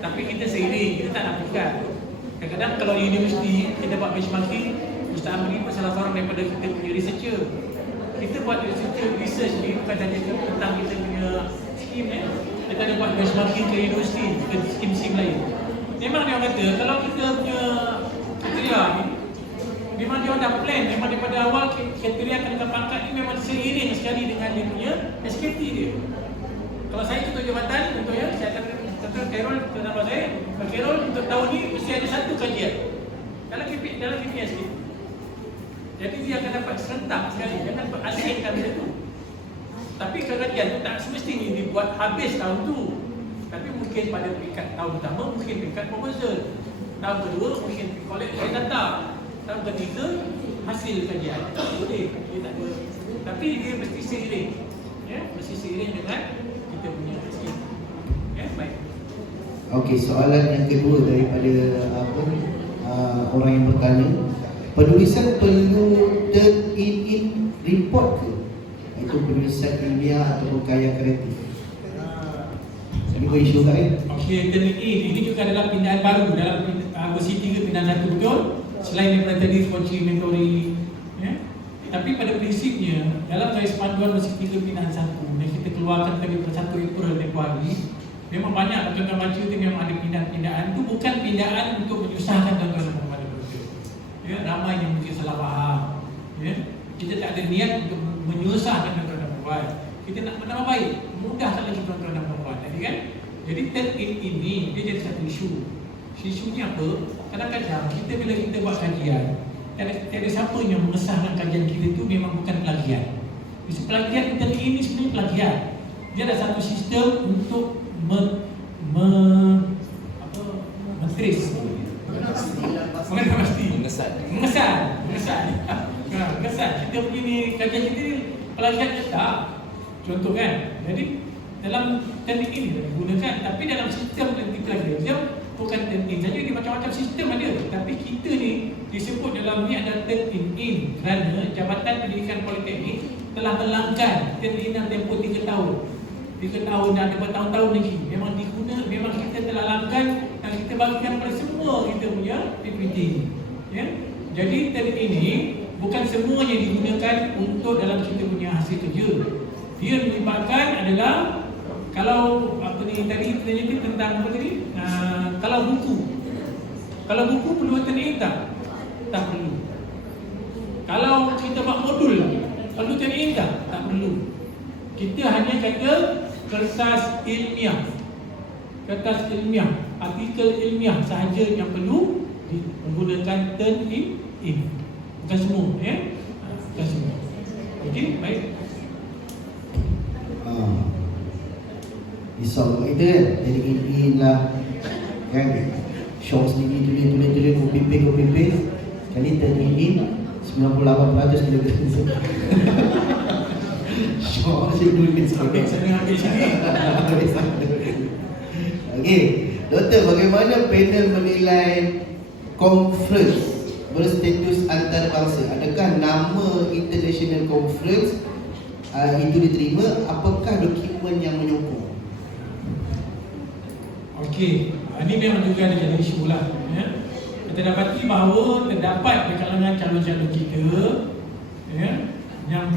Tapi kita seiring, kita tak nafikan. Kadang-kadang kalau di universiti kita buat benchmarking, Ustaz Amri pun salah seorang daripada kita punya researcher. kita buat research ni bukan saja tentang kita punya skim kita ada buat benchmarking ke universiti, ke skim-skim lain. Memang dia orang kata kalau kita punya kriteria ni memang dia orang dah plan, memang daripada awal kriteria kenaikan pangkat ni memang seiring sekali dengan dia punya SKT dia. Kalau saya ketua jabatan, contohnya saya akan contoh Carol, nama saya Carol untuk tahun ni mesti ada satu kajian dalam KPS ni. Jadi dia akan dapat serentak sekali, jangan berasingkan benda tu. Tapi kajian tu tak semestinya dibuat habis tahun tu. Tapi mungkin pada peringkat tahun pertama, mungkin peringkat proposal. Tahun kedua, mungkin collect data. Tahun ketiga, hasil kajian. Boleh, dia tak ada. Tapi dia mesti seiring. Ya, mesti seiring dengan kita punya skim. Ya, baik. Okey, soalan yang kedua daripada orang yang bertanya, penulisan perlu turn in report ke? Itu penulisan ilmiah atau karya kreatif. Ini boleh isu kan? Okey, ini juga adalah pindaan baru dalam versi 3 pindaan 1 betul. Selain daripada tadi coaching mentoring, ya. Tapi pada prinsipnya dalam garis panduan versi 3 pindaan 1 yang kita keluarkan tadi pada 1 April tempoh hari, memang banyak tuan-tuan baca tu memang ada pindaan-pindaan tu bukan pindaan untuk menyusahkan tuan-tuan dan puan-puan bekerja. Ya, ramai yang mungkin salah faham. Ya. Kita tak ada niat untuk menyusahkan tuan-tuan dan puan. Kita nak bernama baik, mudahkan lagi tuan-tuan dan puan-puan. Kan? Jadi turn in ini dia jadi satu isu. Isunya apa? Kadang-kadang kita bila kita buat kajian, tiada siapa yang mengesahkan kajian kita tu memang bukan plagiat. Isu plagiat turn in ini sebenarnya plagiat. Dia ada satu sistem untuk mentrace. Mengesan. Kita punya ni kajian kita ni plagiat ke tak? Contoh kan. Jadi dalam teknik ini digunakan, tapi dalam sistem plagiarism bukan turn-in saja, dia macam-macam sistem ada. Tapi kita ni disebut dalam ni ada turn-in kerana Jabatan Pendidikan Politeknik telah melanggar turn-in tempoh 3 tahun. 3 tahun dan ada bertahun-tahun lagi. Memang memang kita telah langgar dan kita bagikan kepada semua kita punya PPT. Ya. Jadi turn-in ini bukan semuanya digunakan untuk dalam kita punya hasil kerja. Dia menyebabkan adalah kalau apa ni tadi kita tentang apa tadi? Kalau buku perlu turn-in tak? Tak perlu. Kalau kita buat modul perlu turn-in tak? Tak perlu. Kita hanya kata kertas ilmiah, artikel ilmiah sahaja yang perlu menggunakan turn-in. Bukan semua, ya? Bukan semua. Okey, baik. Risau itu kan, jadi inilah kan, show sendiri tulis copy paste sekali turn in 98% kena kena show saya tulis Okey, saya ambil sini. Okey, Doktor, bagaimana panel menilai conference berstatus antarabangsa? Adakah nama international conference itu diterima? Apakah dokumen yang menyokong? Okey, ini memang juga ada jadi isu lah. Ya. Kita dapati bahawa terdapat di kalangan calon-calon kita ya, yang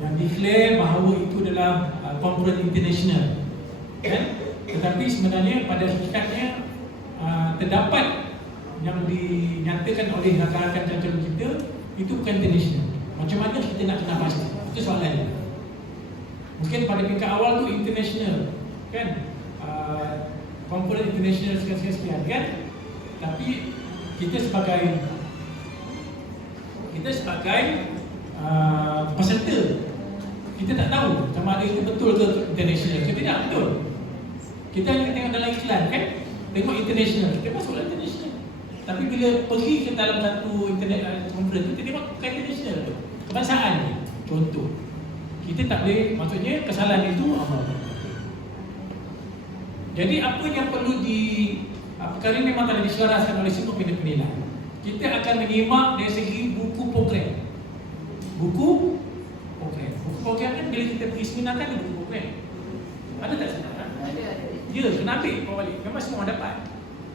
yang declare bahawa itu adalah conference international. Ya. Tetapi sebenarnya pada hakikatnya terdapat yang dinyatakan oleh rakan-rakan calon kita itu bukan international. Macam mana kita nak kenal pasti? Itu soalannya. Mungkin pada peringkat awal tu international, kan? Conference international sekian-sekian, kan? Tapi kita sebagai peserta, kita tak tahu sama ada itu betul ke international ke tidak betul. Kita hanya tengok dalam iklan, kan? Tengok international, kita masuklah international. Tapi bila pergi ke dalam satu internet conference tu, kita tengok bukan international tu, kebangsaan ni. Contoh, kita tak boleh, maksudnya kesalahan itu jadi apa yang perlu perkara ini memang telah diselaraskan oleh semua pihak penilai. Kita akan menyimak dari segi buku program. Buku program kan bila kita pergi seminar kan ada buku program. Ada tak seminar? Ada. Ya, kena ambil bawa balik. Memang semua dapat.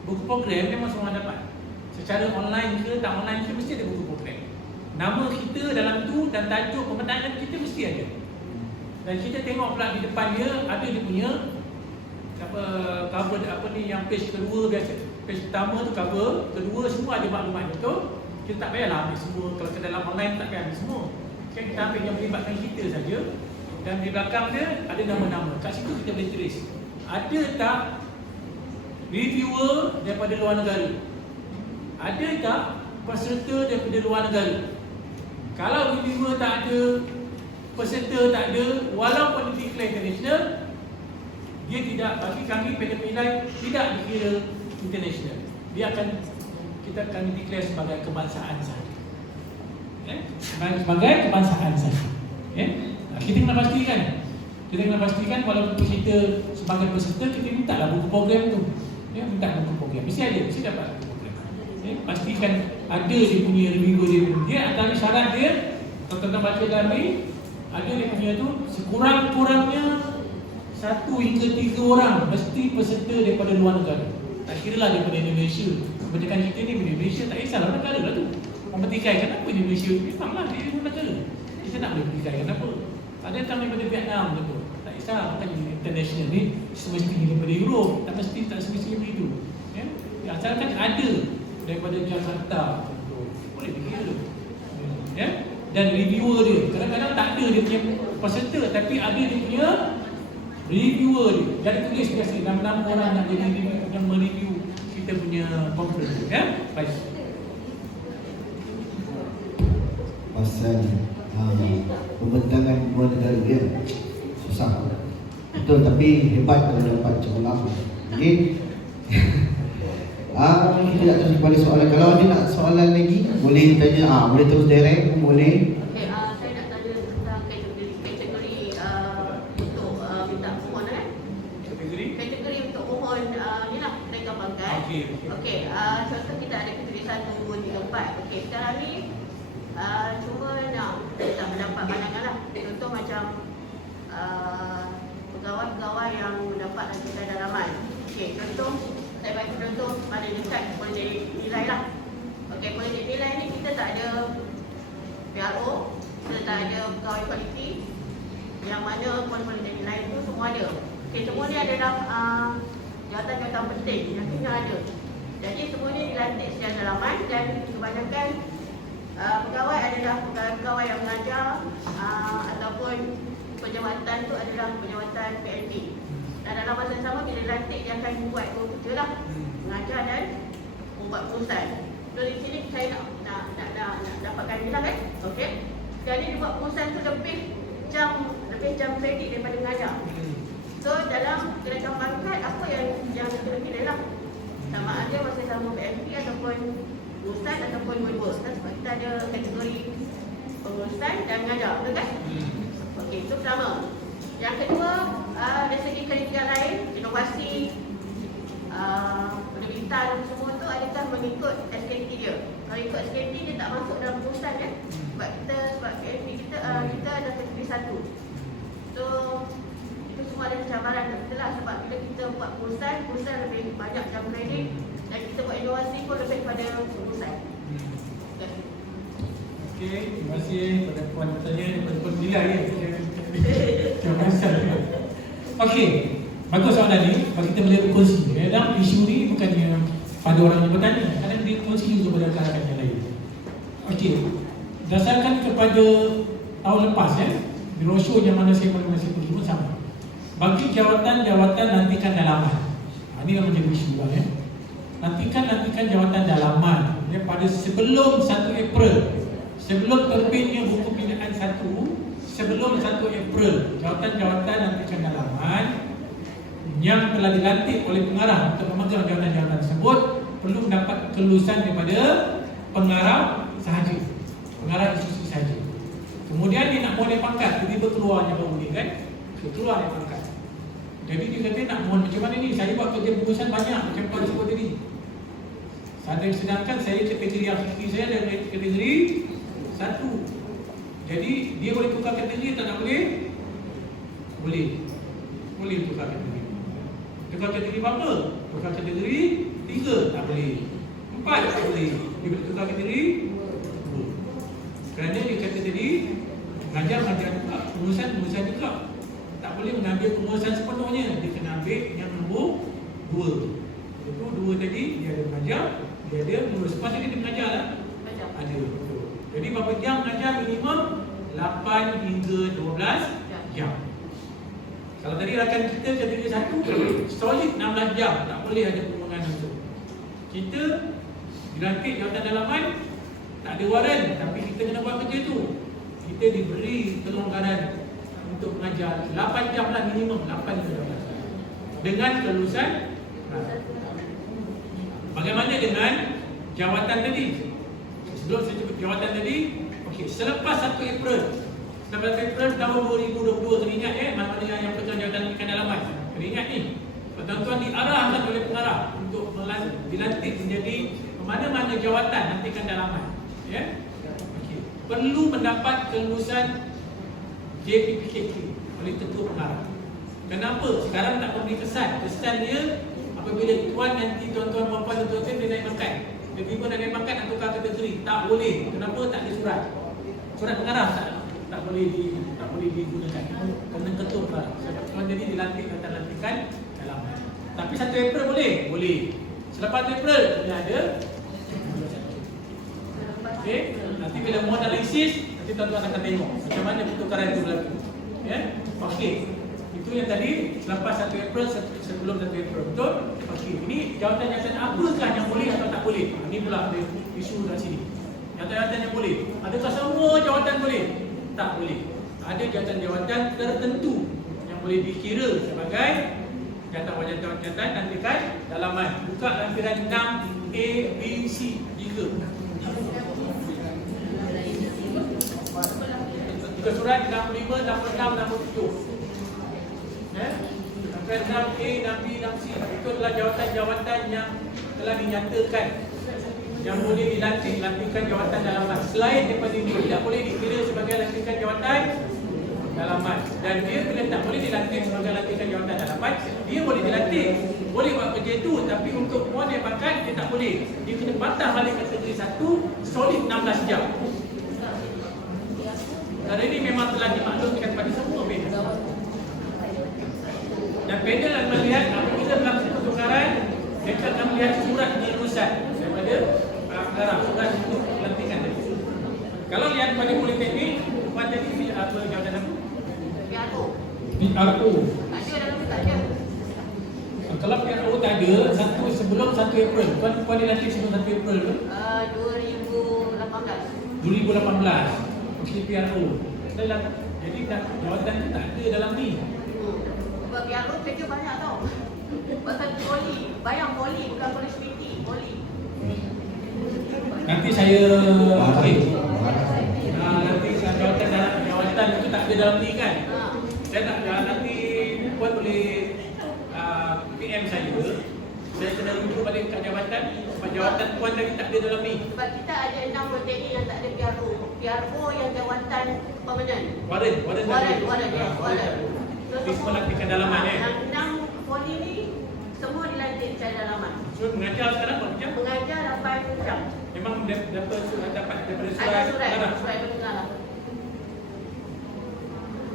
Buku program memang semua dapat. Secara online ke tak online ke mesti ada buku program. Nama kita dalam tu dan tajuk pemenangan kita mesti ada. Dan kita tengok pula di depan dia ada dia punya cover yang page kedua biasa. Page pertama tu cover, kedua semua ada maklumat betul. Kita tak payahlah ambil semua, kalau ke dalam online tak payah ambil semua. Kan kita ambil yang melibatkan kita saja. Dan di belakang dia ada nama-nama. Kat situ kita boleh tulis. Ada tak reviewer daripada luar negara? Ada tak peserta daripada luar negara? Kalau reviewer tak ada, peserta tak ada, walaupun declare international, dia tidak, bagi kami PDPLI tidak dikira international. Kita akan declare sebagai kebangsaan sahaja. Sebagai kebangsaan sahaja. Kita kena pastikan walaupun kita sebagai peserta, kita minta lah buku program tu. Minta buku program. Mesti ada, mesti dapat buku program. Pastikan ada dia punya reviewer dia. Dia antara syarat dia, kalau tuan-tuan baca dalam ni, ada dia punya tu, sekurang-kurangnya 1 hingga 3 orang mesti peserta daripada luar negara. Tak kira lah daripada Indonesia. Kebanyakan kita ni Indonesia, tak kisahlah negara lah tu. Orang pertikaikan apa Indonesia? Memanglah dia luar negara. Kita nak boleh pertikaikan apa? Ada yang daripada Vietnam tu. Tak kisah, makanya international ni semestinya daripada Europe. Tak semestinya begitu. Asalkan ada daripada Jakarta, boleh dikira. Dan reviewer dia, kadang-kadang tak ada dia punya peserta, tapi ada dia punya reviewer dia. Jadi tulis biasa nama-nama orang nak jadi review, yang mereview kita punya conference. Baik. Pasal pembentangan luar negara dia susah. Betul, tapi hebat kalau dapat cemerlang. Okey. Kita nak terus kepada soalan. Kalau ada nak soalan lagi, boleh tanya. Boleh terus direct pun boleh. Okey, saya nak tanya tentang kategori untuk minta mohon kan? Kategori untuk mohon ni lah mereka bangkai. Okey, contoh kita ada kategori 1, 2, 3, 4. Okey, sekarang ni cuma nak minta pendapat pandangan lah. Contoh macam pegawai-pegawai yang mendapat lantikan dalaman. Okey, contoh saya bagi contoh mana dekat boleh jadi nilai lah. Okey, boleh jadi nilai ni kita tak ada PRO, kita tak ada pegawai kualiti, yang mana boleh jadi nilai tu semua ada. Okey, semua ni adalah jawatan-jawatan penting yang kita ada. Jadi semua ni dilantik secara dalaman dan kebanyakan pegawai adalah pegawai yang mengajar ataupun penjawatan tu adalah penjawatan PNP. Dan dalam masa sama bila dilantik dia akan buat dua kerja lah, mengajar dan membuat perusahaan. So di sini saya nak dapatkan bilang kan. Okey. Sekarang ni dia buat perusahaan tu lebih jam kredit daripada mengajar. So dalam kenaikan pangkat apa yang kita pilih lah, sama ada masa sama PNP ataupun perusahaan ataupun dua-dua. Sebab kita ada kategori pengurusan dan mengajar, betul kan? Okey, itu pertama. Yang kedua, dari segi kriteria lain, inovasi, penerbitan semua tu adakah mengikut SKT dia? Kalau ikut SKT dia tak masuk dalam perusahaan kan? Sebab PNP kita ada kategori 1. So itu semua ada cabaran betul lah, sebab bila kita buat perusahaan lebih banyak jam kredit dan kita buat inovasi pun lebih pada perusahaan. Okey, terima kasih kepada puan bertanya daripada Puan Bila ya. Terima kasih. Okey, bagus soalan ni. Bagi kita boleh berkongsi. Dalam isu ni bukannya pada orang yang bertanya, kadang dia kongsi juga pada rakan yang lain. Okey, dasarkan kepada tahun lepas di roadshow yang mana saya masih pergi pun sama. Bagi jawatan-jawatan nantikan dalaman. Ini yang menjadi isu lah Nantikan jawatan dalaman pada sebelum 1 April. Sebelum terbitnya buku pindaan 1, sebelum 1 April, jawatan-jawatan nantikan dalaman yang telah dilantik oleh pengarah untuk memegang jawatan-jawatan tersebut perlu mendapat kelulusan daripada pengarah sahaja, pengarah institusi sahaja. Kemudian dia nak mohon pangkat, tiba-tiba keluarnya baru ni kan, keluar dari pangkat. Jadi dia kata nak mohon macam mana ni, saya buat kerja pengurusan banyak macam tuan sebut tadi. Sedangkan saya kategori aktivitas saya adalah kategori 1. Jadi dia boleh tukar kategori tak nak boleh? Boleh tukar kategori. Tukar kategori berapa? Tukar kategori 3 tak boleh. 4 tak boleh. Dia boleh tukar kategori 2. Kerana dia kata tadi mengajar juga, pengurusan juga. Tak boleh mengambil pengurusan sepenuhnya. Dia kena ambil yang nombor 2. Itu 2 tadi, dia ada mengajar, dia ada mengurus. Lepas tadi dia mengajar tak? Ada. Jadi berapa jam mengajar? Minimum 8 hingga 12 jam. Kalau tadi rakan kita kategori 1, solid 16 jam, tak boleh ada pengurangan langsung. Kita dilantik jawatan dalaman, tak ada waran, tapi kita kena buat kerja tu. Kita diberi kelonggaran untuk mengajar 8 jam lah minimum, 8 hingga 12 jam. Dengan kelulusan. Bagaimana dengan jawatan tadi? Sebelum saya sebut jawatan tadi, okey, selepas 1 April tahun 2022, kena ingat mana-mana yang pegang jawatan pendidikan dalaman. Kena ingat ni, tuan-tuan diarahkan oleh pengarah untuk dilantik menjadi mana-mana jawatan pendidikan dalaman. Ya? Okey. Perlu mendapat kelulusan JPPKK oleh ketua pengarah. Kenapa? Sekarang tak memberi kesan. Kesan dia apabila tuan nanti tuan-tuan puan-puan tuan-tuan dia naik pangkat. Tiba-tiba nak naik pangkat nak tukar kategori. Tak boleh. Kenapa? Tak ada surat. Surat pengarah tak boleh digunakan. Kena ketua pengarah. Tuan jadi dilantik kata lantikan dalaman. Tapi 1 April boleh? Boleh. Selepas 1 April dia ada. Okey. Nanti bila mohon analisis, nanti tuan-tuan akan tengok macam mana pertukaran itu berlaku. Ya? Okey. Itu yang tadi selepas 1 April sebelum 1 April. Betul? Okey. Ini jawatan-jawatan apakah yang boleh atau tak boleh? Ini pula ada isu kat sini. Jawatan-jawatan yang boleh. Adakah semua jawatan boleh? Tak boleh. Ada jawatan-jawatan tertentu yang boleh dikira sebagai jawatan-jawatan lantikan dalaman. Buka lampiran 6A, B, C, 3. Buka surat 65, 66, 67. Lampiran 6A, 6B, 6C. Itu adalah jawatan-jawatan yang telah dinyatakan yang boleh dilantik lantikan jawatan dalaman. Selain daripada ini tidak boleh dikira sebagai lantikan jawatan dalaman. Dan dia bila tak boleh dilantik sebagai lantikan jawatan dalaman, dia boleh dilantik, boleh buat kerja itu, tapi untuk puan yang pangkat dia tak boleh. Dia kena patah balik kategori 1, solid 16 jam. Kerana ini memang telah dimaklumkan kepada semua panel. Dan panel akan melihat apabila berlaku pertukaran, mereka akan melihat surat kelulusan daripada pengarah, surat untuk pelantikan tadi. Kalau lihat pada politeknik, puan tadi apa jawatan aku? PRO. PRO. Tak ada dalam tu, tak ada. Kalau PRO tak ada, sebelum 1 April. Puan dilantik sebelum 1 April tu? 2018. Okey, PRO. Jadi jawatan tu tak ada dalam ni. Sebab PRO kerja banyak tau. Pasal poli, bayang poli, bukan polispiti, poli. Nanti saya nanti jawatan itu tak ada dalam ni kan. Saya tak nanti puan boleh PM saya kena rujuk balik kat jawatan. Sebab jawatan puan tadi tak ada dalam ni. Sebab kita ada 6 politeknik yang tak ada PRO. PRO yang jawatan permanent. Waran. So, di sekolah lantikan dalaman yang 6 poli ni semua dilantik secara dalaman. So mengajar sekarang berapa jam? Mengajar 8 jam. Memang dapat daripada Ada surat pengarah? pengarah.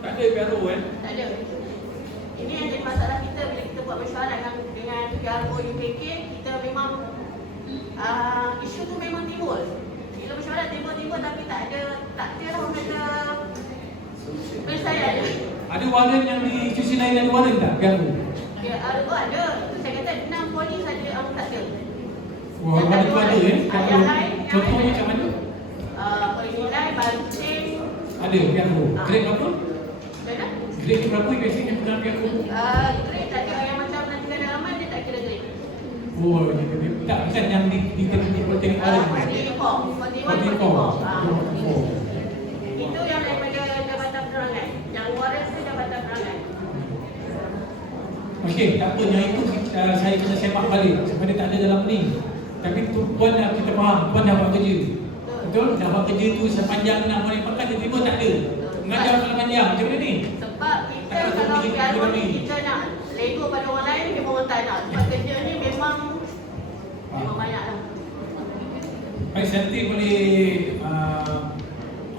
Tak ada PRO kan? Tak ada. Ini yang jadi masalah kita bila kita buat mesyuarat dengan PRO UKK, kita memang isu tu memang timbul. Bila mesyuarat timbul tapi tak ada orang kata penyelesaian. Ada waran yang di institusi lain ada waran tak PRO? PRO ada. Saya kata 6 poli saja tak ada. Waran tu ada yang PRO. lain Contohnya macam mana? Perinilai, Bancing. Ada PRO. Grade berapa? Mana? Grade berapa biasanya pegang PRO? Grade tak ada. Yang macam lantikan dalaman dia tak kira grade. Oh, tak bukan yang di politeknik waran. Itu yang daripada Jabatan Penerangan. Yang waras tu Jabatan Penerangan. Okey, tak apa. Yang itu saya kena sepak balik sebab dia tak ada dalam ni. Tapi tu puan dah kita faham, puan dah buat kerja. Betul? Dah buat kerja tu sepanjang nak boleh pakai dia terima tak ada. Mengajar sepanjang jam macam mana ni? Sebab kita kalau PRO ni kita nak lego pada orang lain memang orang tak nak. Sebab kerja ni memang banyak lah. Baik, saya nanti boleh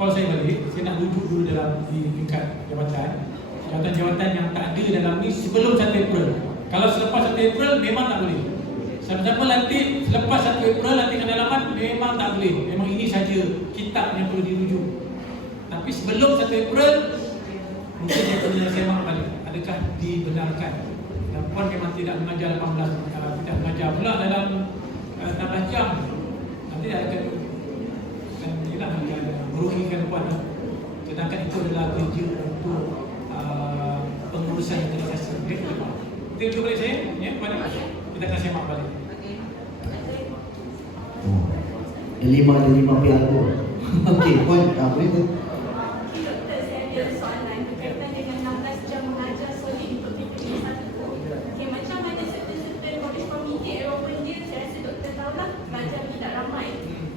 call saya balik, saya nak rujuk dulu dalam di tingkat jawatan-jawatan yang tak ada dalam ni sebelum 1 April. Kalau selepas 1 April memang tak boleh. Siapa-siapa lantik selepas 1 April lantikan dalaman memang tak boleh. Memang ini saja kitab yang perlu dirujuk. Tapi sebelum 1 April mungkin dia perlu semak balik. Adakah dibenarkan? Dan PON memang tidak mengajar 18, tidak mengajar pula dalam 16 jam. Nanti akan merugikan PON. Sedangkan itu adalah kerja untuk pengurusan organisasi. Kita cuba balik saya, ya, mana? Kita akan semak balik. Ada lima pihak tu. Okey, Puan, apa itu? Doktor, saya ada soalan berkaitan dengan 16 jam mengajar solid untuk PPP 1. Okay, macam ada certain college committee Eropah India, saya rasa doktor tahulah, pelajar tidak ramai.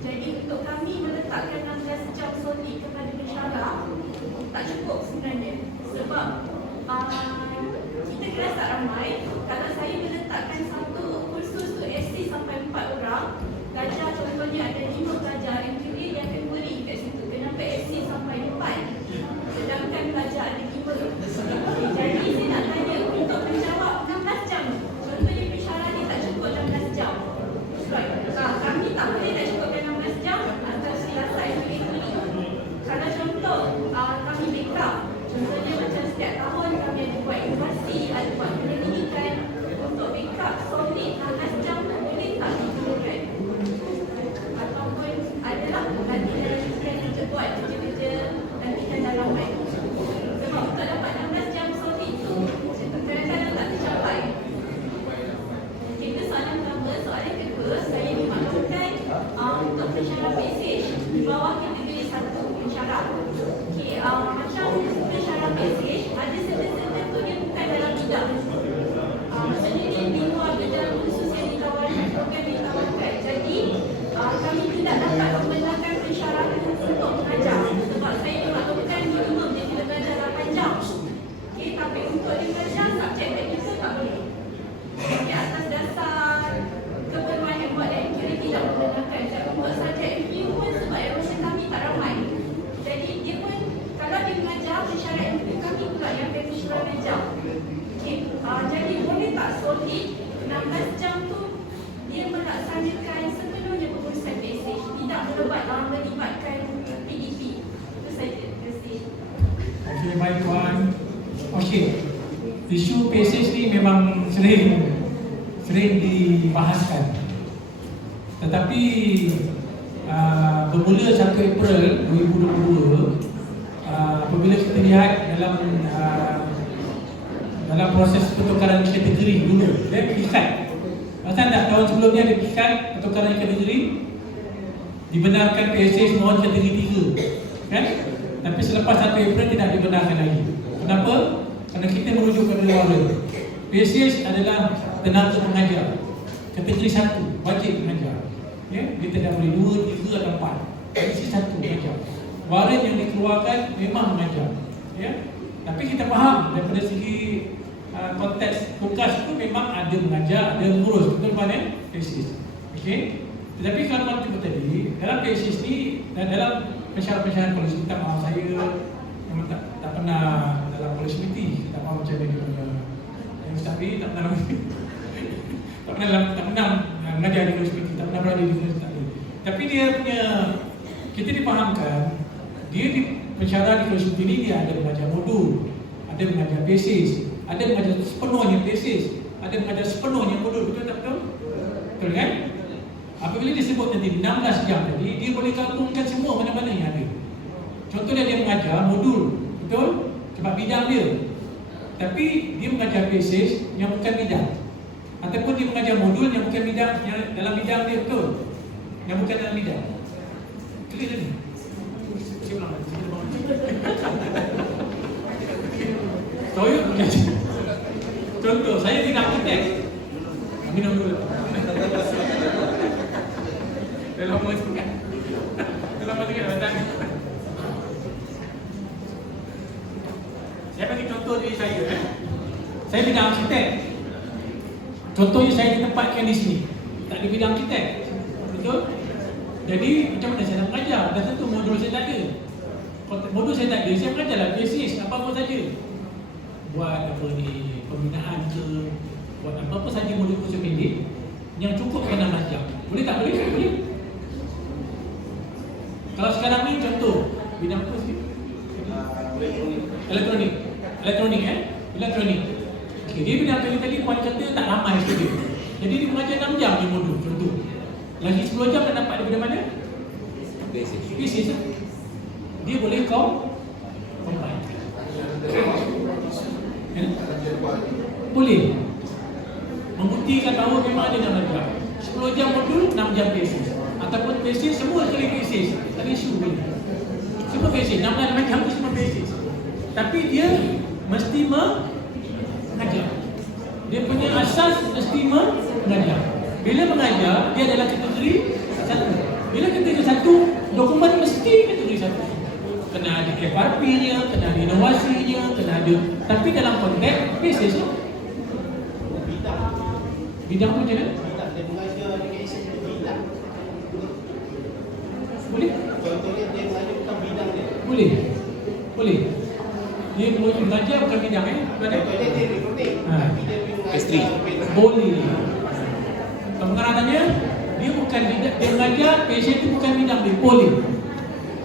Jadi untuk kami meletakkan 16 jam solid kepada pensyarah tak cukup sebenarnya. Sebab kita kelas tak ramai. Kalau saya meletakkan satu kursus tu SC sampai 4 orang, pelajar contohnya ada 5 pelajar MQA yang akan worry kat situ. Kenapa SC sampai 4? Sedangkan pelajar ada 5. Jadi saya nak tanya untuk menjawab 16 jam. Contohnya pensyarah ni tak cukup 16 jam. Right. Kami tak boleh nak cukupkan 16 jam atau siasat MQA ni. Kalau contoh kami backup. Contohnya macam setiap tahun kami ada buat inovasi, ada buat penyelidikan. Untuk backup solid 16 jam tu boleh tak digunakan? Ataupun adalah latihan kita buat kerja-kerja latihan dalaman. Sebab untuk dapat 16 jam solid tu kadang-kadang tak tercapai. Itu soalan pertama. Soalan kedua, saya dimaklumkan untuk pensyarah passage di bawah kategori 1 pensyarah. Okay, macam pensyarah passage ada certain tu dia bukan dalam bidang. Maksudnya dia di luar bidang khusus yang ditawarkan. Jadi kami tidak dapat membenarkan pensyarah untuk mengajar. Sebab saya dimaklumkan minimum dia kena belajar 8 jam. Okay, tapi untuk dia belajar subjek teknikal tak boleh. Jadi atas dasar keperluan yang buat dan kira tidak membenarkan. Dan untuk subjek MQ pun sebab erosion kami tak ramai. Jadi dia pun kalau dia mengajar pensyarah MQ kami pula yang pensyarah mengajar. Okay. Jadi boleh tak solid 16 jam tu dia melaksanakan sepenuhnya pengurusan passage, tidak melibatkan PDP. Itu saja. Terima kasih. Okey, baik Puan. Okey, isu passage ni memang sering dibahaskan. Tetapi bermula 1 April 2022, apabila kita lihat dalam proses pertukaran kategori dulu, dia pikat. Pasal tak tahun sebelumnya ada pikat pertukaran kategori, dibenarkan PSH mohon kategori 3, kan? Tapi selepas 1 April tidak dibenarkan lagi. Kenapa? Kerana kita merujuk kepada warna. PSH adalah tenaga pengajar kategori 1, wajib mengajar. Ya, dia tidak boleh 2, 3 atau 4. Kategori 1 mengajar. Waran yang dikeluarkan memang mengajar. Ya. Tapi kita faham daripada segi konteks tugas itu memang ada mengajar, ada mengurus, betul kan, tesis. Okey. Tetapi kalau macam tadi, dalam tesis ni dan dalam pensyarah-pensyarah polisi, minta maaf saya memang tak pernah dalam polisi meeting, tak mahu macam ni punya. Yang tapi tak pernah mengajar di polisi meeting, tak pernah berada di polisi tadi. Tapi dia punya, kita dipahamkan dia di pensyarah di polisi meeting ni dia ada mengajar modul, ada mengajar basis, ada mengajar sepenuhnya basis, ada mengajar sepenuhnya modul, betul tak betul? Betul kan? Apabila disebut nanti 16 jam tadi, dia boleh gabungkan semua mana-mana yang ada. Contohnya dia mengajar modul, betul? Sebab bidang dia. Tapi dia mengajar basis yang bukan bidang. Ataupun dia mengajar modul yang bukan bidang, yang dalam bidang dia, betul? Yang bukan dalam bidang. Clear ni? Contoh, saya tidak arkitek. Minum dulu. Dalam masa kan? Dalam masa kan? Datang. Saya bagi contoh diri saya. Saya bidang arkitek. Contohnya saya ditempatkan di sini. Tak ada bidang arkitek. Betul? Jadi macam mana saya nak mengajar? Dah tentu modul saya tak ada. Modul saya tak ada, saya mengajarlah basis apa-apa saja. Buat apa ni, pembinaan ke, buat apa-apa saja modul kursus pendek yang cukup kena macam. Boleh tak? Boleh? Boleh. Kalau sekarang ni contoh bidang apa sih? Elektronik. Elektronik. Okey, dia bidang tadi puan kata tak ramai student. Jadi dia mengajar 6 jam di modul contoh. Lagi 10 jam dah dapat daripada mana? Basis. Dia boleh combine. Boleh. Membuktikan bahawa memang ada 6 jam. 10 jam modul, 6 jam basis. Ataupun basis semua kali basis. Tak ada isu boleh. Semua basis, 6 jam semua basis. Tapi dia mesti mengajar. Dia punya asas mesti mengajar. Bila mengajar, dia adalah kategori 1. Bila kategori 1, dokumen mesti kategori 1. Kena ada FRP-nya, kena ada inovasinya, kena ada. Tapi dalam konteks basis tu. Bidang apa macam mana? Dia mengajar dengan isi bidang. Boleh? Contohnya dia mengajar bukan bidang dia. Boleh. Dia mengajar bukan bidang Boleh? Contohnya dia elektronik. Ha. Tapi dia mengajar Pastry. Boleh. Pengarahannya dia bukan bidang, dia mengajar passion itu bukan bidang dia. Boleh.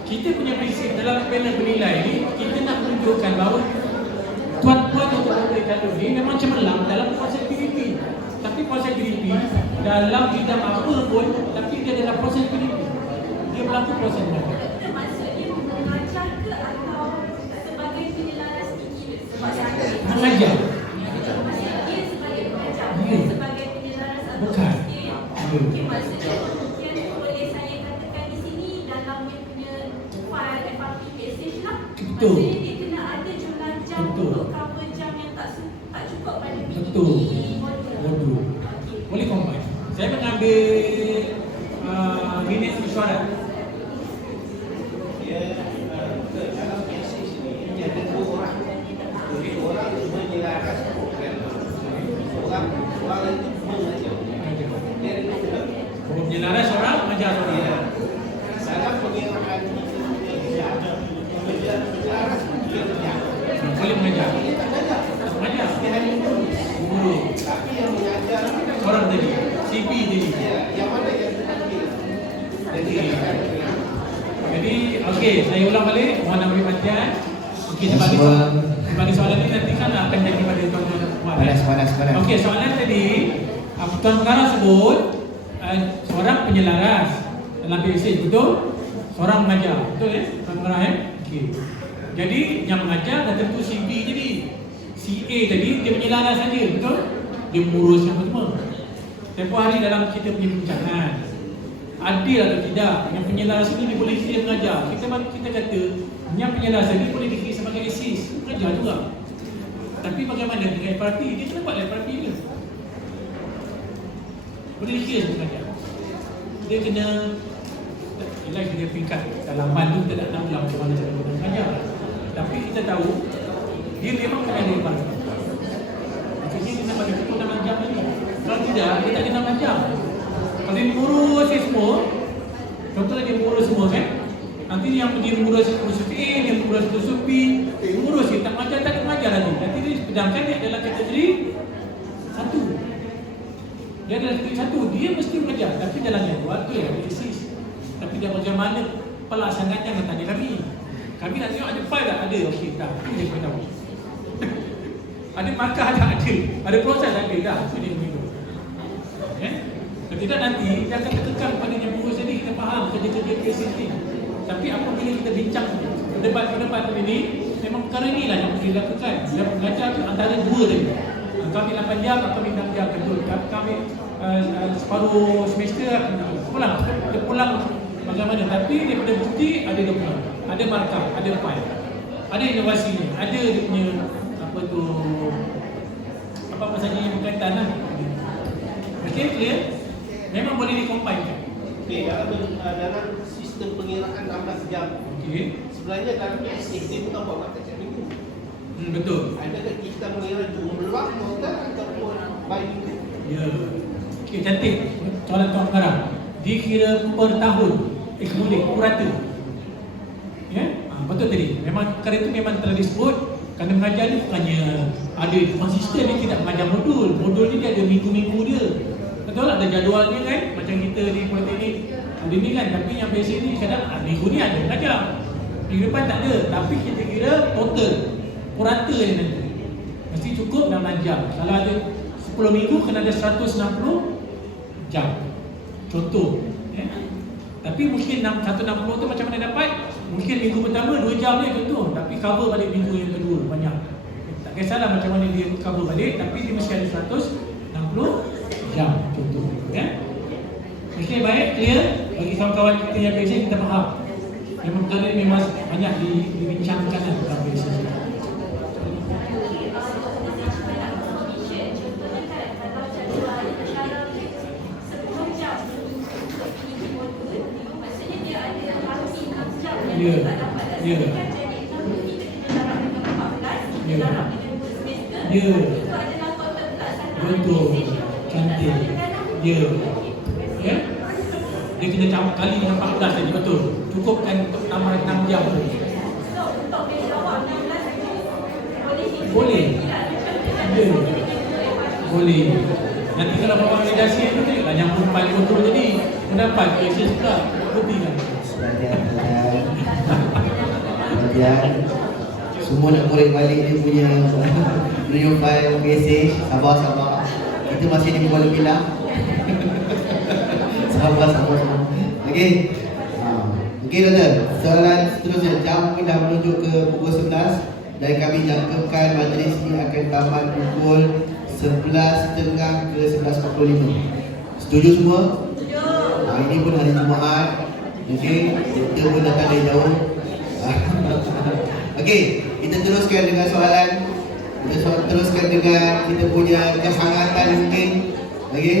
Kita punya prinsip dalam panel penilai ni, kita nak menunjukkan bahawa tuan-tuan yang berada dalam ni memang cemerlang dalam proses PDP. Tapi proses PDP dalam bidang apa pun, tapi dia dalam proses PDP. Dia berlaku proses apa? Itu maksudnya mengajar ke atau sebagai penyelaras tinggi? Sebab saya Mengajar. maksudnya dia sebagai pengajar, Hmm. sebagai penyelaras atau Bukan. skill. Okey, maksudnya kemudian boleh saya katakan di sini dalam dia punya file FRP passage lah. Betul. Maksudnya dia kena ada jumlah jam Betul. untuk cover jam yang tak cukup pada Betul. modul. Modul. Okey. Boleh combine. Saya mengambil minit mesyuarat. Dia dalam basis ni dia ada 2 orang. 2 orang menyelaras program. Orang itu mengajar. Dia ada 2. Menyelaras orang, mengajar orang. Dalam pengiraan menyelaras dia kerja. Boleh mengajar. Dia tak mengajar. Mengajar. Dia hanya menulis. Guru. Tapi yang mengajar Orang tadi. CP tadi. yang mana yang terakhir. Jadi Jadi, okey, saya ulang balik. Mohon ambil perhatian. Okey, sebab soalan ni nanti kan akan jadi pada tuan-tuan puan. panas. Okey, soalan tadi, tuan pengarah sebut seorang penyelaras dalam PSC, betul? Seorang mengajar, betul tuan pengarah Okey. Jadi yang mengajar dah tentu CP tadi. CA tadi dia menyelaras saja, betul? Dia mengurus apa semua. Tempoh hari dalam kita punya perbincangan, adil atau tidak yang penyelaras ini boleh dia mengajar. Kita kata yang penyelaras ini boleh dikira sebagai assist, mengajar juga. Tapi bagaimana dengan FRP? Dia kena buat FRP dia. Boleh dikira sebagai mengajar. Dia kena ialah kita peringkat dalam man tu kita tak tahu lah macam mana cara kita mengajar. Tapi kita tahu dia memang kena ada FRP. Maksudnya dia nak bagi pukul 6 jam lagi. Kalau tidak, dia tak kena 6 jam. Kalau dia mengurus semua, contohnya dia mengurus semua kan, nanti yang dia mengurus kursus A, dia mengurus kursus B, mengurus dia tak mengajar lagi. Nanti dia sedangkan dia adalah kategori 1. Dia adalah kategori 1, dia mesti mengajar. Tapi dalam yang buat tu yang assist. Tapi dia bagaimana pelaksanaannya yang tanya kami. Kami nak tengok ada file tak? Ada, okey tak. Itu dia kena tahu. Ada markah tak? Ada proses ada dah. So dia begitu. Kalau tidak nanti dia akan terkekang pada yang buruk tadi. Kita faham kerja-kerja PSC. Tapi apabila kita bincang berdebat ini, memang perkara inilah yang perlu dilakukan. Dia mengajar tu antara 2 tadi. Kami 8 jam, kami 6 jam betul. Kami separuh semester pulang. Kita pulang bagaimana. Tapi daripada bukti ada dokumen, ada markah, ada file, ada inovasinya, ada dia punya apa saja yang berkaitan lah. Okey, clear? Memang boleh dikombinkan. Okey, dalam sistem pengiraan 16 jam. Okey. Sebenarnya dalam PSC dia bukan buat mata cek minggu. Betul. Adakah kita mengira jumlah total ataupun by minggu? Ya. Okey, cantik. Soalan tuan pengarah. Dikira per tahun. Boleh, purata. Ya? Betul betul tadi. Memang perkara itu memang telah disebut. Kerana mengajar ni bukannya ada konsisten, dia tidak mengajar modul. Modul ni dia ada minggu-minggu dia. Betul tak? Ada jadualnya kan? Macam kita di politeknik ada ni kan. Tapi yang biasa ni kadang minggu ni ada mengajar, minggu depan tak ada. Tapi kita kira total purata dia nanti mesti cukup 16 jam. Kalau ada 10 minggu kena ada 160 jam. Contoh Tapi mungkin 160 tu macam mana dapat? Mungkin minggu pertama 2 jam je contoh, tapi cover balik minggu yang kedua banyak. Tak kisahlah macam mana dia cover balik, tapi dia mesti ada 160 jam contoh. Okay, baik, clear? Bagi kawan-kawan kita yang biasa kita faham. Memang perkara ni memang banyak dibincangkan tentang biasa. Ya. Betul. Cantik. Ya. Dia kena campur kali dengan 14 tadi, betul. Cukupkan untuk tambah 6 jam. Boleh. Ya. Boleh. Nanti kalau bawa validasi itu tengoklah yang 4-50 tadi mendapat cases pula. Betul kan? Kemudian semua nak korek balik dia punya video file message. Sabar. Kita masih di Kuala Pilah. Sabar. Okey. Okey tuan-tuan. Soalan seterusnya, jam kita dah menunjuk ke pukul 11 dan kami jangkakan majlis ini akan tamat pukul 11.30 ke 11.45. Setuju semua? Ini pun hari Jumaat. Okey, kita pun datang dari jauh. Okey, kita teruskan dengan soalan. Kita teruskan dengan kita punya kehangatan mungkin. Okey.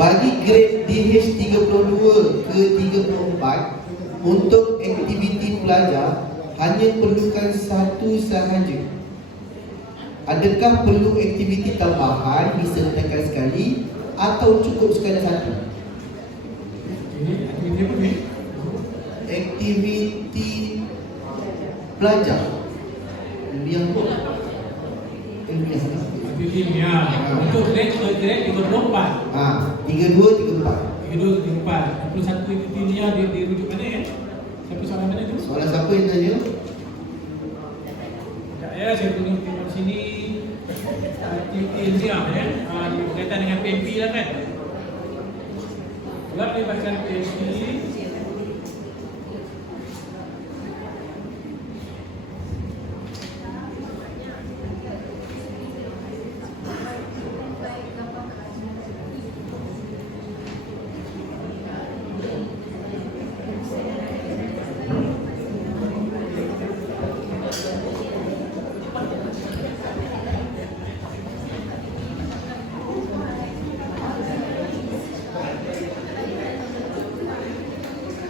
Bagi grade DH32 ke 34 untuk aktiviti pelajar hanya perlukan satu sahaja. Adakah perlu aktiviti tambahan disertakan sekali atau cukup sekadar satu? Aktiviti apa ni? Aktiviti pelajar. Yang Aktiviti ni untuk grade 34. 32, 34. 34. 21 aktiviti ni dia dirujuk mana ya? Siapa soalan mana tu? Soalan siapa yang tanya? Sekejap ya, saya tengok di sini. Aktiviti ni ya. Berkaitan dengan PMP lah kan? Kalau melibatkan PMP,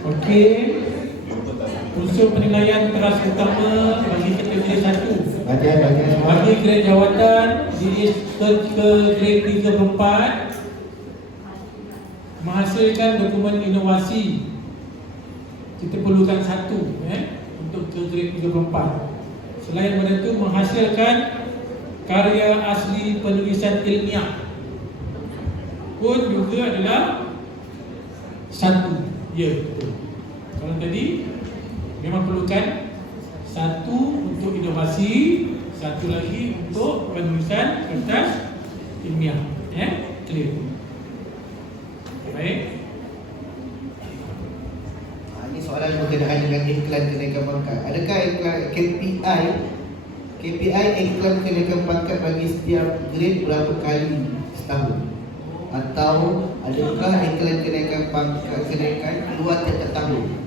okey. Unsur penilaian keras utama bagi kategori 1. Bagi grade jawatan ke grade 34 menghasilkan dokumen inovasi. Kita perlukan satu untuk ke grade 34. Selain daripada itu menghasilkan karya asli penulisan ilmiah pun juga adalah satu. Ya, betul. Kalau tadi memang perlukan satu untuk inovasi, satu lagi untuk penulisan kertas ilmiah. Clear. Baik. Ini soalan berkenaan dengan iklan kenaikan pangkat. Adakah iklan KPI iklan kenaikan pangkat bagi setiap grade berapa kali setahun? Atau adakah iklan kenaikan pangkat keluar tiap tahun?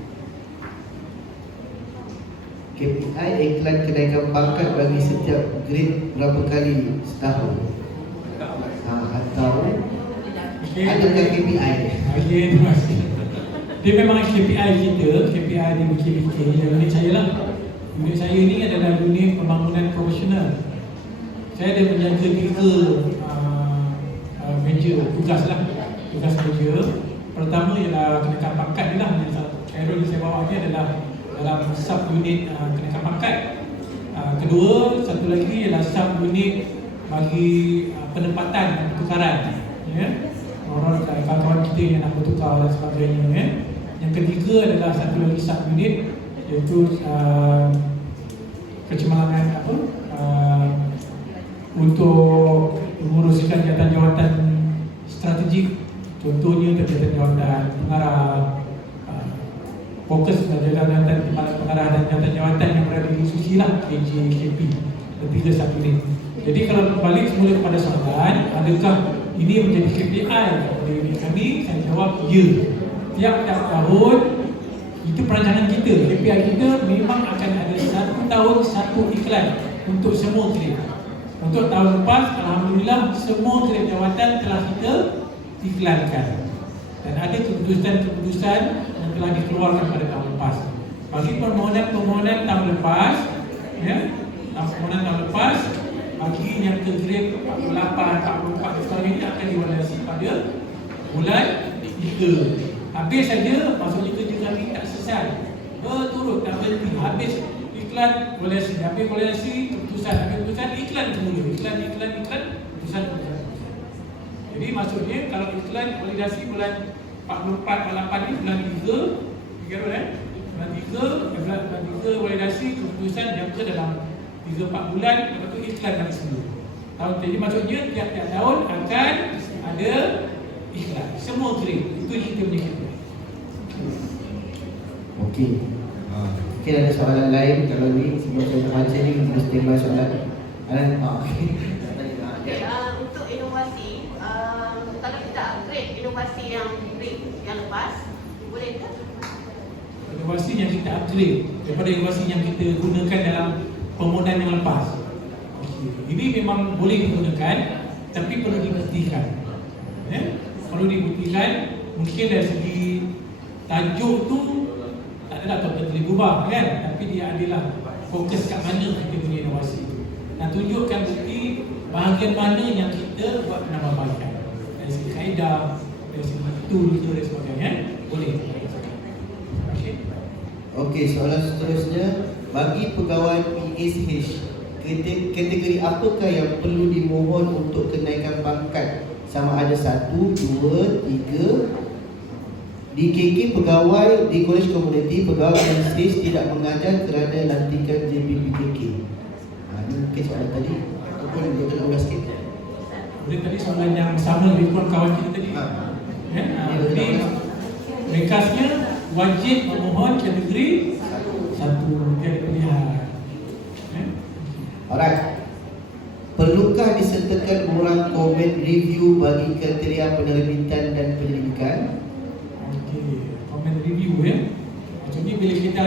KPI iklan kenaikan pangkat bagi setiap grade berapa kali setahun? Atau adakah KPI? Okey, terima kasih. Dia memang KPI kita, KPI ni bikin-bikin yang unit saya lah. Unit saya ni adalah unit pembangunan profesional. Saya ada menjaga 3 meja, tugas meja. Pertama ialah kenaikan pangkat ni lah. Error yang saya bawa ni adalah dalam sub unit kenaikan pangkat. Kedua, satu lagi ialah sub unit bagi penempatan dan pertukaran, ya. Orang kawan-kawan kita yang nak bertukar dan sebagainya, ya. Yang ketiga adalah satu lagi sub unit, iaitu kecemerlangan untuk menguruskan jawatan-jawatan strategik, contohnya jawatan pengarah, fokus pada jawatan pengarah dan jawatan-jawatan yang berada di institusi lah, KJ, KP, ketiga sub unit. Jadi kalau balik semula kepada soalan, adakah ini menjadi KPI pada unit kami? Saya jawab ya. Tiap-tiap tahun itu perancangan kita, KPI kita memang akan ada satu tahun satu iklan untuk semua grade. Untuk tahun lepas, alhamdulillah semua grade jawatan telah kita iklankan. Dan ada keputusan-keputusan yang telah dikeluarkan pada tahun lepas. Bagi permohonan tahun lepas, ya, permohonan tahun lepas, bagi yang ke grade 48, 44 dan sebagainya akan divalidasi pada bulan 3. Habis saja, maksudnya kerja kami tak selesai. Berturut tak berhenti. Habis iklan, validasi. Habis validasi, keputusan. Habis keputusan, iklan semula. Iklan, keputusan. Jadi maksudnya kalau iklan validasi bulan 44, 48 ni bulan 3, bulan 3 validasi, keputusan jangka dalam 3-4 bulan, lepas tu iklan kami semula. Jadi maksudnya tiap-tiap tahun akan ada iklan. Semua grade. Itu kita punya KPI. Okey. Mungkin ada soalan lain. Kalau ni sebelum saya baca ni mesti ada soalan. Okey. Untuk inovasi, kalau kita upgrade inovasi yang lepas, boleh ke? Inovasi yang kita upgrade daripada inovasi yang kita gunakan dalam permohonan yang lepas. Ini memang boleh digunakan, tapi perlu dibuktikan. Ya? Perlu dibuktikan. Mungkin dari segi tajuk tu tak adalah totally berubah, kan? Tapi dia adalah fokus kat mana kita punya inovasi tu. Dan tunjukkan bukti bahagian mana yang kita buat penambahbaikan. Dari segi kaedah, dari segi tool ke dan sebagainya, boleh. Okey, soalan seterusnya, bagi pegawai PSH, kategori apakah yang perlu dimohon untuk kenaikan pangkat? Sama ada 1, 2, 3. Di KK pegawai di Kolej Komuniti, pegawai PSH tidak mengajar kerana lantikan JPPKK. Ini mungkin soalan tadi ataupun dia nak ulas sikit. Boleh tadi soalan yang sama dengan kawan kita tadi. Jadi ringkasnya wajib memohon kategori 1, dia ada pilihan. Alright. Perlukah disertakan borang komen review bagi kriteria penerbitan dan penyelidikan? Okey, komen review, ya. Maksudnya bila kita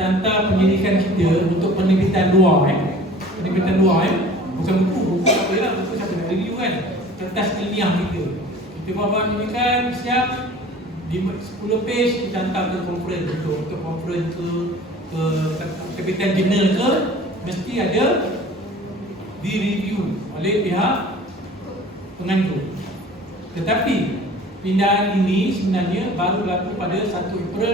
hantar penyelidikan kita untuk penerbitan luar, penerbitan luar, bukan buku apa lah, buku siapa nak review, kan? Kertas ilmiah kita buat penyelidikan siap di 10 page, kita hantar ke conference untuk conference ke terbitan jurnal ke, mesti ada di review oleh pihak penganjur. Tetapi pindahan ini sebenarnya baru berlaku pada 1 April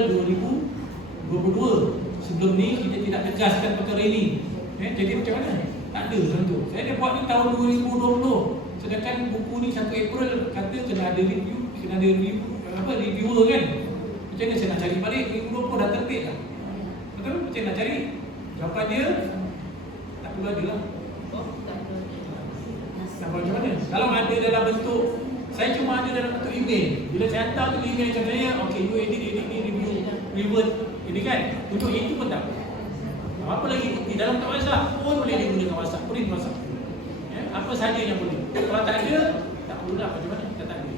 2022. Sebelum ni kita tidak tegaskan perkara ini. Jadi macam mana? Tak ada tentu. Saya dah buat ni tahun 2020. Sedangkan buku ni 1 April kata kena ada review, reviewer, kan. Macam mana saya nak cari balik 2020 dah terbit dah. Betul? Macam nak cari? Jawapan dia tak perlu ada lah. Macam mana? Kalau ada dalam bentuk, saya cuma ada dalam bentuk email. Bila saya hantar tu email macam saya, okey, you edit ni, revert ini, kan. Untuk itu pun tak. Apa lagi bukti dalam tak WhatsApp pun boleh digunakan WhatsApp, boleh WhatsApp. Apa saja yang boleh. Kalau tak ada, tak perlulah macam mana, kita tak ada.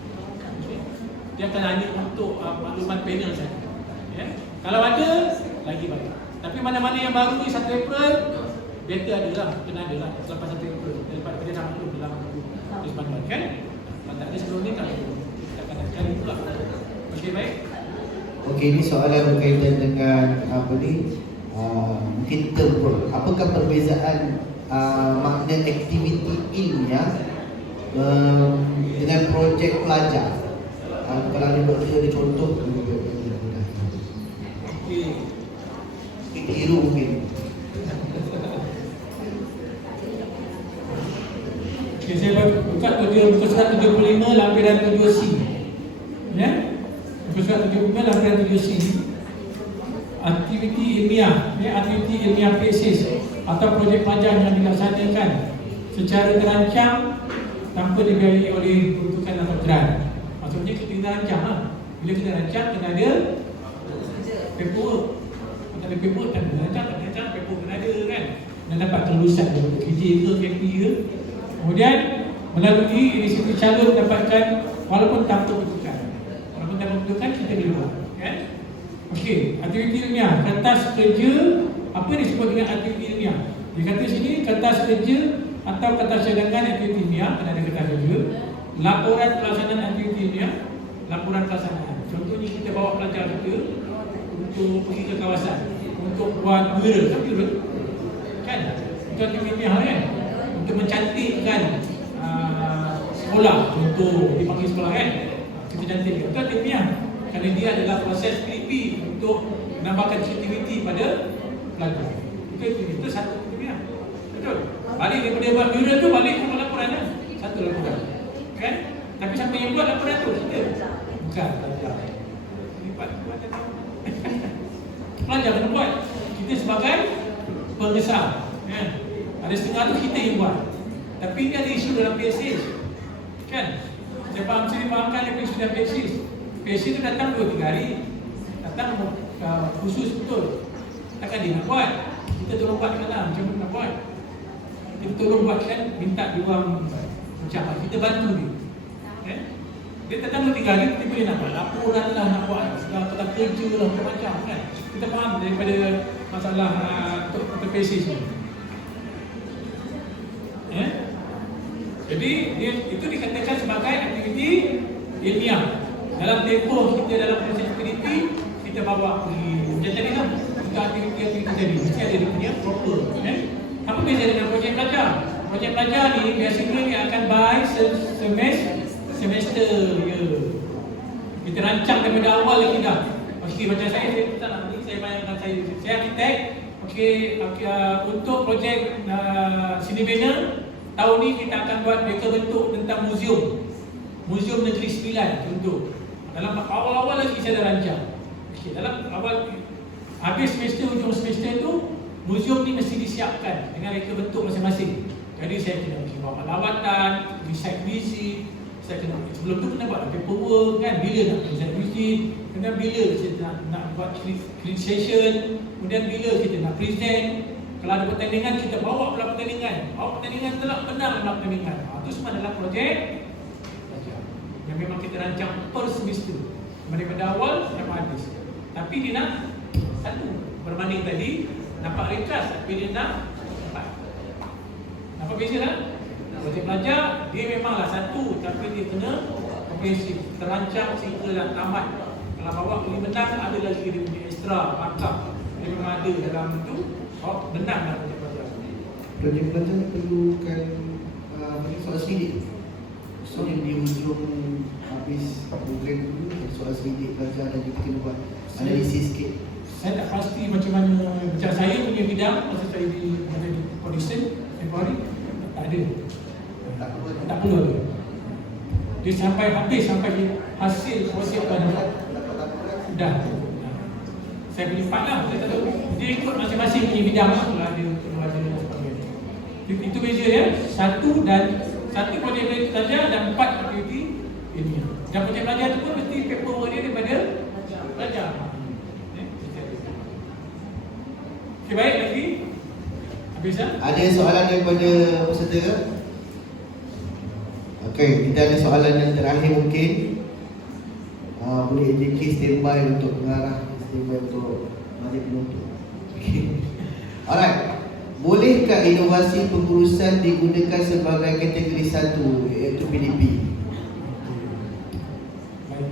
Dia akan hanya untuk maklumat panel saja. Kalau ada, lagi baik. Tapi mana-mana yang baru ni 1 April, better adalah, kena adalah selepas 1 April daripada dia nak maklum dalam kesempatan, kan? Kalau tak ada sebelum ni, tak perlu. Kita akan cari pula. Okey, baik. Okey, ini soalan berkaitan dengan mungkin term pun. Apakah perbezaan makna aktiviti ilmiah dengan projek pelajar? Kalau ada contoh, Okey. hero mungkin. Okay, saya buka muka surat 75 lampiran 7C. Ya. Muka surat 75 lampiran 7C. Aktiviti ilmiah, ya, aktiviti ilmiah tesis atau projek pelajar yang dilaksanakan secara terancang tanpa dibiayai oleh peruntukan atau grant. Maksudnya kita kena rancang lah. Bila kita rancang kena ada paperwork. Kalau ada paperwork tak kena rancang, paperwork kena ada kan. Dan dapat terlusan daripada kerja ke, KP ke. Kemudian melalui inisiatif calon dapatkan walaupun tanpa peruntukan. Walaupun tanpa peruntukan kita boleh buat, kan? Okey, aktiviti ilmiah, kertas kerja. Apa yang disebut dengan aktiviti ilmiah? Dia kata sini kertas kerja atau kertas cadangan aktiviti ilmiah, ada kertas kerja. Laporan pelaksanaan aktiviti ilmiah, laporan pelaksanaan. Contohnya kita bawa pelajar kita untuk pergi ke kawasan untuk buat mural, kan betul? Kan? Itu aktiviti ilmiah kan? Untuk mencantikkan sekolah, contoh dipanggil sekolah kan? Kita cantik. Itu aktiviti ilmiah. Kerana dia adalah proses PDP untuk menambahkan kreativiti pada pelajar. Itu satu ilmiah. Betul? Balik daripada buat mural tu, balik ke laporan dah. Satu laporan. Kan? Tapi siapa yang buat laporan tu? Kita. Bukan pelajar. Pelajar kena buat. Kita sebagai pengesah. Kan? Ada setengah tu kita yang buat. Tapi ini ada isu dalam PSS. Kan? Saya faham, saya fahamkan ada isu dalam PSS. PSS tu datang 2-3 hari. Datang khusus betul. Takkan dia nak buat. Kita tolong buat kan lah. Macam mana nak buat? Kita tolong buatkan, minta dia orang macam apa. Kita bantu dia. Okay? Dia datang 2-3 hari, kita boleh nak buat. Laporan lah nak buat. Segala tentang kerja lah, macam-macam kan. Kita faham daripada masalah untuk PSS ni. Jadi itu dikatakan sebagai aktiviti ilmiah. Dalam tempoh kita dalam proses PDP, kita bawa pergi macam tadi kan, kita aktiviti tadi mesti ada dia punya proper. Apa beza dengan projek pelajar? Projek pelajar ni biasanya dia akan by semester ya. Kita rancang daripada awal lagi dah. Okey, macam saya tak nak ni, saya bayangkan saya arkitek. Okey, untuk projek Cinebina tahun ni kita akan buat reka bentuk tentang Muzium Negeri Sembilan contoh. Dalam awal-awal lagi saya dah rancang. Okay, dalam awal habis semester, hujung semester tu muzium ni mesti disiapkan dengan reka bentuk masing-masing. Jadi saya kena bawa lawatan, decide visit. Saya kena sebelum tu kena buat paperwork kan, bila nak decide visit, kemudian bila kita nak buat create session, kemudian bila kita nak present. Kalau ada pertandingan kita bawa pula pertandingan. Pertandingan telah menang dalam pertandingan. Itu semua adalah projek yang memang kita rancang per semester daripada awal sampai habis. Tapi dia nak satu berbanding tadi nampak ringkas, tapi dia nak empat. Nampak beza tak? Projek pelajar dia memanglah satu, tapi dia kena komprehensif, terancang sehingga tamat. Kalau bawa pergi menang, ada lagi dia punya extra markup. Dia memang ada dalam itu. Menang lah projek pelajar. Projek pelajar ni perlukan soal sidik. Soalnya di hujung habis program dulu soal sidik pelajar dan kita kena buat analisis sikit. Saya tak pasti macam mana, macam saya punya bidang masa saya di production temporary tak ada. Tak perlu ada. Dia sampai habis, sampai hasil proses dah. Saya punya part lah, saya tak tahu. Dia ikut masing-masing punya bidang lah. Kalau ada itu beza ya. Satu projek pelajar dan 4 aktiviti ilmiah. Dan projek pelajar tu pun mesti paperwork dia daripada pelajar. Okay, baik lagi. Habis tak? Ada soalan daripada peserta ke? Okey, kita ada soalan yang terakhir mungkin. Boleh indicate standby untuk pengarah, standby untuk majlis penuntut. Okay. Alright. Bolehkah inovasi pengurusan digunakan sebagai kategori 1 iaitu PDP? Baik.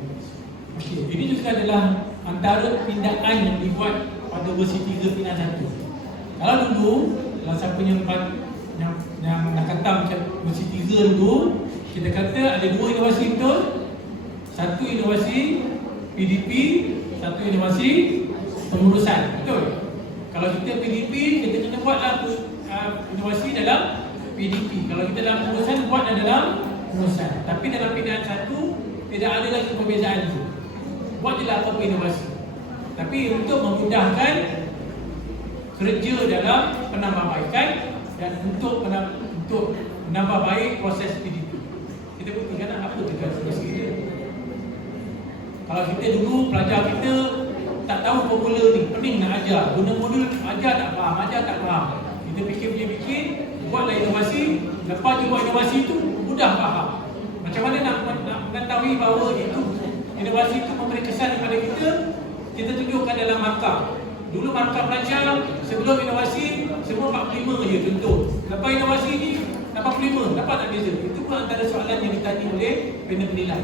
Okay. Ini juga adalah antara pindaan yang dibuat pada versi 3.1. Kalau dulu, kalau siapa yang nak kata macam versi 3 dulu, kita kata ada 2 inovasi betul. Satu inovasi PDP, satu inovasi pengurusan. Betul? Kalau kita PDP, kita kena buatlah inovasi dalam PDP. Kalau kita dalam pengurusan, buatlah dalam pengurusan. Tapi dalam pilihan satu, tidak ada lagi perbezaan itu. Buat je lah apa-apa inovasi. Tapi untuk memudahkan kerja dalam penambahbaikan dan untuk menambah baik proses PDP. Kita buktikan apa tugas kita. Kalau kita dulu pelajar kita tak tahu formula ni, pening nak ajar, guna modul ajar tak faham. Kita fikir, buatlah inovasi, lepas je buat inovasi itu mudah faham. Macam mana nak mengetahui bahawa itu inovasi itu memberi kesan kepada kita tunjukkan dalam markah. Dulu markah pelajar sebelum inovasi semua 45 je contoh. Lepas inovasi ni 85, dapat tak beza? Itu pun antara soalan yang ditanya oleh panel penilai.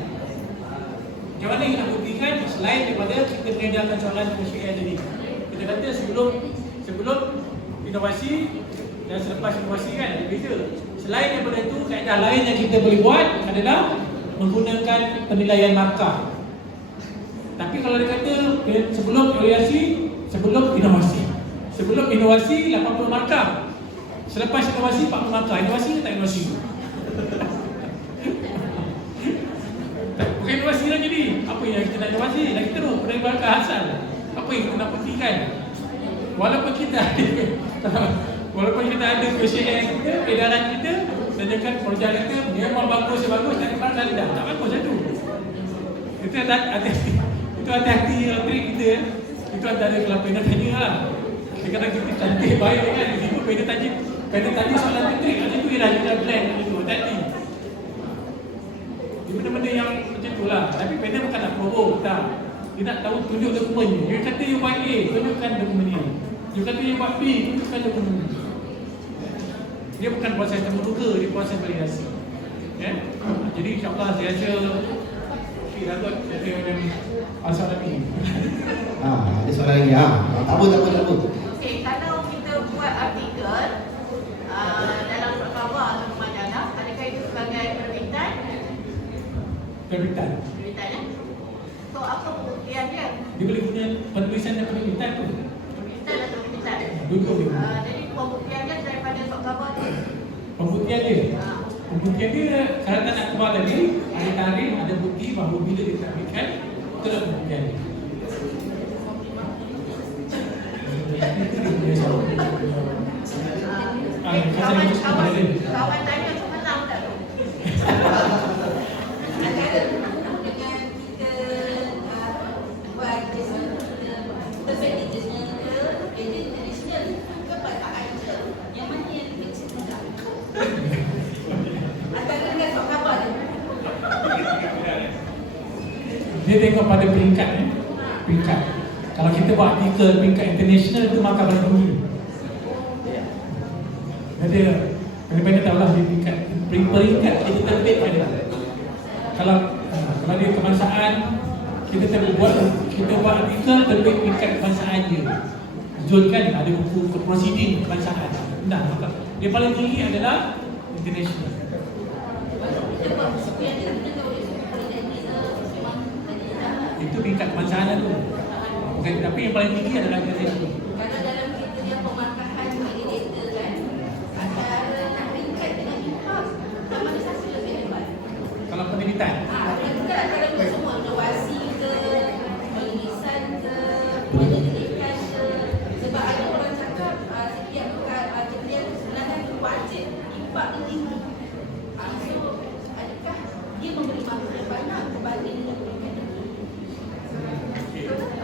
Macam mana yang nak buktikan selain daripada kita mengedarkan soalan KCL tadi? Kita kata sebelum inovasi dan selepas inovasi kan ada beza. Selain daripada itu, kaedah lain yang kita boleh buat adalah menggunakan penilaian markah. Tapi kalau dia kata sebelum evaluasi, sebelum inovasi 80 markah. Selepas inovasi 40 markah. Inovasi ke tak inovasi? Bukan inovasi lagi ni. Apa yang kita nak inovasi? Lagi teruk penerimaan asal. Apa yang kita nak pentingkan? Walaupun kita ada KCL kita, edaran kita, sedangkan projek kita memang bagus, tak ada dah. Tak bagus satu. Itu hati-hati trik kita. Itu antara kalau panel tanya lah. Kadang-kadang kita cantik baik kan. Tiba panel tanya soalan trik. Macam tu ialah kita blend macam tu. Hati-hati. Benda-benda yang macam tu lah. Tapi panel bukan nak provoke. Tak. Dia nak tahu tunjuk dokumen ni. Dia kata you buat A, tunjukkan dokumen ni. Dia kata you buat B, tunjukkan dokumen ni. Dia bukan proses terbuka, dia proses validasi. Jadi insyaAllah saya rasa dah kot jadi macam asal lagi. Ada soalan lagi. Tak apa. Okey, kalau kita buat artikel dalam surat khabar atau majalah, adakah itu sebagai permintaan? Permintaan. So apa pembuktian dia? Dia boleh guna penulisan dan permintaan tu. Permintaan atau permintaan? Dua-dua. Jadi pembuktian dia daripada surat khabar tu? Pembuktian dia syaratan nak keluar tadi, ada tarikh, ada bukti bahawa bila diterbitkan, itulah pembuktian dia. Kawan tanya tu menang tak tu? Antara dengan kita buat terbit international ke perkataan je, yang mana yang lebih mudah? Antara dengan sok khabar tu. Dia tengok pada peringkat peringkat. Kalau kita buat artikel peringkat international itu markah paling tinggi. Jadi pendek-pendek tahulah di peringkat kita terbit pada. Kalau dia kebangsaan, kita buat artikel terbit peringkat kebangsaan je. Zon kan ada buku proceeding kebangsaan. Maka dia paling tinggi adalah international. Itu peringkat kebangsaan tu. Tapi yang paling tinggi adalah international. Kalau dalam kita yang pemarkahan data kan, antara nak ringkat dengan impak, mana satu lebih hebat? Kalau penerbitan. Bukan kalau kita semua inovasi ke, penulisan ke, penyelidikan ke. Sebab ada orang cakap setiap kerja itu sebenarnya wajib impak tinggi. So, adakah dia memberi makna yang banyak berbanding dengan peringkat tinggi?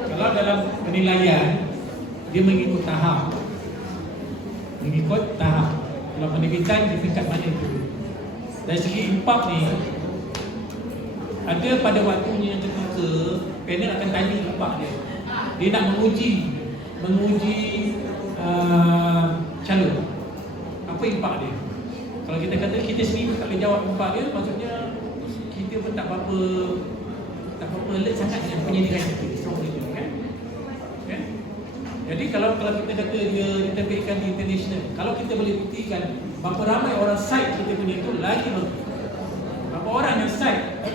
Kalau dalam penilaian, dia mengikut tahap. Kalau penerbitan di tingkat mana itu. Dari segi impak ni, ada pada waktunya yang ketika panel akan tanya impak dia. Dia nak menguji calon. Apa impak dia? Kalau kita kata kita sendiri tak boleh jawab impak dia, maksudnya kita pun tak berapa alert sangat dengan penyelidikan kita. Jadi kalau kita kata dia diterbitkan di international, kalau kita boleh buktikan berapa ramai orang site kita punya itu lagi bagus. Berapa orang yang site,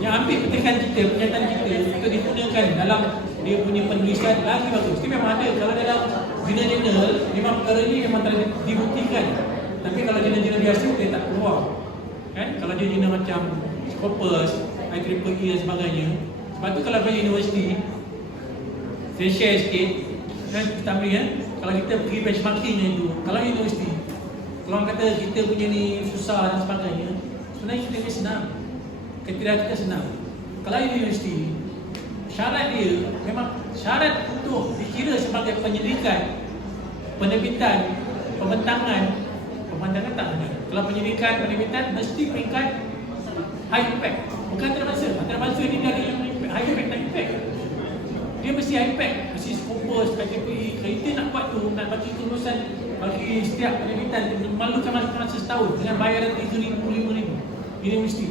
yang ambil petikan kita, pernyataan kita, itu digunakan dalam dia punya penulisan lagi bagus. Dia memang ada. Kalau dalam zina general, memang perkara ni memang tak dibuktikan. Tapi kalau zina biasa, dia tak keluar. Kan? Kalau dia zina macam Scopus, IEEE dan sebagainya. Sebab tu kalau pergi universiti, saya share sikit kan, kita ambil kan, kalau kita pergi benchmarking itu, kalau universiti, kalau orang kata kita punya ni susah dan sebagainya, sebenarnya kita ni senang, kriteria kita senang. Kalau universiti, syarat dia memang syarat untuk dikira sebagai penyelidikan, penerbitan, pembentangan tak ada. Kalau penyelidikan, penerbitan mesti peringkat high impact, bukan antarabangsa ni dia ada yang high impact tak impact. Dia mesti high impact, mesti Scopus, KTPI. Kalau kita nak buat tu, nak bagi kelulusan bagi setiap penerbitan, memerlukan masa setahun dengan bayaran 3,000, 5,000. Ini mesti.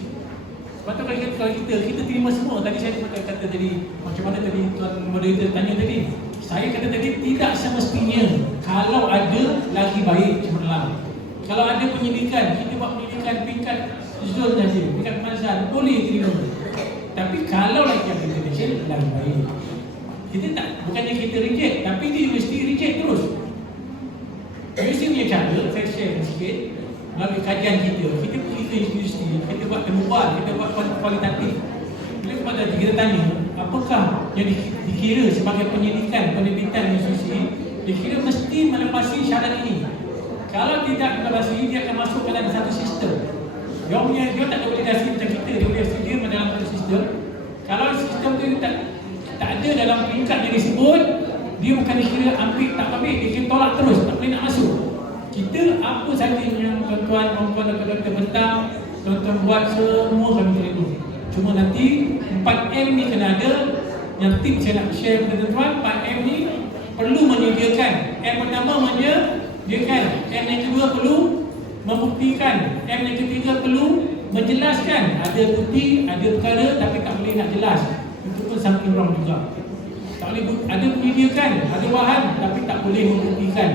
Sebab tu kalau kita terima semua. Tadi saya kata tadi, macam mana tadi tuan moderator tanya tadi, saya kata tadi tidak semestinya. Kalau ada lagi baik cemerlang. Kalau ada penyelidikan, kita buat penyelidikan peringkat zon saja, peringkat pengasaran, boleh terima. Tapi kalau lagi ada international, lagi baik. Kita tak, bukannya kita reject, tapi di universiti reject terus. Universiti punya cara, saya share sikit, melalui kajian kita pergi ke universiti, kita buat temubual, kita buat kualitatif. Bila kepada kita tanya, apakah yang dikira sebagai penyelidikan, penerbitan universiti, dikira mesti melepasi syarat ini. Kalau tidak melepasi, dia akan masuk ke dalam satu sistem. Dia tak ada validasi macam kita, dia dalam satu sistem. Kalau sistem tu tak ada dalam peringkat yang disebut, dia bukan dikira ambil, tak ambil, dia kira tolak terus, tak boleh nak masuk. Kita apa saja yang tuan-tuan dan doktor bentang, tuan-tuan buat semua kami terima. Cuma nanti 4M ni kena ada. Yang tip saya nak share kepada tuan-tuan, 4M ni perlu menyediakan. M pertama menyediakan, M yang kedua perlu membuktikan, M yang ketiga perlu menjelaskan. Ada bukti, ada perkara tapi tak boleh nak jelas. Itu pun something wrong juga. Tak boleh ada menyediakan, ada bahan tapi tak boleh membuktikan.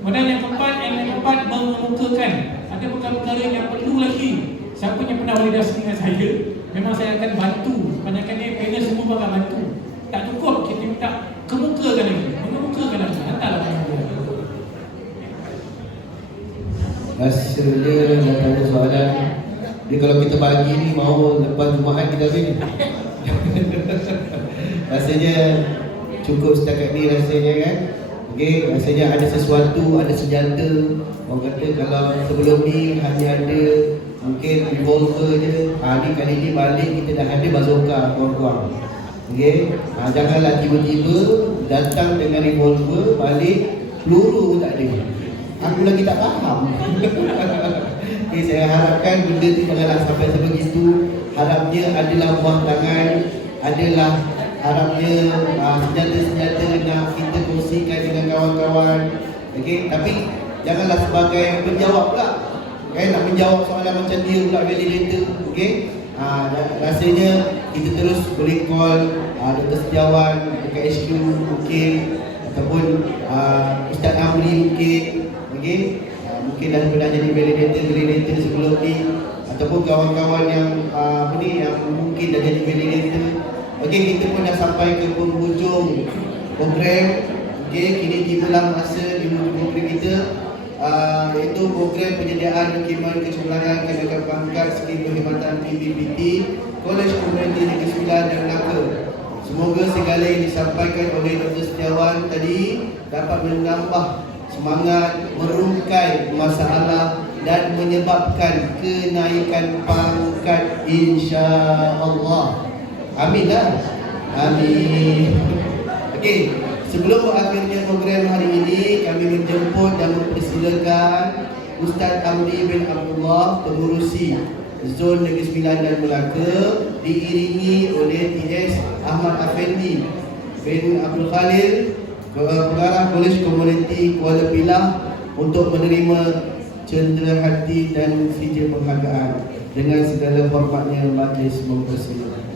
Kemudian yang keempat mengemukakan. Ada perkara-perkara yang perlu lagi. Siapa yang pernah validasi dengan saya, memang saya akan bantu. Kebanyakan ni panel semua akan bantu. Tak cukup kita minta kemukakan lagi, mengemukakan lagi. Hantarlah panel. Rasanya nak tanya soalan. Jadi kalau kita bagi ni mau lepas Jumaat kita habis ni. Rasanya cukup setakat ni rasanya kan. Okey, rasanya ada sesuatu, ada senjata. Orang kata kalau sebelum ni hanya ada mungkin revolver je. Ni kali ni balik kita dah ada bazooka kawan-kawan. Okey, janganlah tiba-tiba datang dengan revolver, balik peluru pun tak ada. Aku lagi tak faham. Okay, saya harapkan benda tu janganlah sampai sebegitu. Harapnya adalah buah tangan, adalah harapnya senjata-senjata nak kita kongsikan dengan kawan-kawan. Okay, tapi janganlah sebagai penjawab pula. Okay, nak menjawab soalan macam dia pula validator. Okay, rasanya kita terus boleh call Dr. Setiawan dekat HQ mungkin, ataupun Ustaz Amri mungkin. Okay, mungkin dah pernah jadi validator sebelum ni, ataupun kawan-kawan yang yang mungkin dah jadi validator. Okey, kita pun dah sampai ke penghujung program. Okey, kini tibalah masa di hujung program kita, iaitu program penyediaan dokumen kecemerlangan kenaikan pangkat skim perkhidmatan PBBT Kolej Komuniti Negeri Sembilan dan Melaka. Semoga segala yang disampaikan oleh Dr. Setiawan tadi dapat menambah semangat, merungkai masalah dan menyebabkan kenaikan pangkat insya-Allah. Amin lah. Amin. Okey, sebelum berakhirnya program hari ini, kami menjemput dan mempersilakan Ustaz Amri bin Abdullah, pengurusi Zon Negeri Sembilan dan Melaka, diiringi oleh TS Ahmad Afendi bin Abdul Khalil, Pengarah Kolej Komuniti Kuala Pilah, untuk menerima cenderahati dan sijil penghargaan. Dengan segala hormatnya majlis mempersilakan.